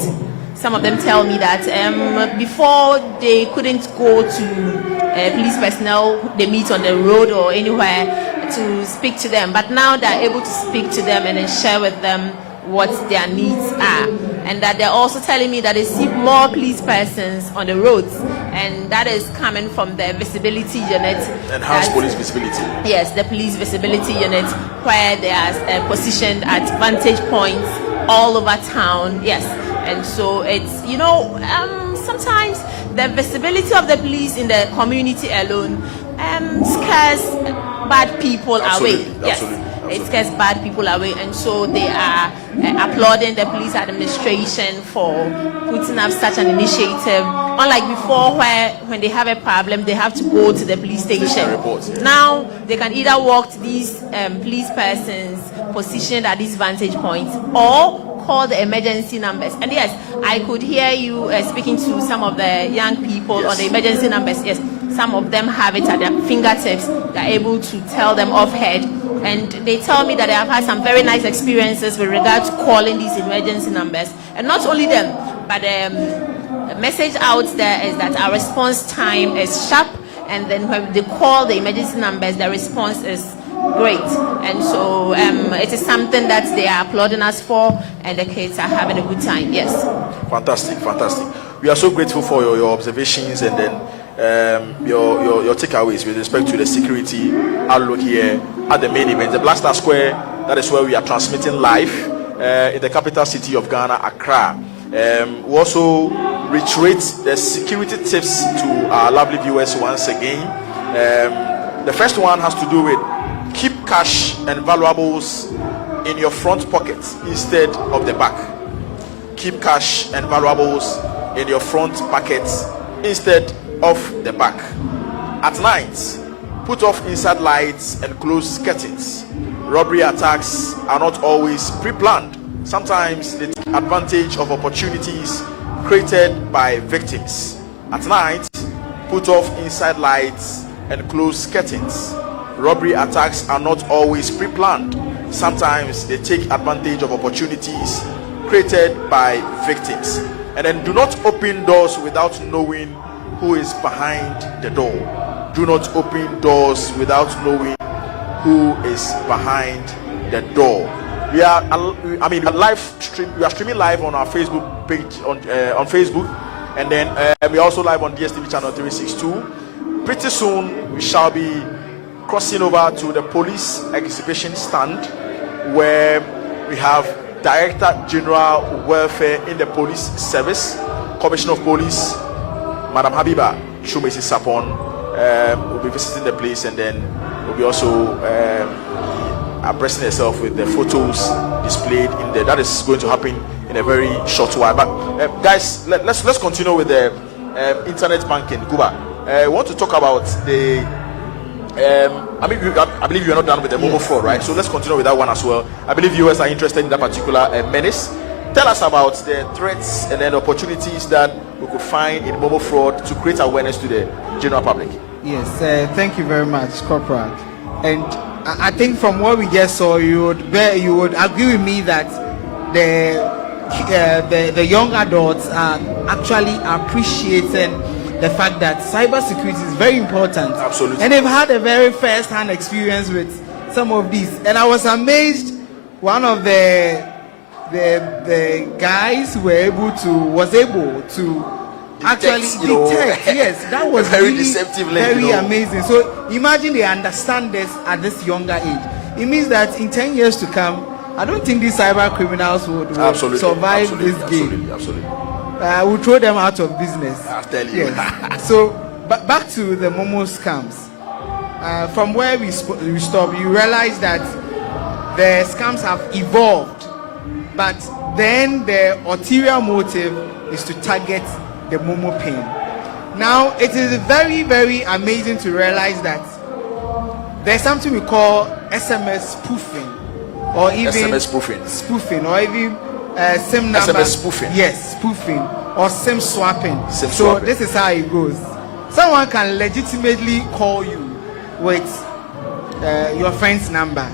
before they couldn't go to police personnel they meet on the road or anywhere to speak to them, but now they're able to speak to them and then share with them what their needs are. and that they're also telling me that they see more police persons on the roads, and that is coming from the visibility unit. Enhanced police visibility. Yes, the police visibility unit, where they are positioned at vantage points all over town. Yes, and so it's, sometimes the visibility of the police in the community alone scares bad people away. Yes. It scares bad people away, and so they are applauding the police administration for putting up such an initiative. Unlike before, where when they have a problem, they have to go to the police station. Now they can either walk to these police persons positioned at these vantage points, or call the emergency numbers. And yes, I could hear you speaking to some of the young people on the emergency numbers. Yes, some of them have it at their fingertips. They're able to tell them offhand. And they tell me that they have had some very nice experiences with regard to calling these emergency numbers. And not only them, but the message out there is that our response time is sharp. And then when they call the emergency numbers, the response is great. And so it is something that they are applauding us for, and the kids are having a good time. Yes. Fantastic. We are so grateful for your observations and then your takeaways with respect to the security outlook here at the main event, the Blaster Square. That is where we are transmitting live in the capital city of Ghana, Accra. We also reiterate the security tips to our lovely viewers once again. The first one has to do with keep cash and valuables in your front pocket instead of the back. Keep cash and valuables in your front pockets instead of the back. At night, put off inside lights and close curtains. Robbery attacks are not always pre-planned. Sometimes they take advantage of opportunities created by victims. At night, put off inside lights and close curtains. Robbery attacks are not always pre-planned. Sometimes they take advantage of opportunities created by victims. And then do not open doors without knowing who is behind the door. Do not open doors without knowing who is behind the door. We are streaming live on our Facebook page on Facebook, and then we are also live on DSTV channel 362. Pretty soon we shall be crossing over to the police exhibition stand, where we have Director General Welfare in the Police Service, Commissioner of Police, Madam Habiba Shumesi Sapon, will be visiting the place, and then will be also abreasting herself with the photos displayed in there. That is going to happen in a very short while. But guys, let's continue with the internet banking. Kuba, I want to talk about the. I believe you are not done with the Momo fraud, right? So let's continue with that one as well. I believe viewers are interested in that particular menace. Tell us about the threats and then opportunities that we could find in Momo fraud to create awareness to the general public. Yes, thank you very much, Corporal. And I think from what we just saw, you would agree with me that the young adults are actually appreciating the fact that cybersecurity is very important. Absolutely. And they've had a very first-hand experience with some of these. And I was amazed. One of the guys was able to actually detect. Yes, that was very really deceptive, very amazing. So imagine they understand this at this younger age. It means that in 10 years to come, I don't think these cyber criminals would survive this game. Absolutely. We'll throw them out of business. I'll tell you. Yes. So, back to the Momo scams. From where we stopped, you realize that the scams have evolved, but then the ulterior motive is to target the Momo pin. Now, it is very, very amazing to realize that there's something we call SMS spoofing, or even SMS spoofing, or even SIM number. SMS spoofing. Yes, spoofing or SIM swapping. So this is how it goes. Someone can legitimately call you with your friend's number.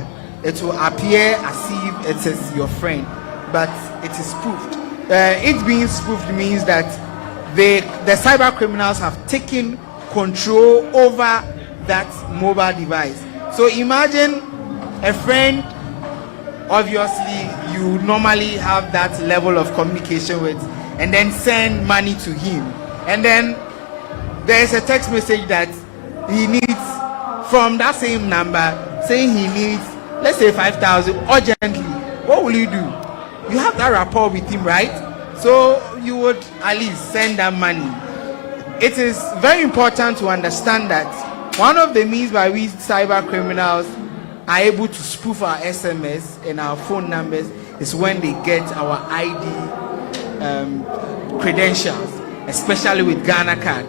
It will appear as if it is your friend, but it is spoofed. It being spoofed means that the cyber criminals have taken control over that mobile device. So imagine a friend, obviously you you normally have that level of communication with, and then send money to him. And then there's a text message that he needs from that same number saying he needs, let's say 5,000 urgently. What will you do? You have that rapport with him, right? So you would at least send that money. It is very important to understand that one of the means by which cyber criminals are able to spoof our SMS and our phone numbers is when they get our ID credentials, especially with Ghana card.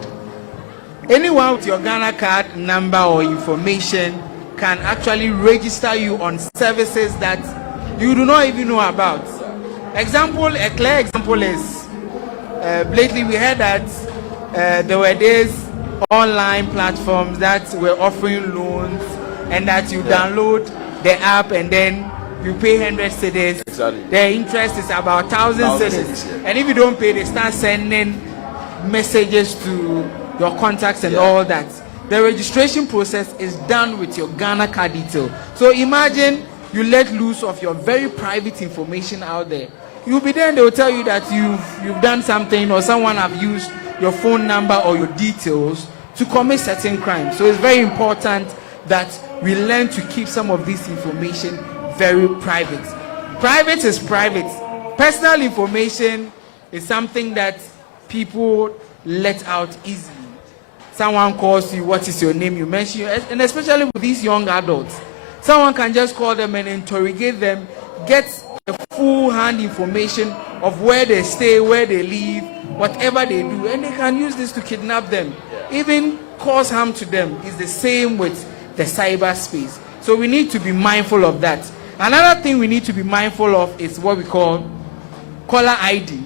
Anyone with your Ghana card number or information can actually register you on services that you do not even know about. A clear example is, lately we heard that there were these online platforms that were offering loans, and that you download the app and then you pay 100 cedis. Exactly. The interest is about 1,000 cedis. Yeah. And if you don't pay, they start sending messages to your contacts and all that. The registration process is done with your Ghana card detail. So imagine you let loose of your very private information out there. You'll be there and they'll tell you that you've done something, or someone have used your phone number or your details to commit certain crimes. So it's very important that we learn to keep some of this information very private. Private is private. Personal information is something that people let out easily. Someone calls you, what is your name? You mention, and especially with these young adults, someone can just call them and interrogate them, get the full hand information of where they stay, where they live, whatever they do, and they can use this to kidnap them, even cause harm to them. It's the same with the cyberspace. So we need to be mindful of that. Another thing we need to be mindful of is what we call caller ID.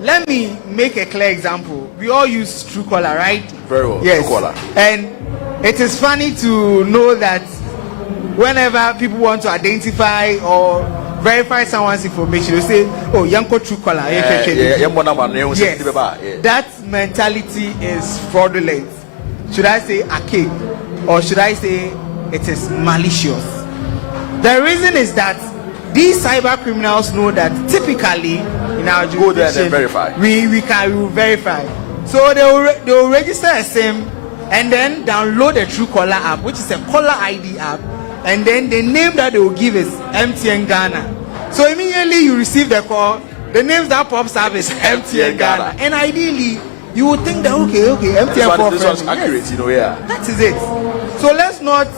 Let me make a clear example. We all use Truecaller, right? Very well. Yes. Truecaller. And it is funny to know that whenever people want to identify or verify someone's information, they say, "Oh, Yanko Truecaller." Yes. That mentality is fraudulent. Should I say archaic, or should I say it is malicious? The reason is that these cyber criminals know that typically in our jurisdiction, go there and verify. We will verify. So they will register a SIM and then download a Truecaller app, which is a caller ID app, and then the name that they will give is MTN Ghana. So immediately you receive the call, the names that pops up is MTN Ghana, and ideally you would think that okay, MTN. This one's accurate, That is it. So let's not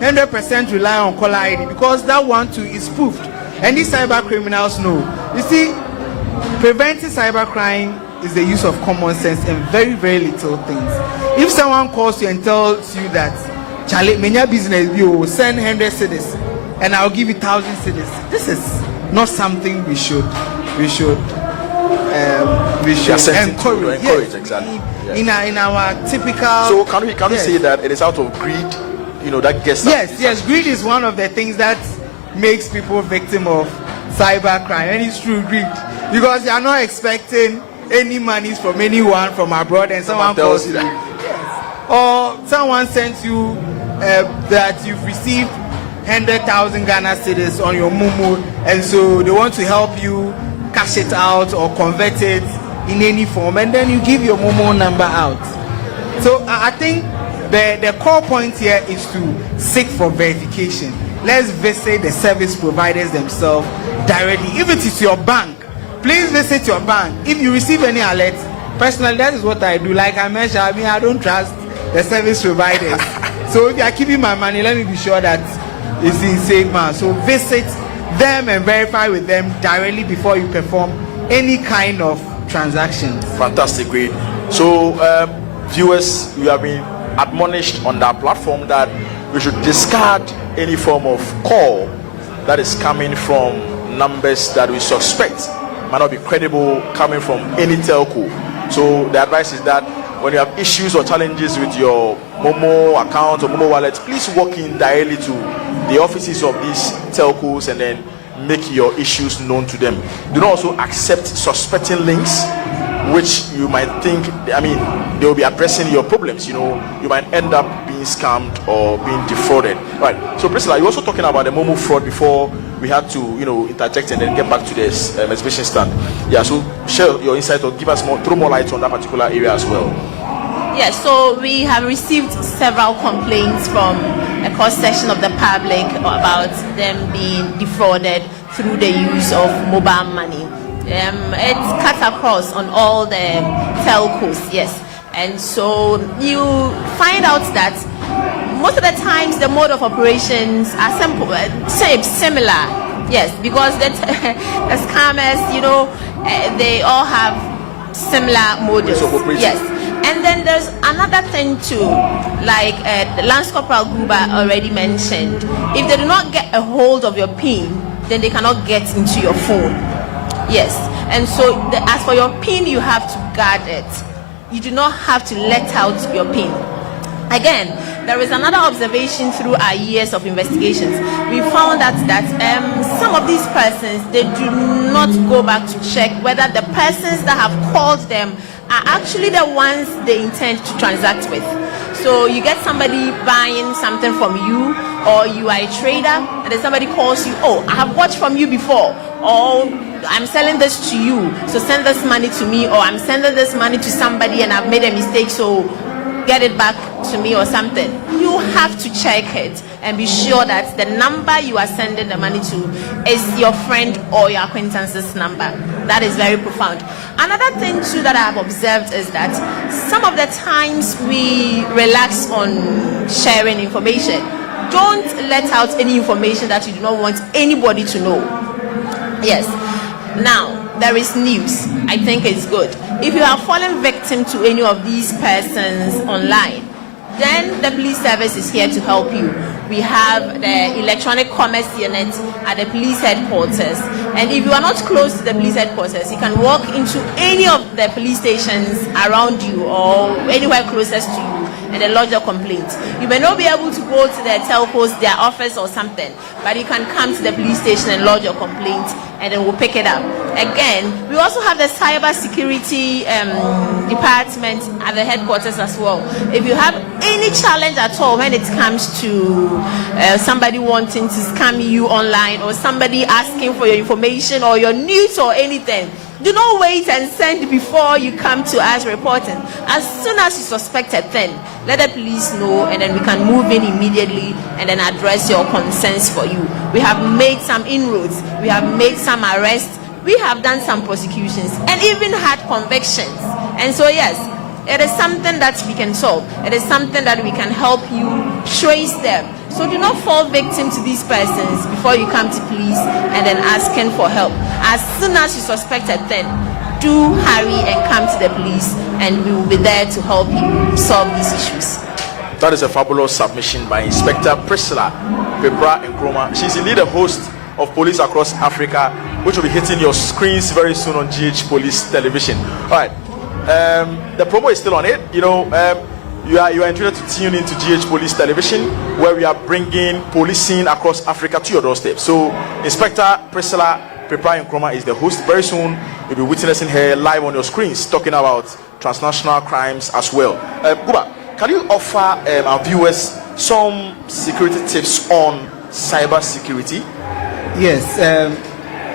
100% rely on caller ID, because that one too is spoofed, and these cyber criminals know. You see, preventing cybercrime is the use of common sense and very, very little things. If someone calls you and tells you that, Charlie, many business, you will send 100 cedis and I'll give you 1,000 cedis, this is not something we should encourage. Yes, exactly. Yes. In our typical. So can we say that it is out of greed, that gets. Yes. Greed is one of the things that makes people victim of cybercrime, and it's true, greed, because you are not expecting any monies from anyone from abroad, and someone calls you, or someone sends you that you've received 100,000 Ghana cedis on your Momo, and so they want to help you cash it out or convert it in any form, and then you give your Momo number out. So I think the core point here is to seek for verification. Let's visit the service providers themselves directly. If it is your bank, please visit your bank. If you receive any alerts, personally, that is what I do. Like I mentioned, I don't trust the service providers. So if you are keeping my money, let me be sure that it's in safe hands. So visit them and verify with them directly before you perform any kind of transactions. Fantastic, great. So viewers, you have been admonished on that platform that we should discard any form of call that is coming from numbers that we suspect might not be credible, coming from any telco. So the advice is that when you have issues or challenges with your Momo account or Momo wallet, please walk in directly to the offices of these telcos and then make your issues known to them. Do not also accept suspecting links, which you might think, they will be addressing your problems. You might end up being scammed or being defrauded. Right. So Priscilla, you're also talking about the Momo fraud before we had to, interject and then get back to this exhibition stand. Yeah, so share your insight or give us throw more light on that particular area as well. Yes, so we have received several complaints from a cross-section of the public about them being defrauded through the use of mobile money. It's cut across on all the telcos, yes. And so you find out that most of the times the mode of operations are similar. Yes, because the scammers, they all have similar models. Yes. And then there's another thing too, like Lance Corporal Guba already mentioned. If they do not get a hold of your PIN, then they cannot get into your phone. Yes. And so as for your PIN, you have to guard it. You do not have to let out your PIN. Again, there is another observation through our years of investigations. We found that some of these persons, they do not go back to check whether the persons that have called them are actually the ones they intend to transact with. So you get somebody buying something from you, or you are a trader, and then somebody calls you, oh, I have bought from you before, or I'm selling this to you, so send this money to me, or I'm sending this money to somebody and I've made a mistake, so get it back to me or something. You have to check it and be sure that the number you are sending the money to is your friend or your acquaintance's number. That is very profound. Another thing too that I have observed is that some of the times we relax on sharing information. Don't let out any information that you do not want anybody to know. Yes. Now, there is news. I think it's good. If you have fallen victim to any of these persons online, then the police service is here to help you. We have the electronic commerce unit at the police headquarters. And if you are not close to the police headquarters, you can walk into any of the police stations around you or anywhere closest to you and then lodge a complaint. You may not be able to go to their telcos, their office or something, but you can come to the police station and lodge your complaint and then we'll pick it up. Again, we also have the cyber security department at the headquarters as well. If you have any challenge at all when it comes to somebody wanting to scam you online or somebody asking for your information or your news or anything, do not wait and send before you come to us reporting. As soon as you suspect a thing, let the police know and then we can move in immediately and then address your concerns for you. We have made some inroads, we have made some arrests, we have done some prosecutions and even had convictions. And so yes, it is something that we can solve. It is something that we can help you trace them. So do not fall victim to these persons before you come to police and then asking for help. As soon as you suspect a thing, do hurry and come to the police and we will be there to help you solve these issues. That is a fabulous submission by Inspector Priscilla Pepra Nkrumah. She's indeed a host of Police Across Africa, which will be hitting your screens very soon on GH Police Television. All right. The promo is still on it. You are encouraged to tune into GH Police Television, where we are bringing policing across Africa to your doorstep. So Inspector Priscilla Pepra Nkrumah is the host. Very soon you'll be witnessing her live on your screens talking about transnational crimes as well. Guba, can you offer our viewers some security tips on cyber security? Yes,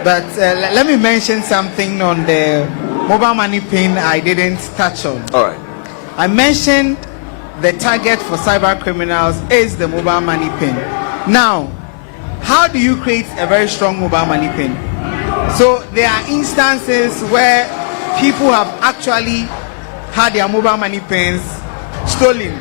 but let me mention something on the mobile money PIN I didn't touch on. All right. I mentioned the target for cyber criminals is the mobile money PIN. Now, how do you create a very strong mobile money PIN? So there are instances where people have actually had their mobile money PINs stolen.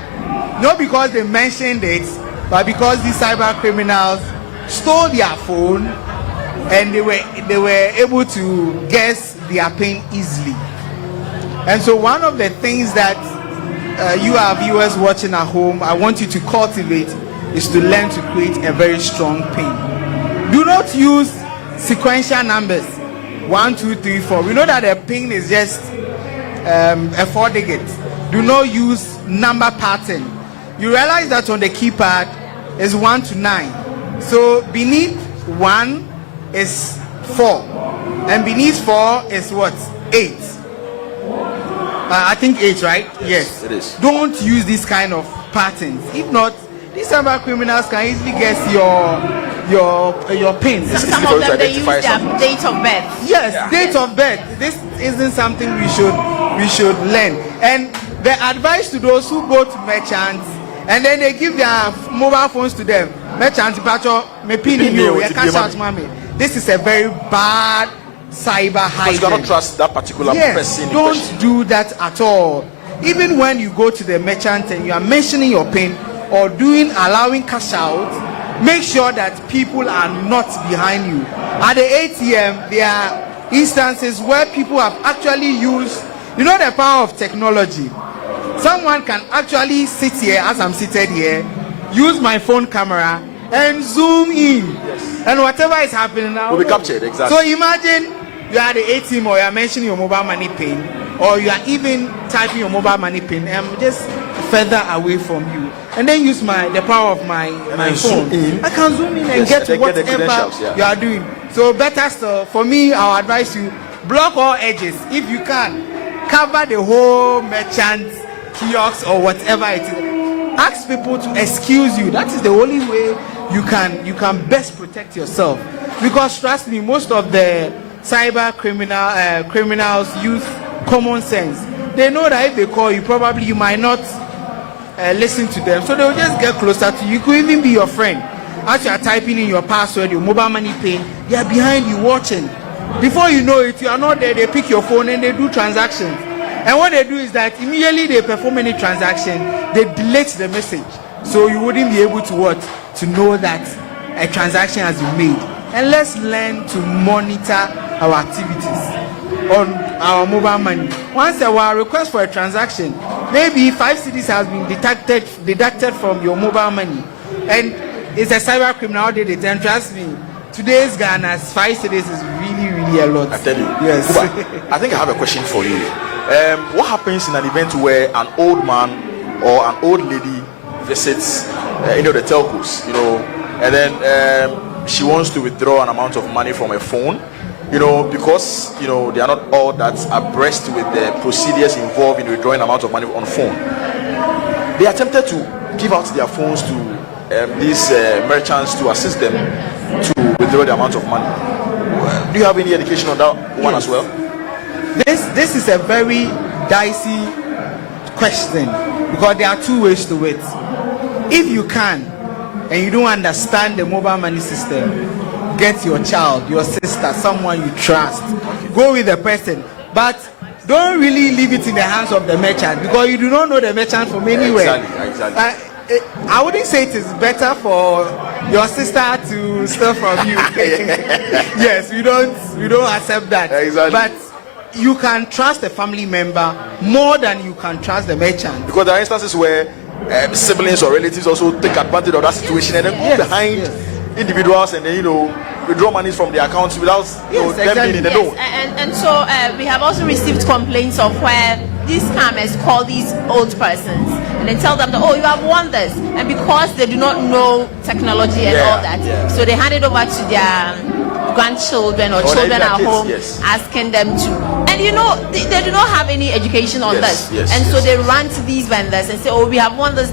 Not because they mentioned it, but because these cyber criminals stole their phone and they were able to guess their PIN easily. And so one of the things that you, our viewers watching at home, I want you to cultivate is to learn to create a very strong PIN. Do not use sequential numbers 1, 2, 3, 4. We know that a PIN is just a 4-digit. Do not use number pattern. You realize that on the keypad is 1 to 9. So beneath 1 is 4, and beneath 4 is what? 8. I think 8, right? Yes. It is. Don't use this kind of patterns. If not, these cyber criminals can easily guess your pin. Some of them they use their date of birth. Yes, date of birth. This isn't something we should learn. And the advice to those who go to merchants and then they give their mobile phones to them. Merchants, me pin in you, cash out mommy. This is a very bad cyber hygiene. You cannot trust that particular person. Don't do that at all. Even when you go to the merchant and you are mentioning your pin or allowing cash out, make sure that people are not behind you. At the ATM, there are instances where people have actually used, the power of technology. Someone can actually sit here, as I'm seated here, use my phone camera and zoom in. Yes. And whatever is happening now will be captured, exactly. So imagine you are at the ATM or you are mentioning your mobile money pin, or you are even typing your mobile money pin, and I'm just further away from you. And then use the power of my phone. I can zoom in and get whatever you are doing. So better still, for me, I'll advise you, block all edges. If you can, cover the whole merchant kiosk or whatever it is. Ask people to excuse you. That is the only way you can best protect yourself. Because trust me, most of the cyber criminals use common sense. They know that if they call you, probably you might not listen to them, so they'll just get closer to you. You could even be your friend. As you are typing in your password, your mobile money pin, they are behind you watching. Before you know it, you are not there. They pick your phone and they do transactions. And what they do is that immediately they perform any transaction, they delete the message, so you wouldn't be able to know that a transaction has been made. And let's learn to monitor our activities on our mobile money. Once a request for a transaction, maybe 5 cedis has been deducted from your mobile money, and it's a cyber criminal did it. And trust me, today's Ghana's 5 cedis is really a lot. I tell you, yes. Kuba, I think I have a question for you. What happens in an event where an old man or an old lady visits, the telcos, and then she wants to withdraw an amount of money from her phone, because they are not all that abreast with the procedures involved in withdrawing amount of money on phone. They attempted to give out their phones to these merchants to assist them to withdraw the amount of money. Do you have any education on that one as well? This is a very dicey question, because there are two ways to it. If you can and you don't understand the mobile money system, get your child, your sister, someone you trust. Go with the person, but don't really leave it in the hands of the merchant, because you do not know the merchant from anywhere. Exactly. I wouldn't say it is better for your sister to steal from you. Yes, we don't accept that. Exactly. But you can trust a family member more than you can trust the merchant. Because there are instances where siblings or relatives also take advantage of that situation and then go behind individuals and then withdraw money from their accounts without them being in the know. And so we have also received complaints of where these scammers call these old persons and they tell them that, you have won this, and because they do not know technology and all that, so they hand it over to their grandchildren or children at home, asking them to, and they do not have any education on this, and so they run to these vendors and say, we have won this.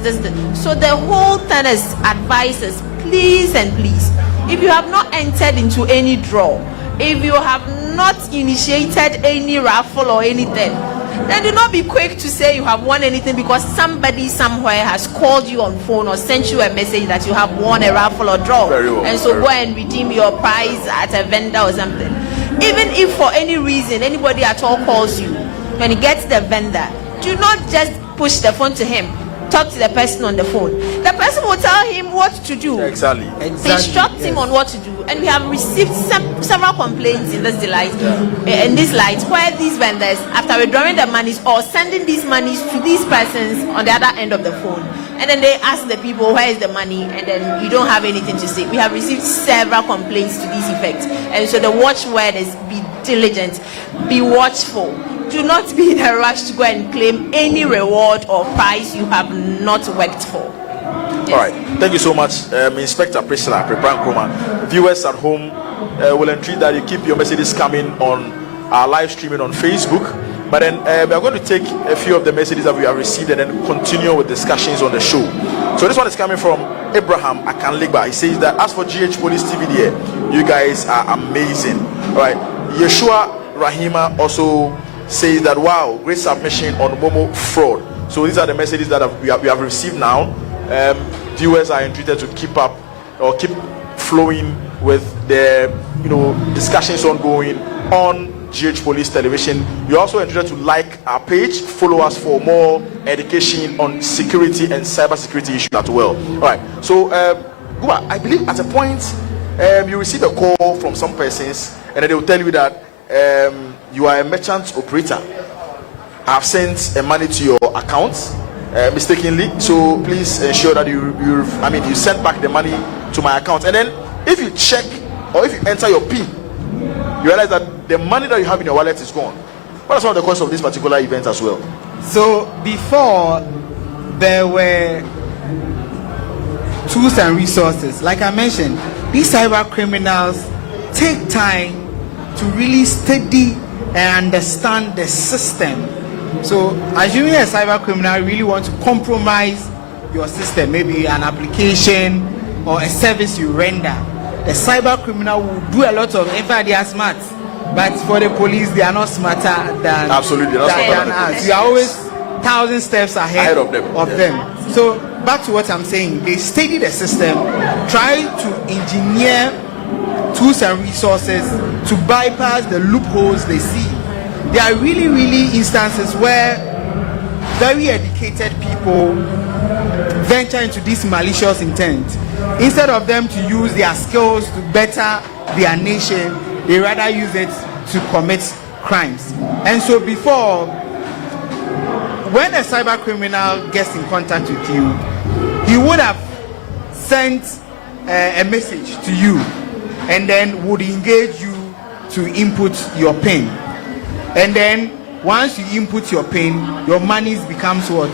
So the whole thing is advices, please and please, if you have not entered into any draw, if you have not initiated any raffle or anything, then do not be quick to say you have won anything because somebody somewhere has called you on phone or sent you a message that you have won a raffle or draw. And so go and redeem your prize at a vendor or something. Even if for any reason anybody at all calls you, when he gets the vendor, do not just push the phone to him. Talk to the person on the phone. The person will tell him what to do. Exactly. Instruct him on what to do. And we have received several complaints in this light, where these vendors, after withdrawing the monies or sending these monies to these persons on the other end of the phone, and then they ask the people, where is the money? And then you don't have anything to say. We have received several complaints to this effect. And so the watchword is be diligent, be watchful. Do not be in a rush to go and claim any reward or prize you have not worked for. Yes. All right. Thank you so much, Inspector Priscilla Prepran Kroma. Viewers at home will entreat that you keep your messages coming on our live streaming on Facebook. But then we are going to take a few of the messages that we have received and then continue with discussions on the show. So this one is coming from Abraham Akanligba. He says that as for GH Police TV there, you guys are amazing. All right. Yeshua Rahima also says that, wow, great submission on Momo fraud. So these are the messages that we have received now. Viewers are entreated to keep up or keep flowing with the discussions ongoing on GH Police Television. You're also entreated to like our page, follow us for more education on security and cybersecurity issues as well. All right. So, Guba, I believe at a point you receive a call from some persons, and then they will tell you that you are a merchant operator. I have sent money to your account mistakenly, so please ensure that you send back the money to my account. And then if you check or if you enter your PIN, you realize that the money that you have in your wallet is gone. What are some of the causes of this particular event as well? So before, there were tools and resources. Like I mentioned, these cyber criminals take time to really study and understand the system. So assuming a cyber criminal really wants to compromise your system, maybe an application or a service you render, the cyber criminal will do a lot of, in fact they are smart, but for the police they are not smarter than us. We are always 1,000 steps ahead of them. So back to what I'm saying, they study the system, try to engineer tools and resources to bypass the loopholes they see. There are really instances where very educated people venture into this malicious intent. Instead of them to use their skills to better their nation, they rather use it to commit crimes. And so before, when a cyber criminal gets in contact with you, he would have sent a message to you and then would engage you to input your PIN. And then once you input your PIN, your money becomes remotely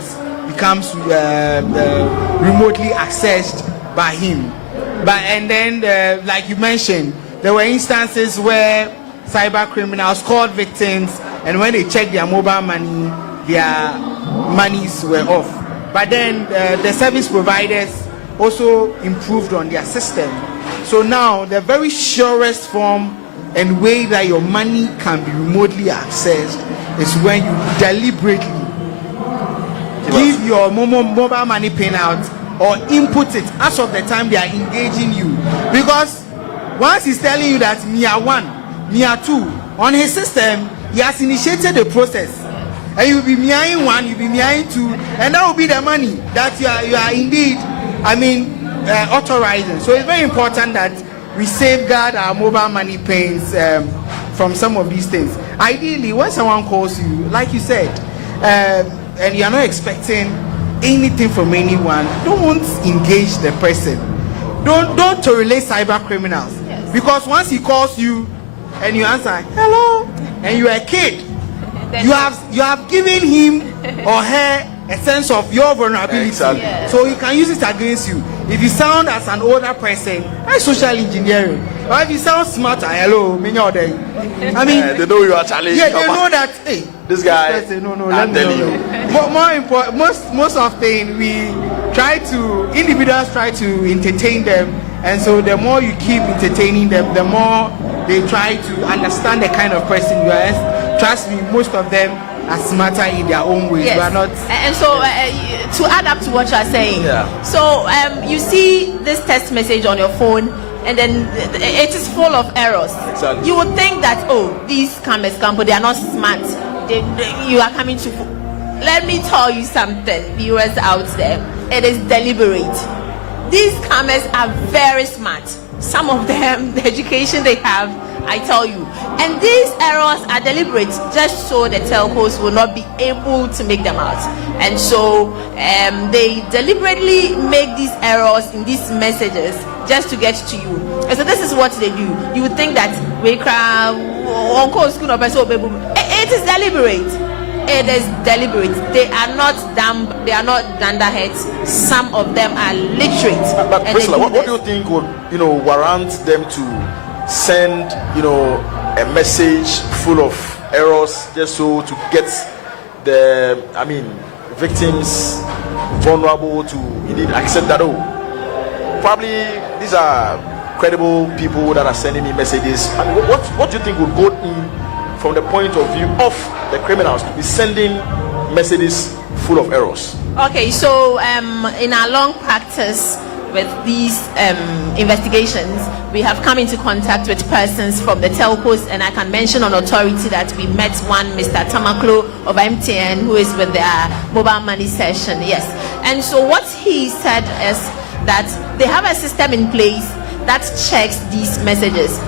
accessed by him. And then like you mentioned, there were instances where cyber criminals called victims, and when they checked their mobile money, their monies were off. But then the service providers also improved on their system. So now the very surest form and way that your money can be remotely accessed is when you deliberately give your mobile money PIN out or input it as of the time they are engaging you. Because once he's telling you that Mia 1, Mia 2, on his system, he has initiated the process. And you'll be Miaing 1, you'll be Miaing 2, and that will be the money that you are indeed, authorizing. So it's very important that we safeguard our mobile money PINs from some of these things. Ideally, when someone calls you, like you said, and you are not expecting anything from anyone, don't engage the person. Don't tolerate cyber criminals. Yes. Because once he calls you and you answer hello and you are a kid, you have given him or her a sense of your vulnerability. Exactly. Yes. So he can use it against you. If you sound as an older person, that's social engineering. Or if you sound smarter, hello, they know you are challenging. Yeah, they know that. Hey, this guy. I'm telling you. More important, most often individuals try to entertain them, and so the more you keep entertaining them, the more they try to understand the kind of person you are. Trust me, most of them are smarter in their own ways. Yes. We are not. And so to add up to what you are saying, so you see this text message on your phone, and then it is full of errors. Exactly. You would think that, these scammers, they are not smart. You are coming to. Let me tell you something, viewers out there. It is deliberate. These scammers are very smart. Some of them, the education they have, I tell you. And these errors are deliberate just so the telcos will not be able to make them out. And so they deliberately make these errors in these messages just to get to you. And so this is what they do. You would think that it is deliberate. It is deliberate. They are not dumb. They are not dunderheads. Some of them are literate. But Priscilla, what do you think would warrant them to send a message full of errors just so to get the victims vulnerable to indeed accept that probably these are credible people that are sending me messages. What do you think would go in from the point of view of the criminals to be sending messages full of errors? Okay, so in our long practice with these investigations, we have come into contact with persons from the telcos, and I can mention on authority that we met one Mr. Tamaklo of MTN, who is with their mobile money session. Yes, and so what he said is that they have a system in place that checks these messages.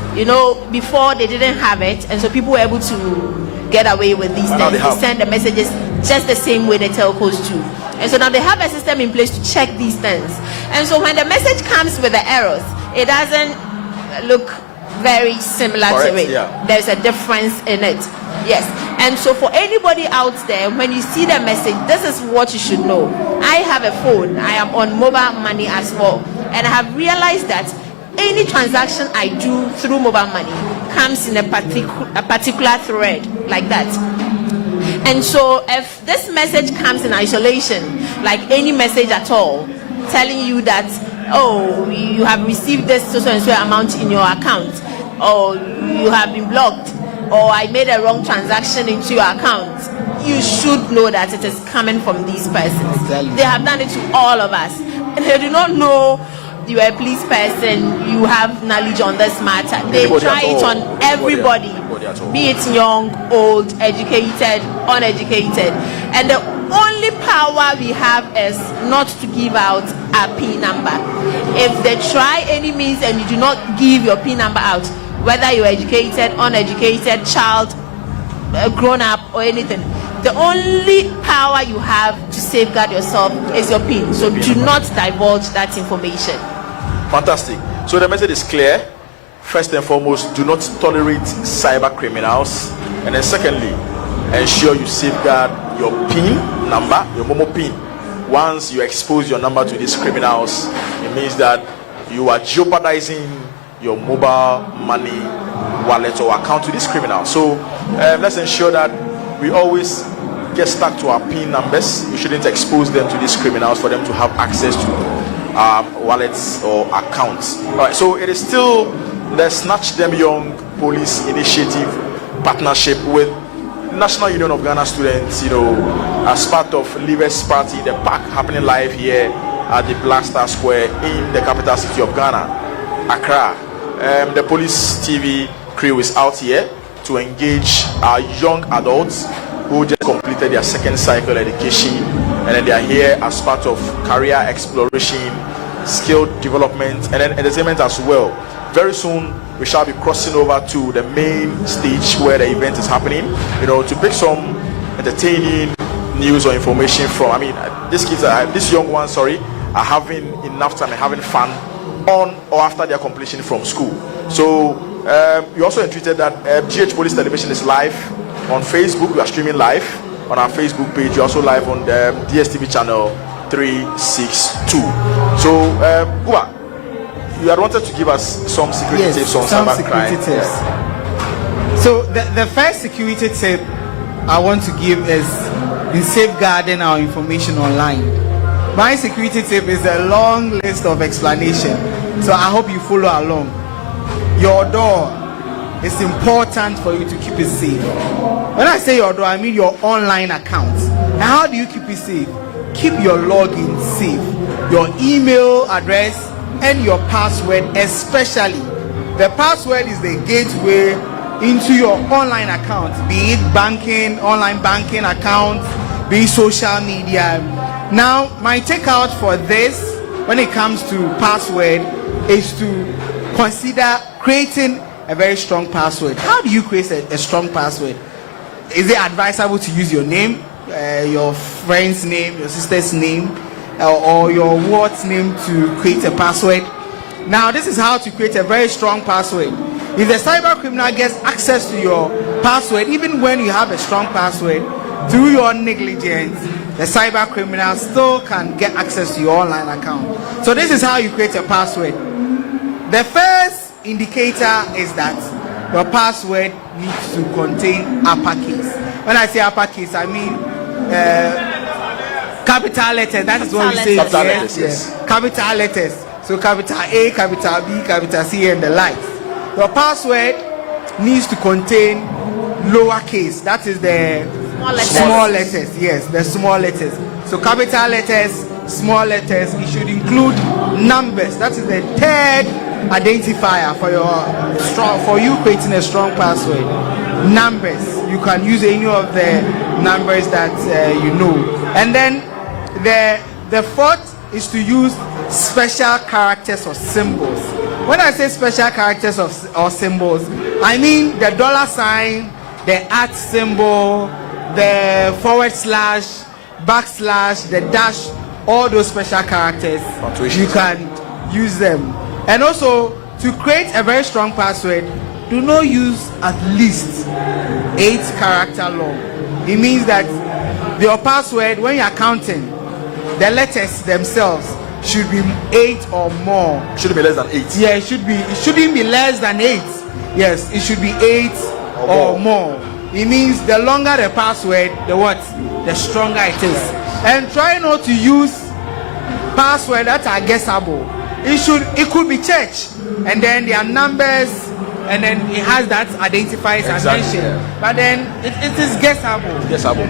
Before they didn't have it, and so people were able to get away with these things. They send the messages just the same way the telcos do. And so now they have a system in place to check these things. And so when the message comes with the errors, it doesn't look very similar to it. Yeah. There's a difference in it. Yes. And so for anybody out there, when you see the message, this is what you should know. I have a phone. I am on mobile money as well. And I have realized that any transaction I do through mobile money comes in a particular thread like that. And so if this message comes in isolation, like any message at all, telling you that, oh, you have received this so and so amount in your account, or you have been blocked, or I made a wrong transaction into your account, you should know that it is coming from these persons. Exactly. They have done it to all of us. And they do not know you are a police person, you have knowledge on this matter. They try it on everybody, be it young, old, educated, uneducated. And the only power we have is not to give out our PIN number. If they try any means and you do not give your PIN number out, whether you're educated, uneducated, child, grown up, or anything, the only power you have to safeguard yourself is your PIN. So do not divulge that information. Fantastic. So the message is clear. First and foremost, do not tolerate cyber criminals. And then secondly, ensure you safeguard your PIN number, your Momo PIN. Once you expose your number to these criminals, it means that you are jeopardizing your mobile money wallet or account to these criminals. So let's ensure that we always get stuck to our PIN numbers. We shouldn't expose them to these criminals for them to have access to wallets or accounts. All right, so it is still the Snatch Them Young Police Initiative partnership with National Union of Ghana Students, as part of Leavers Party, the park happening live here at the Black Star Square in the capital city of Ghana, Accra. The police TV crew is out here to engage our young adults who just completed their second cycle education, and then they are here as part of career exploration, skill development, and then entertainment as well. Very soon we shall be crossing over to the main stage where the event is happening, to pick some entertaining news or information from. These young ones, are having enough time and having fun on or after their completion from school. So you also entreated that GH Police Television is live on Facebook. We are streaming live on our Facebook page. You're also live on the DSTV channel 362. So Guba, you had wanted to give us some security tips on cyber crime. Tips. So the first security tip I want to give is in safeguarding our information online. My security tip is a long list of explanation, so I hope you follow along. Your door is important for you to keep it safe. When I say your door, I mean your online account. And how do you keep it safe? Keep your login safe. Your email address and your password especially. The password is the gateway into your online account, be it banking, online banking account, be it social media. Now, my takeout for this when it comes to password is to consider creating a very strong password. How do you create a strong password? Is it advisable to use your name, your friend's name, your sister's name, or your ward's name to create a password? Now, this is how to create a very strong password. If the cyber criminal gets access to your password, even when you have a strong password, through your negligence, the cyber criminal still can get access to your online account. So this is how you create a password. The first indicator is that your password needs to contain uppercase. When I say uppercase, I mean capital letters. That is what we say. Capital letters, yes. Capital letters. So capital A, capital B, capital C, and the likes. Your password needs to contain lowercase. That is the small letters. Yes, the small letters. So capital letters, small letters. It should include numbers. That is the third identifier for you creating a strong password. Numbers. You can use any of the numbers that you know. And then the fourth is to use special characters or symbols. When I say special characters or symbols, I mean the $sign, the @ symbol, the /, backslash, the dash, all those special characters. You can use them. And also, to create a very strong password, do not use at least 8 character long. It means that your password, when you're counting, the letters themselves should be 8 or more. Shouldn't be less than 8. Yeah, it shouldn't be less than 8. Yes, it should be 8 or more. It means the longer the password, the stronger it is. And try not to use passwords that are guessable. It could be church, and then there are numbers, and then it has that identifiers as mentioned. But then it is guessable.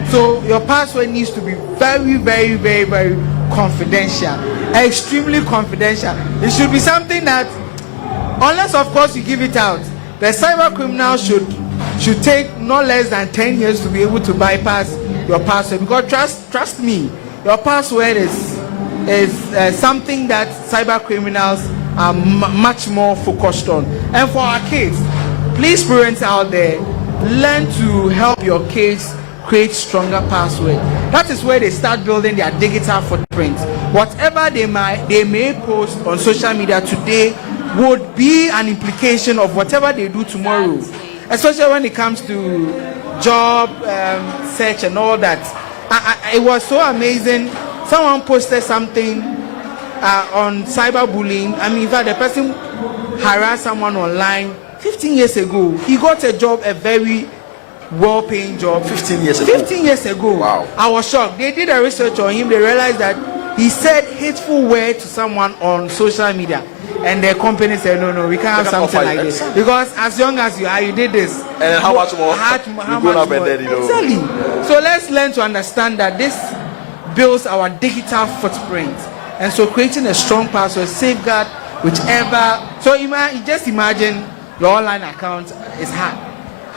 So your password needs to be very, very, very, very confidential, extremely confidential. It should be something that, unless of course you give it out, the cyber criminal should take no less than 10 years to be able to bypass your password. Because trust me, your password is something that cyber criminals are much more focused on. And for our kids, please, parents out there, learn to help your kids create stronger passwords. That is where they start building their digital footprint. Whatever they may post on social media today would be an implication of whatever they do tomorrow, especially when it comes to job search and all that. It was so amazing. Someone posted something on cyberbullying. I mean, in fact, the person harassed someone online 15 years ago. He got a job, a very well-paying job. 15 years ago? 15 years ago. Wow. I was shocked. They did a research on him. They realized that he said hateful words to someone on social media. And the company said, no, we can't have something like this. Because as young as you are, you did this. And then how much more? How much more? Exactly. So let's learn to understand that this builds our digital footprint. And so creating a strong password, safeguard whichever. So just imagine your online account is hacked.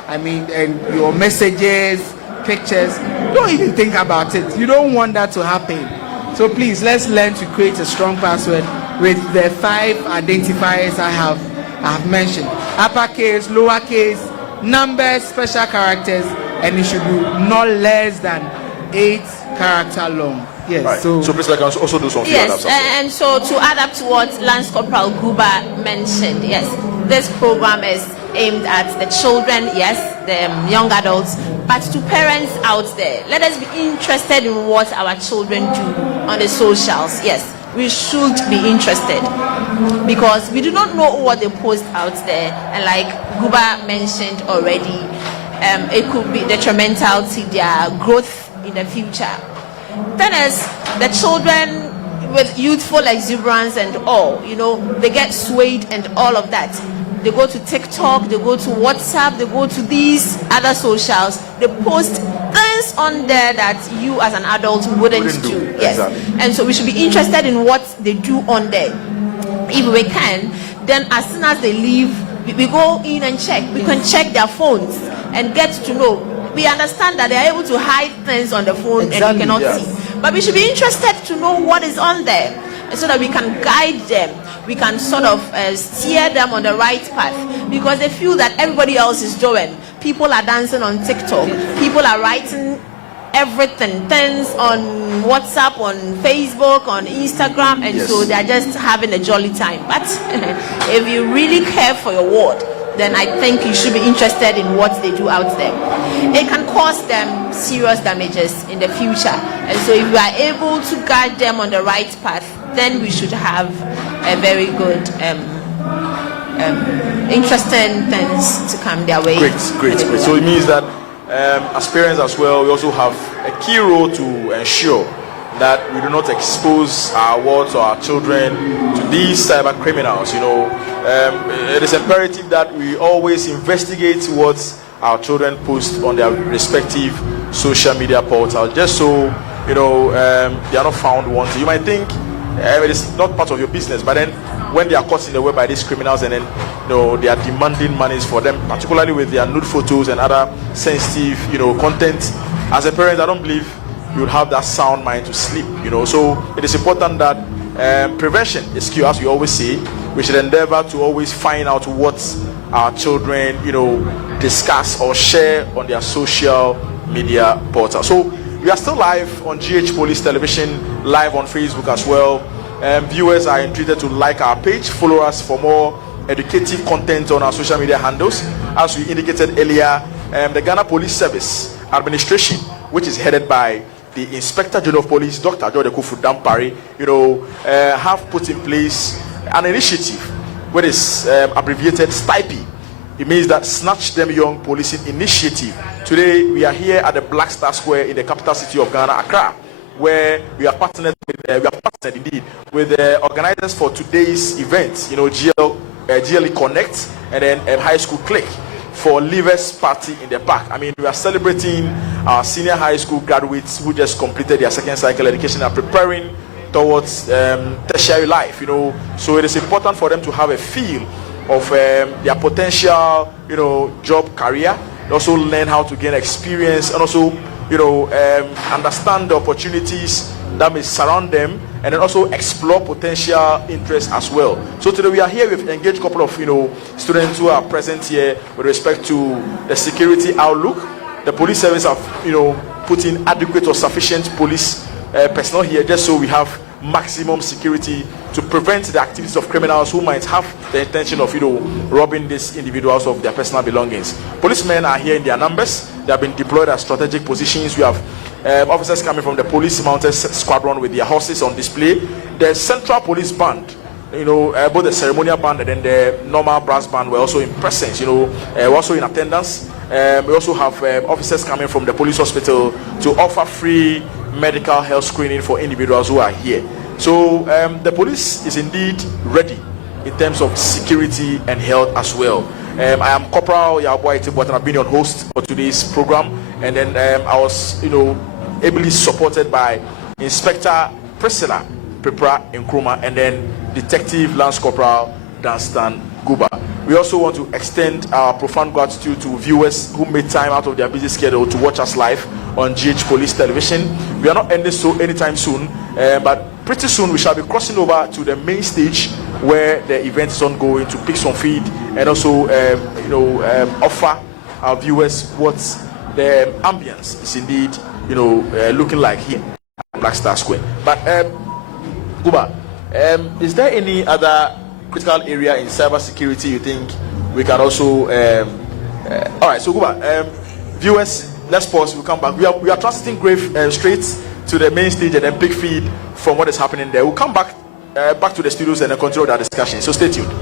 I mean, and your messages, pictures, don't even think about it. You don't want that to happen. So please, let's learn to create a strong password with the 5 identifiers I have mentioned. Uppercase, lowercase, numbers, special characters, and it should be not less than 8 character long. Yes. Right. So please, I can also do something. Yes, and so to add up to what Lance Corporal Guba mentioned, yes, this program is aimed at the children, yes, the young adults, but to parents out there, let us be interested in what our children do on the socials. Yes, we should be interested because we do not know what they post out there, and like Guba mentioned already, it could be detrimental to their growth in the future. Then as the children with youthful exuberance and all, they get swayed and all of that. They go to TikTok, they go to WhatsApp, they go to these other socials. They post things on there that you as an adult wouldn't do. Yes. Exactly. And so we should be interested in what they do on there. If we can, then as soon as they leave, we go in and check. We can check their phones and get to know. We understand that they are able to hide things on the phone and we cannot see. But we should be interested to know what is on there so that we can guide them. We can sort of steer them on the right path because they feel that everybody else is doing. People are dancing on TikTok. People are writing everything, things on WhatsApp, on Facebook, on Instagram, and so they're just having a jolly time. But if you really care for your ward, then I think you should be interested in what they do out there. It can cause them serious damages in the future. And so if we are able to guide them on the right path, then we should have a very good interesting things to come their way. Great. So it means that as parents as well, we also have a key role to ensure that we do not expose our wards or our children to these cyber criminals. It is imperative that we always investigate what our children post on their respective social media portals, just so they are not found wanting. You might think it is not part of your business, but then when they are caught in the web by these criminals and then they are demanding monies for them, particularly with their nude photos and other sensitive content, as a parent I don't believe you would have that sound mind to sleep. So it is important that prevention is key, as we always say. We should endeavor to always find out what our children discuss or share on their social media portal. So we are still live on GH Police Television, live on Facebook as well. Viewers are entreated to like our page, follow us for more educative content on our social media handles. As we indicated earlier, the Ghana Police Service Administration, which is headed by the Inspector General of Police, Dr. George Kufu Dampari, have put in place an initiative which is abbreviated Stypi. It means that Snatch Them Young Policing Initiative. Today we are here at the Black Star Square in the capital city of Ghana, Accra, where we are partnered with the organizers for today's event. GLE Connect and then High School Click for Leavers Party in the Park. I mean, we are celebrating our senior high school graduates who just completed their second cycle education and preparing towards tertiary life. So it is important for them to have a feel of their potential, job career. They also learn how to gain experience and also, understand the opportunities that may surround them, and then also explore potential interests as well. So today we are here. We've engaged a couple of students who are present here with respect to the security outlook. The police service have put in adequate or sufficient police personnel here, just so we have maximum security to prevent the activities of criminals who might have the intention of robbing these individuals of their personal belongings. Policemen are here in their numbers. They have been deployed at strategic positions. We have officers coming from the police mounted squadron with their horses on display. The central police band, both the ceremonial band and then the normal brass band, were also in presence. We're also in attendance. We also have officers coming from the police hospital to offer free medical health screening for individuals who are here. So the police is indeed ready in terms of security and health as well. I am Corporal Yaboy Tibot, and I've been your host for today's program. And then I was, ably supported by Inspector Priscilla Prepra Nkrumah and then Detective Lance Corporal Danstan Guba. We also want to extend our profound gratitude to viewers who made time out of their busy schedule to watch us live on GH Police Television. We are not ending so anytime soon, but pretty soon we shall be crossing over to the main stage where the event is ongoing to pick some feed and also offer our viewers what the ambience is indeed looking like here at Black Star Square. But Guba, is there any other critical area in cybersecurity you think we can also all right, so Guba, viewers, let's pause. We'll come back. We are transiting straight to the main stage and then pick feed from what is happening there. We'll come back to the studios and continue our discussion, so stay tuned.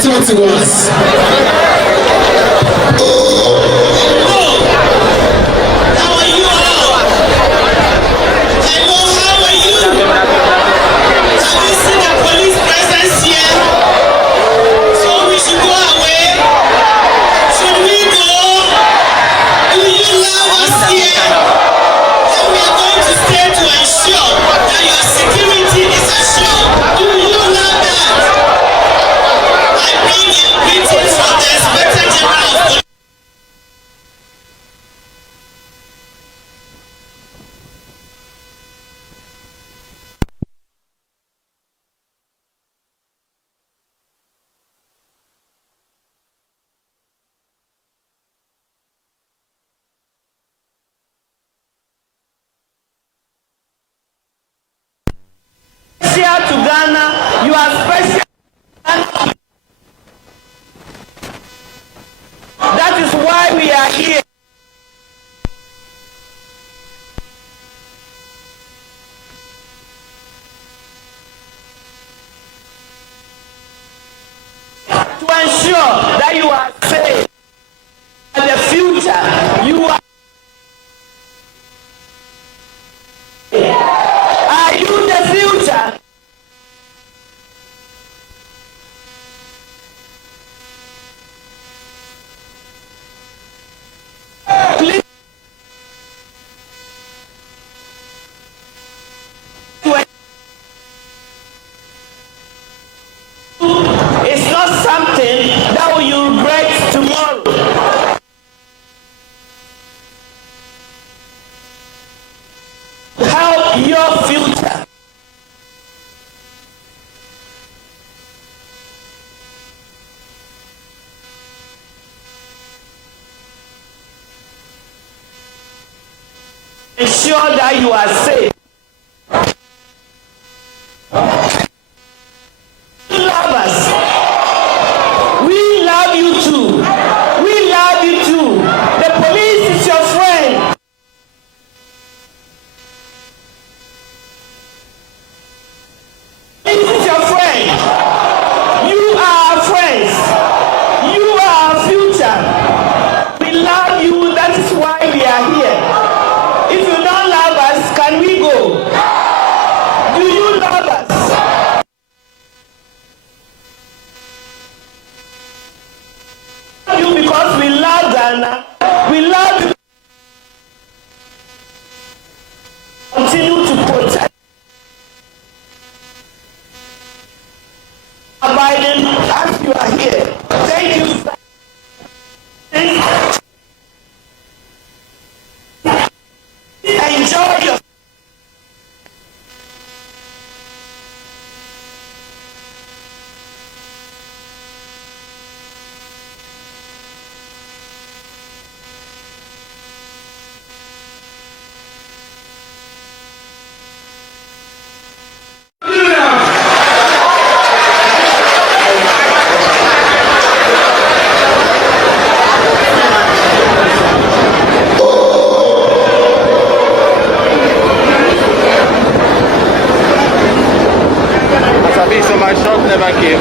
to talk to us. To Ghana, you are special. That is why we are here. To ensure that you are safe in the future. You are you the future? It's not something that you regret tomorrow. Help your future. Ensure that you are safe. Love us. We love you too. We love you too. The police is your friend. Police is your friend. You are our friends. You are our future. We love you. That is why we are here. If you don't love us, can we go? Do you love us? You because we love Ghana. We love you. Continue to protect. Abiding as you are here. Thank you. Enjoy your. So my shot never came.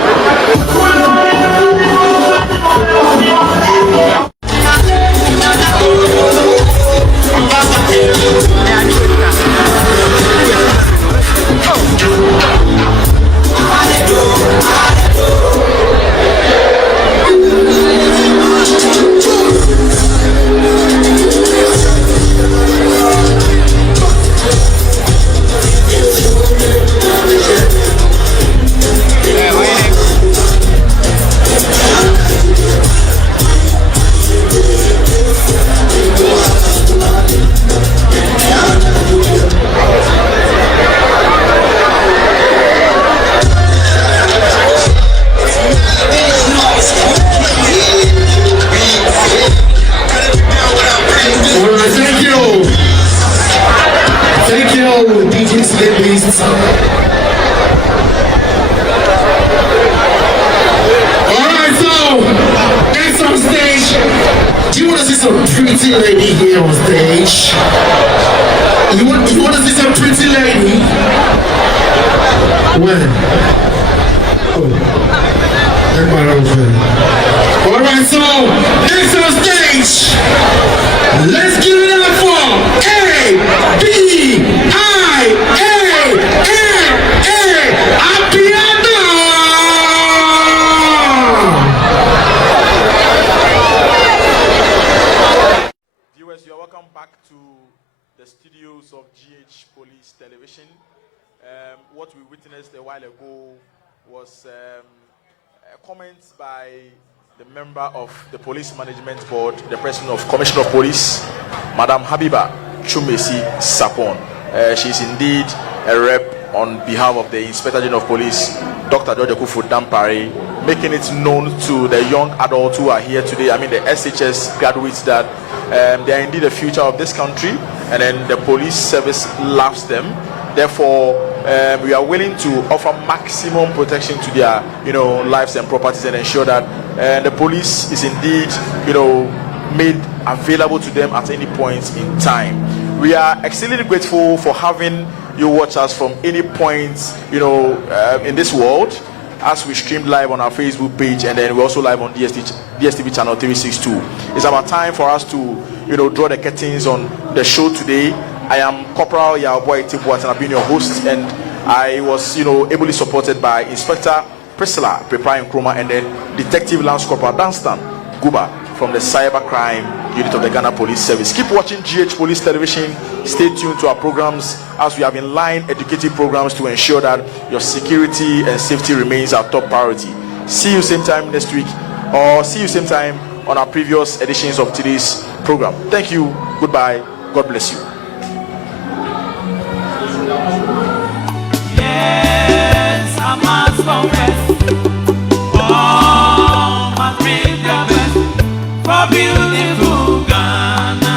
Alright, so next on stage, do you want to see some pretty lady here on stage? You want to see some pretty lady? When? Oh. Alright, so next on stage, let's give it up for Apiano! Viewers, you are welcome back to the studios of GH Police Television. What we witnessed a while ago was comments by the member of the Police Management Board, the President of Commissioner of Police, Madam Habiba Chumesi Sapon. She is indeed a rep on behalf of the Inspector General of Police, Dr. George Akufu Dampare, making it known to the young adults who are here today, I mean the SHS graduates, that they are indeed the future of this country, and then the police service loves them. Therefore, we are willing to offer maximum protection to their, lives and properties, and ensure that the police is indeed, made available to them at any point in time. We are exceedingly grateful for having you watch us from any point, in this world, as we stream live on our Facebook page, and then we're also live on DSTV channel 362. It's about time for us to, draw the curtains on the show today. I am Corporal Yaboy Tibuat, and I've been your host, and I was, ably supported by Inspector Priscilla Prepara Nkrumah, and then Detective Lance Corporal Danstan Guba from the Cybercrime Unit of the Ghana Police Service. Keep watching GH Police Television. Stay tuned to our programs, as we have in line educative programs to ensure that your security and safety remains our top priority. See you same time next week, or see you same time on our previous editions of today's program. Thank you. Goodbye. God bless you. Yes, I must confess, all must bring their best for beautiful Ghana.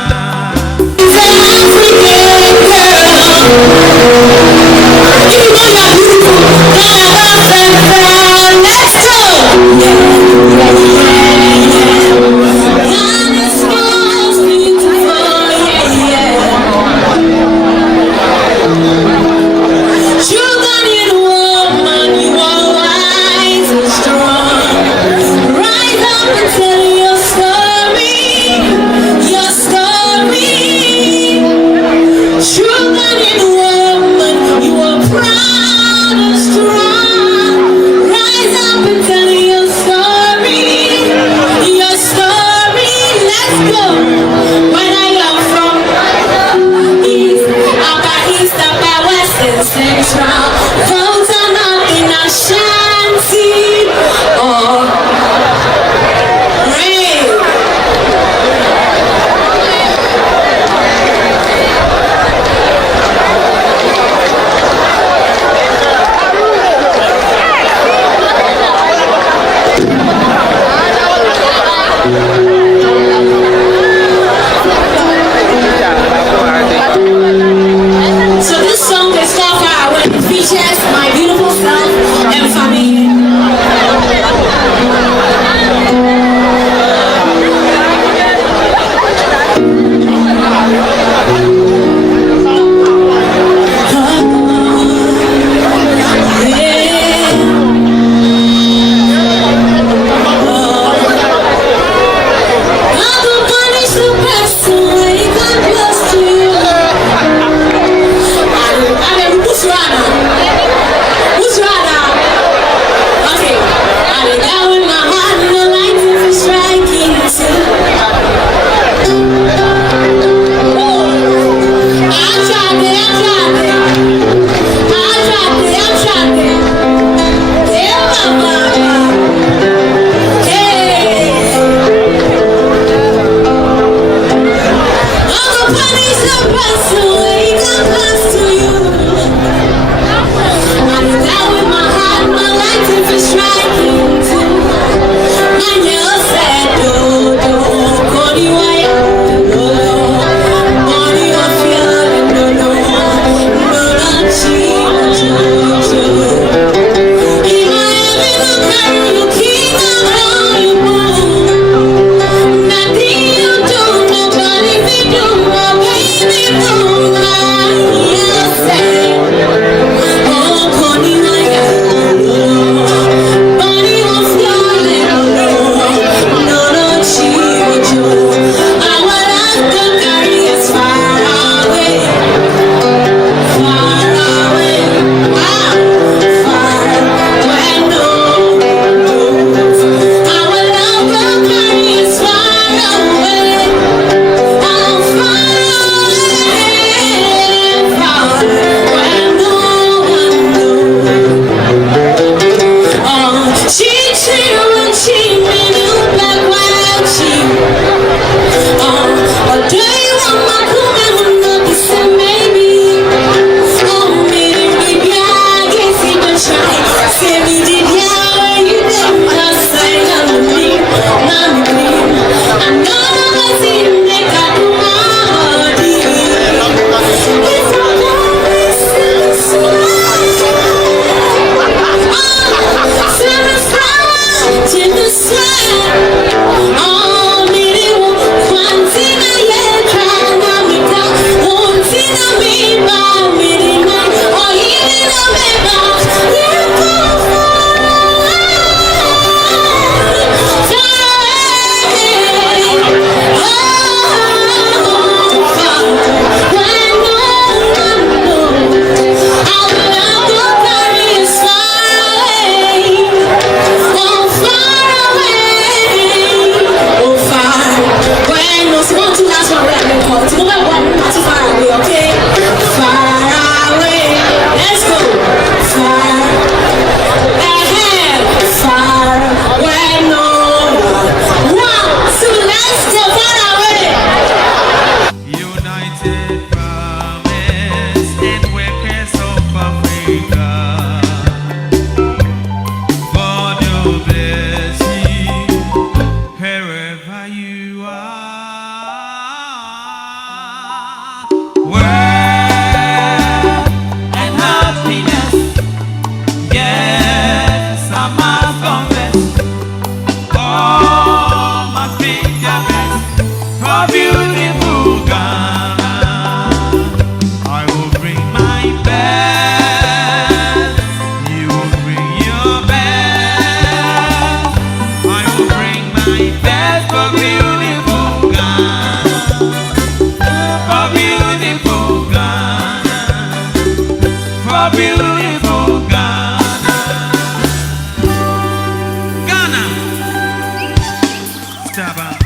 Staba.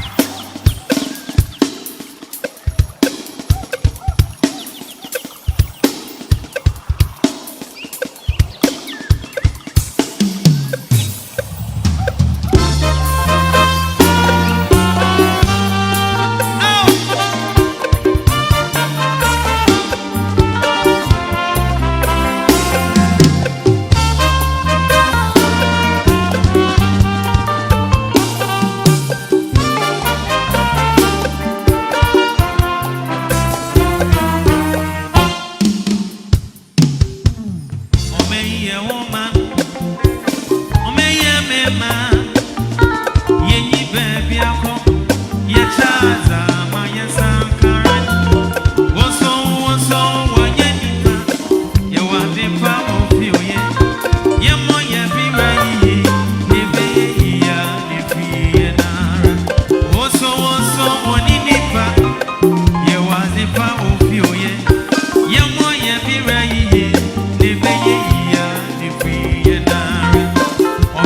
Yenyi baby, I come, yeah,